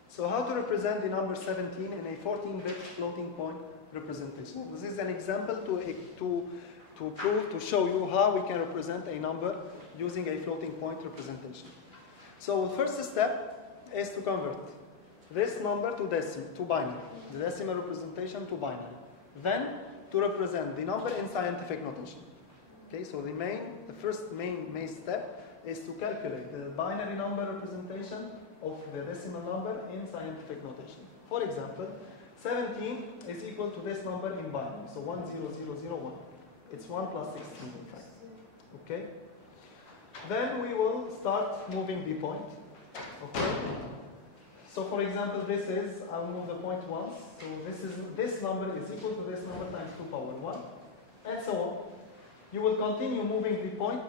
So how to represent the number 17 in a 14-bit floating point representation? This is an example to show you how we can represent a number using a floating point representation. So the first step is to convert this number to binary, the decimal representation to binary. Then to represent the number in scientific notation. Okay, so the first main step is to calculate the binary number representation of the decimal number in scientific notation. For example, 17 is equal to this number in binary, so 10001. It's 1 plus 16 in fact. Okay? Then we will start moving the point. Okay? So for example, this is, I'll move the point once. So this number is equal to this number times 2 power 1. And so on. You will continue moving the point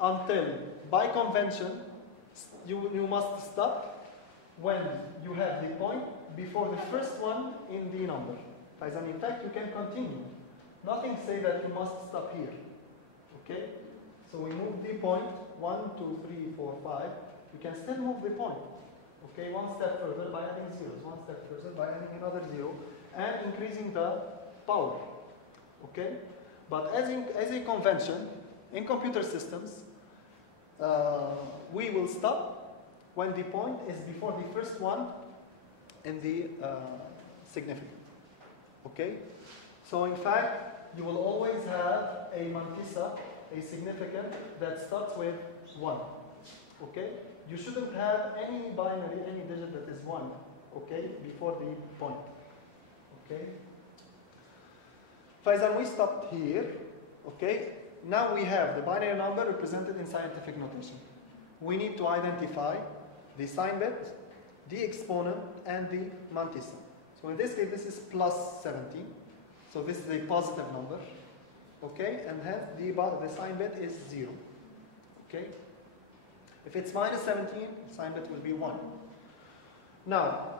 until, by convention, you must stop when you have the point before the first one in the number. As in fact, you can continue. Nothing say that you must stop here. Okay? So we move the point 1, 2, 3, 4, 5. You can still move the point. Okay, one step further by adding zeros, one step further by adding another zero, and increasing the power. Okay? But as a convention, in computer systems, we will stop when the point is before the first one in the significand. Okay? So in fact, you will always have a mantissa, a significand that starts with 1. Okay? You shouldn't have any binary, any digit that is 1, okay, before the point. Okay? Faizan, we stopped here. Okay? Now we have the binary number represented in scientific notation. We need to identify the sign bit, the exponent, and the mantissa. So in this case, this is plus 17. So this is a positive number. Okay? And hence the sign bit is 0. Okay? If it's minus 17, sign bit will be 1. Now,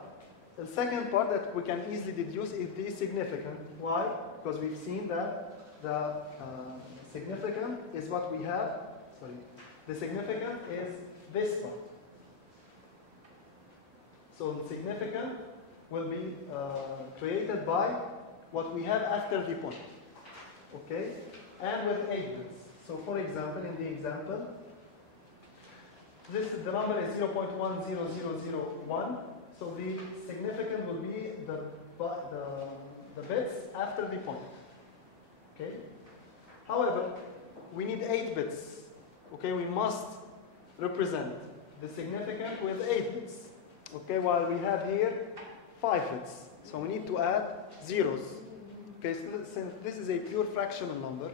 the second part that we can easily deduce is the significand. Why? Because we've seen that the significand is what we have. Sorry. The significand is this part. So the significand will be created by what we have after the point. Okay? And with 8 bits. So for example, in the example, the number is 0.10001. So the significand will be the bits after the point. Okay? However, we need 8 bits. Okay, we must represent the significand with 8 bits. Okay, while we have here 5 bits. So we need to add zeros. Okay, so since this is a pure fractional number,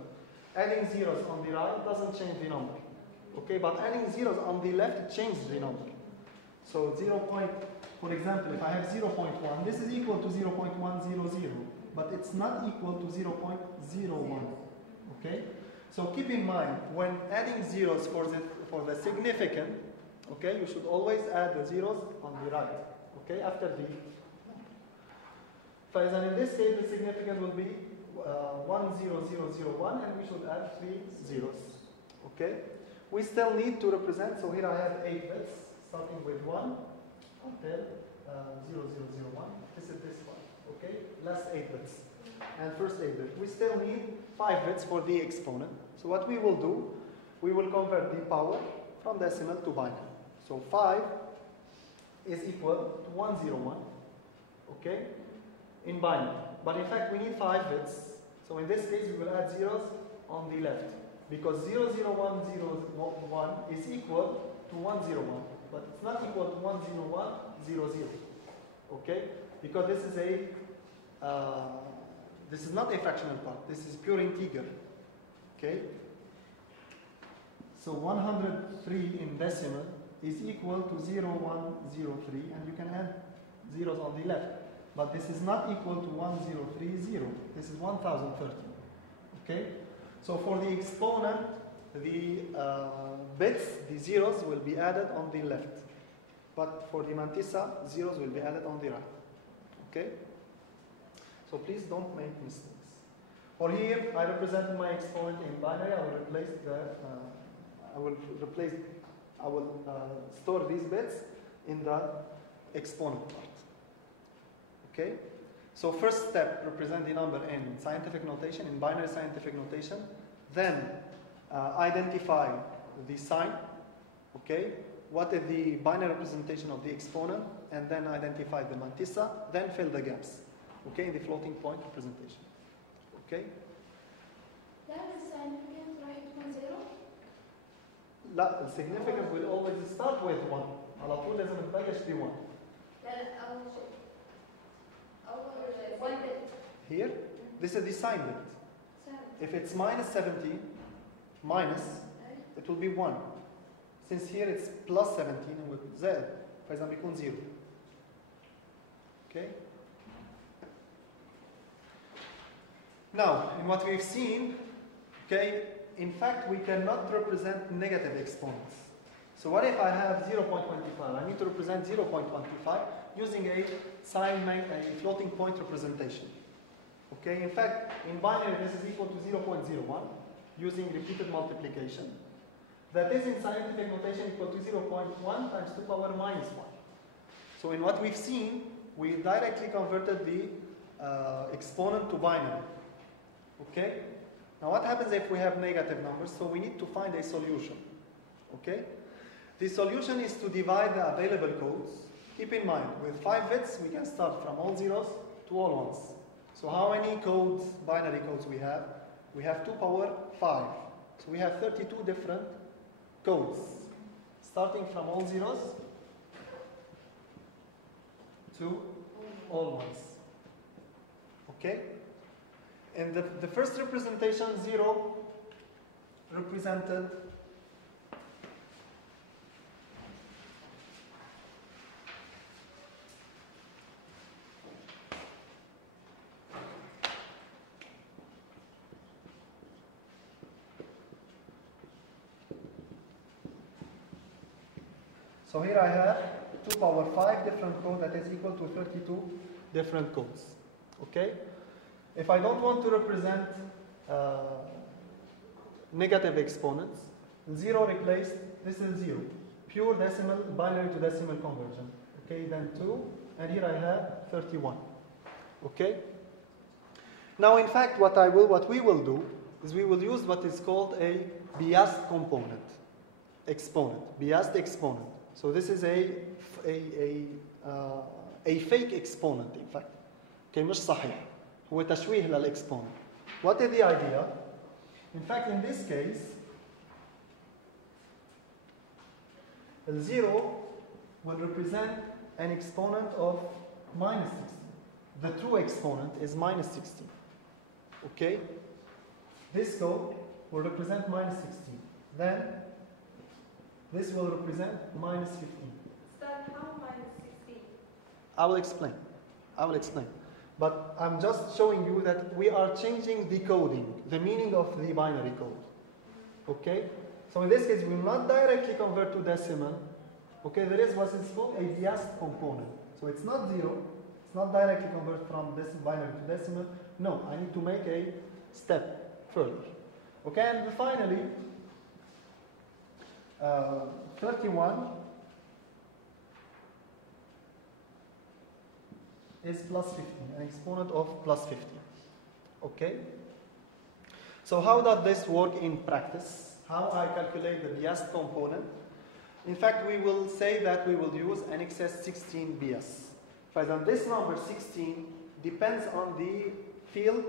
adding zeros on the right doesn't change the number. Okay, but adding zeros on the left changes the number. So for example, if I have 0.1, this is equal to 0.100, but it's not equal to 0.01. Okay? So keep in mind, when adding zeros for the significand, okay, you should always add the zeros on the right. Okay, after the. And in this case, the significand will be 10001, and we should add 3 zeros. Okay? We still need to represent, so here I have 8 bits, starting with 1 until 0001. This is this one, okay? Last 8 bits. And first 8 bit. We still need 5 bits for the exponent. So what we will do, we will convert the power from decimal to binary. So 5 is equal to 101, okay? In binary. But in fact, we need 5 bits. So in this case, we will add zeros on the left. Because 00101 is equal to 101, but it's not equal to 10100. Okay? Because this is not a fractional part. This is pure integer. Okay? So 103 in decimal is equal to 0103, and you can add zeros on the left. But this is not equal to 1030. This is 1030. Okay? So for the exponent, the bits, the zeros will be added on the left. But for the mantissa, zeros will be added on the right. Okay? So please don't make mistakes. For here, I represented my exponent in binary. I will store these bits in the exponent part. Okay? So first step, represent the number in scientific notation, in binary scientific notation. Then identify the sign. Okay? What is the binary representation of the exponent? And then identify the mantissa. Then fill the gaps. Okay? In the floating point representation. Okay? That is significant, right? 1 0? لا, significant will always start with 1. على طول لازم تبلش ب 1. One bit. Here, this is the sign bit. if it's minus 17, minus, it will be 1. Since here it's plus 17 with زائد, فإذا بيكون 0. Okay? Now, in what we've seen, okay, in fact, we cannot represent negative exponents. So what if I have 0.25? I need to represent 0.25 using a floating point representation. Okay, in fact, in binary, this is equal to 0.01 using repeated multiplication. That is in scientific notation equal to 0.1 times 2 power minus 1. So in what we've seen, we directly converted the exponent to binary. Okay? Now what happens if we have negative numbers? So we need to find a solution. Okay? The solution is to divide the available codes. Keep in mind, with 5 bits, we can start from all zeros to all ones. So how many codes, binary codes we have? We have 2 power 5. So we have 32 different codes, starting from all zeros to all ones. Okay? And the first representation, 0, represented so here I have 2 power 5 different codes that is equal to 32 different codes. Okay? If I don't want to represent negative exponents, 0 replaced, this is 0. Pure decimal, binary to decimal conversion. Okay, then 2, and here I have 31. Okay? Now, in fact, what we will do is we will use what is called a biased component, exponent, biased exponent. So this is a fake exponent, in fact. Okay, مش صحيح. هو تشويه للإكسبوننت. What is the idea? In fact, in this case, 0 will represent an exponent of minus 16. The true exponent is minus 16. Okay? This code will represent minus 16. Then, this will represent minus 15. Start how minus 16? I will explain. But I'm just showing you that we are changing the coding, the meaning of the binary code. Okay? So in this case, we will not directly convert to decimal. Okay, there is what is called a biased component. So it's not 0. It's not directly convert from this binary to decimal. No, I need to make a step further. Okay, and finally, 31 is plus 15, an exponent of plus 15. Okay? So how does this work in practice? How I calculate the biased component? In fact, we will say that we will use an excess 16 bias. For example, this number 16 depends on the field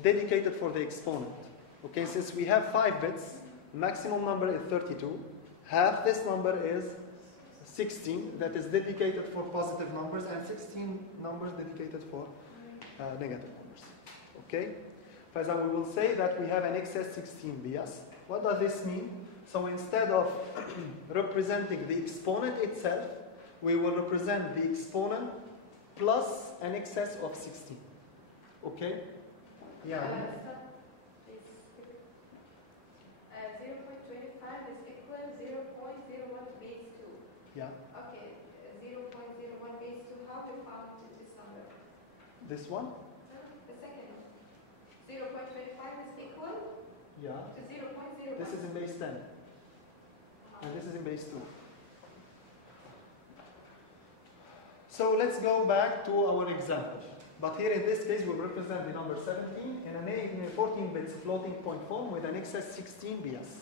dedicated for the exponent. Okay, since we have 5 bits, maximum number is 32. Half this number is 16 that is dedicated for positive numbers and 16 numbers dedicated for negative numbers. Okay? For example, we will say that we have an excess 16 bias. What does this mean? So instead of representing the exponent itself, we will represent the exponent plus an excess of 16. Okay? Yeah. 0.25 is equal 0.01 base 2. Yeah. Okay, 0.01 base 2, how we found this number? This one? The second. 0.25 is equal Yeah. to 0.01. This is in base 10. And this is in base 2. So let's go back to our example. But here in this case, we'll represent the number 17 in a 14 bits floating point form with an excess 16 bias.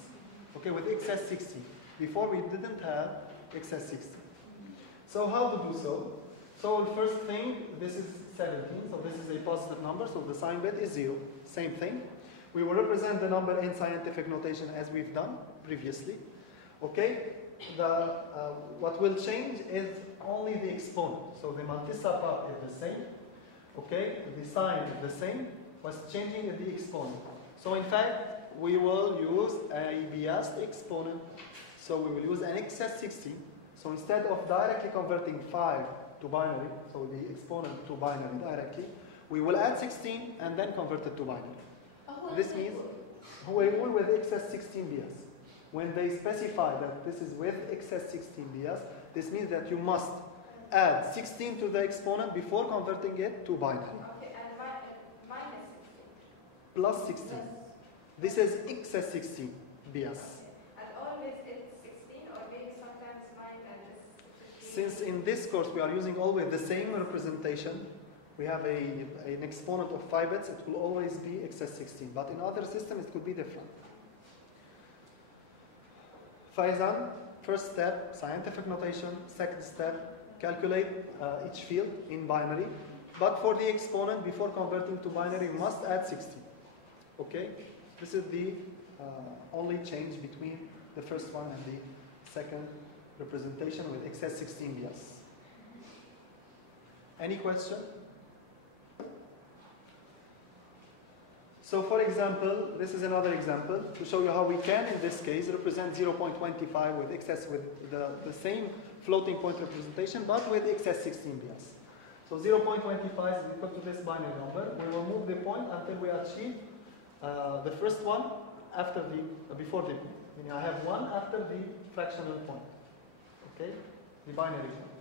Okay, with excess 16. Before we didn't have excess 16. So how to do so? So the first thing, this is 17, so this is a positive number, so the sign bit is 0. Same thing. We will represent the number in scientific notation as we've done previously. Okay? What will change is only the exponent. So the mantissa part is the same. Okay? The sign is the same. What's changing is the exponent. So in fact, we will use a biased exponent. So we will use an excess 16. So instead of directly converting 5 to binary, so the exponent to binary directly, we will add 16 and then convert it to binary. This means we will with excess 16 bias. When they specify that this is with excess 16 bias, this means that you must add 16 to the exponent before converting it to binary. Okay, and minus 16. Plus 16. This is excess 16 bias. And always it's 16, or maybe sometimes 9 and it's 15. Since in this course we are using always the same representation, we have an exponent of 5 bits, it will always be excess 16. But in other systems it could be different. Faizan, first step, scientific notation. Second step, calculate each field in binary. But for the exponent, before converting to binary, we must add 16. Okay? This is the only change between the first one and the second representation with excess 16 bias. Any question? So for example, this is another example to show you how we can, in this case, represent 0.25 with excess with the same floating point representation, but with excess 16 bias. So 0.25 is equal to this binary number. We will move the point until we achieve the first one after before the, meaning I have one after the fractional point. Okay? The binary point.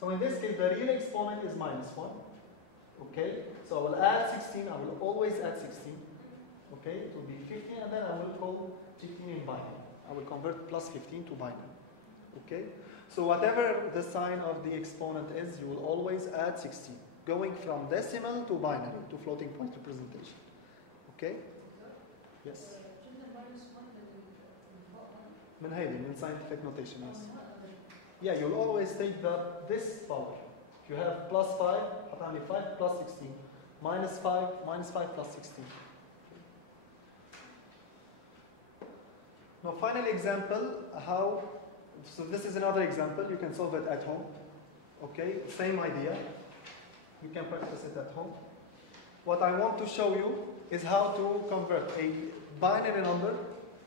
So in this case, the real exponent is minus 1. Okay? So I will add 16, I will always add 16. Okay? It will be 15, and then I will call 15 in binary. I will convert plus 15 to binary. Okay? So whatever the sign of the exponent is, you will always add 16, going from decimal to binary, to floating point representation. Okay? Yes? من هيدي, من scientific notation, yes. Yeah, you'll always take this power. If you have plus 5, حتعملي 5 plus 16, minus 5 plus 16. Now, final example, so this is another example, you can solve it at home. Okay, same idea. You can practice it at home. What I want to show you is how to convert a binary number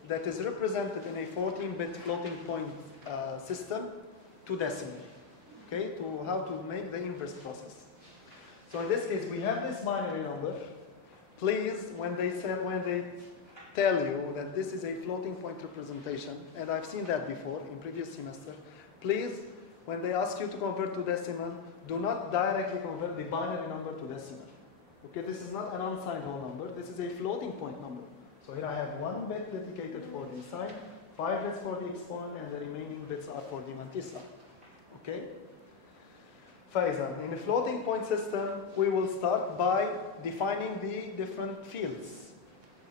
that is represented in a 14-bit floating point system to decimal. Okay, to how to make the inverse process. So in this case, we have this binary number. Please, when they tell you that this is a floating point representation, and I've seen that before in previous semester, please, when they ask you to convert to decimal, do not directly convert the binary number to decimal. Okay, this is not an unsigned whole number. This is a floating point number. So here I have 1 bit dedicated for the sign, 5 bits for the exponent, and the remaining bits are for the mantissa. Okay? Faizan, in a floating point system, we will start by defining the different fields.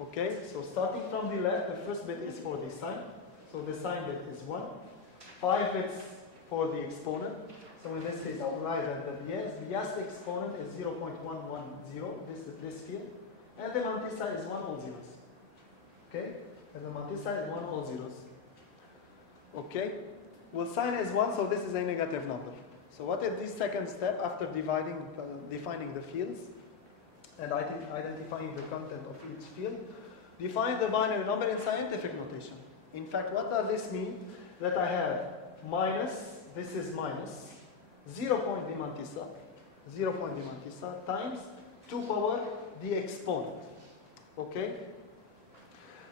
Okay? So starting from the left, the first bit is for the sign. So the sign bit is 1. 5 bits for the exponent. So in this case, I will write that the biased exponent is 0.110, this field. And the mantissa is 1 all zeros. Okay? And the mantissa is 1 all zeros. Okay? Well, sign is 1, so this is a negative number. So what is the second step after defining the fields and identifying the content of each field? Define the binary number in scientific notation. In fact, what does this mean? That I have minus, this is minus, 0 point the mantissa, times 2 power the exponent. Okay?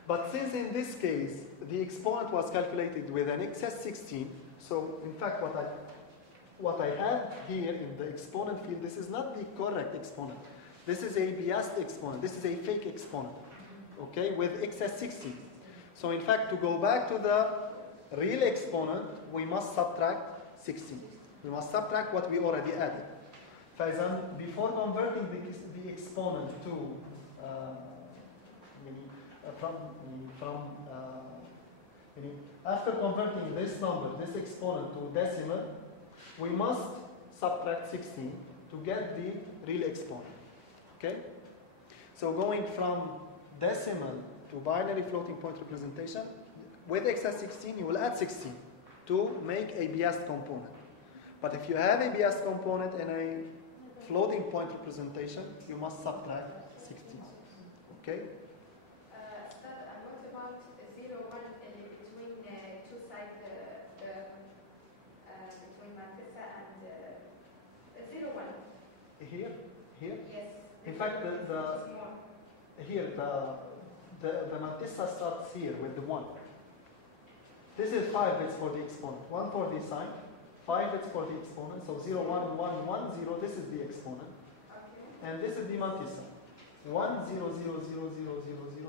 But since in this case, the exponent was calculated with an excess 16, so in fact what I have here in the exponent field, this is not the correct exponent. This is a biased exponent. This is a fake exponent, okay, with excess 16. So in fact, to go back to the real exponent, we must subtract 16. We must subtract what we already added. For example, before converting the exponent to after converting this number, this exponent to decimal, we must subtract 16 to get the real exponent. Okay? So going from decimal to binary floating point representation, with excess 16, you will add 16 to make a biased component. But if you have a biased component in a floating point representation, you must subtract 16. Okay? here? Yes. In fact, Small. here the mantissa starts here with the 1. This is 5 bits for the exponent, 1 for the sign, 5 bits for the exponent, so 0, 1, 1, 1, 0, this is the exponent. Okay. And this is the mantissa, 1, 0, 0, 0, 0, 0, 0, 0.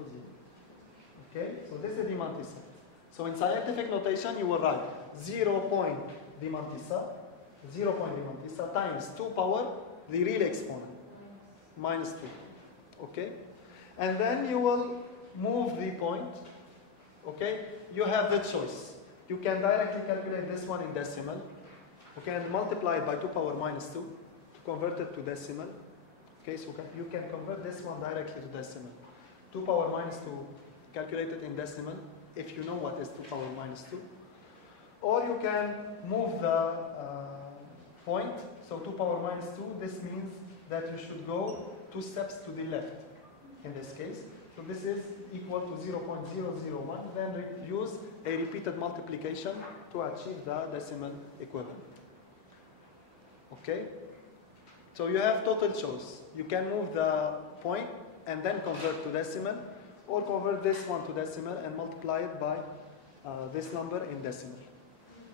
Okay, so this is the mantissa. So in scientific notation, you will write 0 point the mantissa, 0 point the mantissa times 2 power the real exponent, minus 2. Okay? And then you will move the point. Okay? You have the choice. You can directly calculate this one in decimal. Okay, and multiply it by 2 power minus 2 to convert it to decimal. Okay, so you can convert this one directly to decimal. 2 power minus 2, calculate it in decimal if you know what is 2 power minus 2. Or you can move the point, so 2 power minus 2, this means that you should go 2 steps to the left in this case. So this is equal to 0.001, then use a repeated multiplication to achieve the decimal equivalent. Okay? So you have total choice. You can move the point and then convert to decimal, or convert this one to decimal and multiply it by this number in decimal.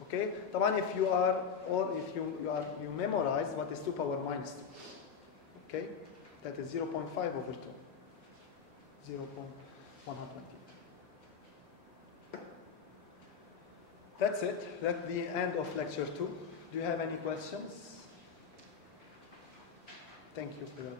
Okay? طبعا if you are, or if you memorize what is 2 power minus 2. Okay? That is 0.5 over 2. 0.120. That's it. That's the end of lecture 2. Do you have any questions? Thank you for that.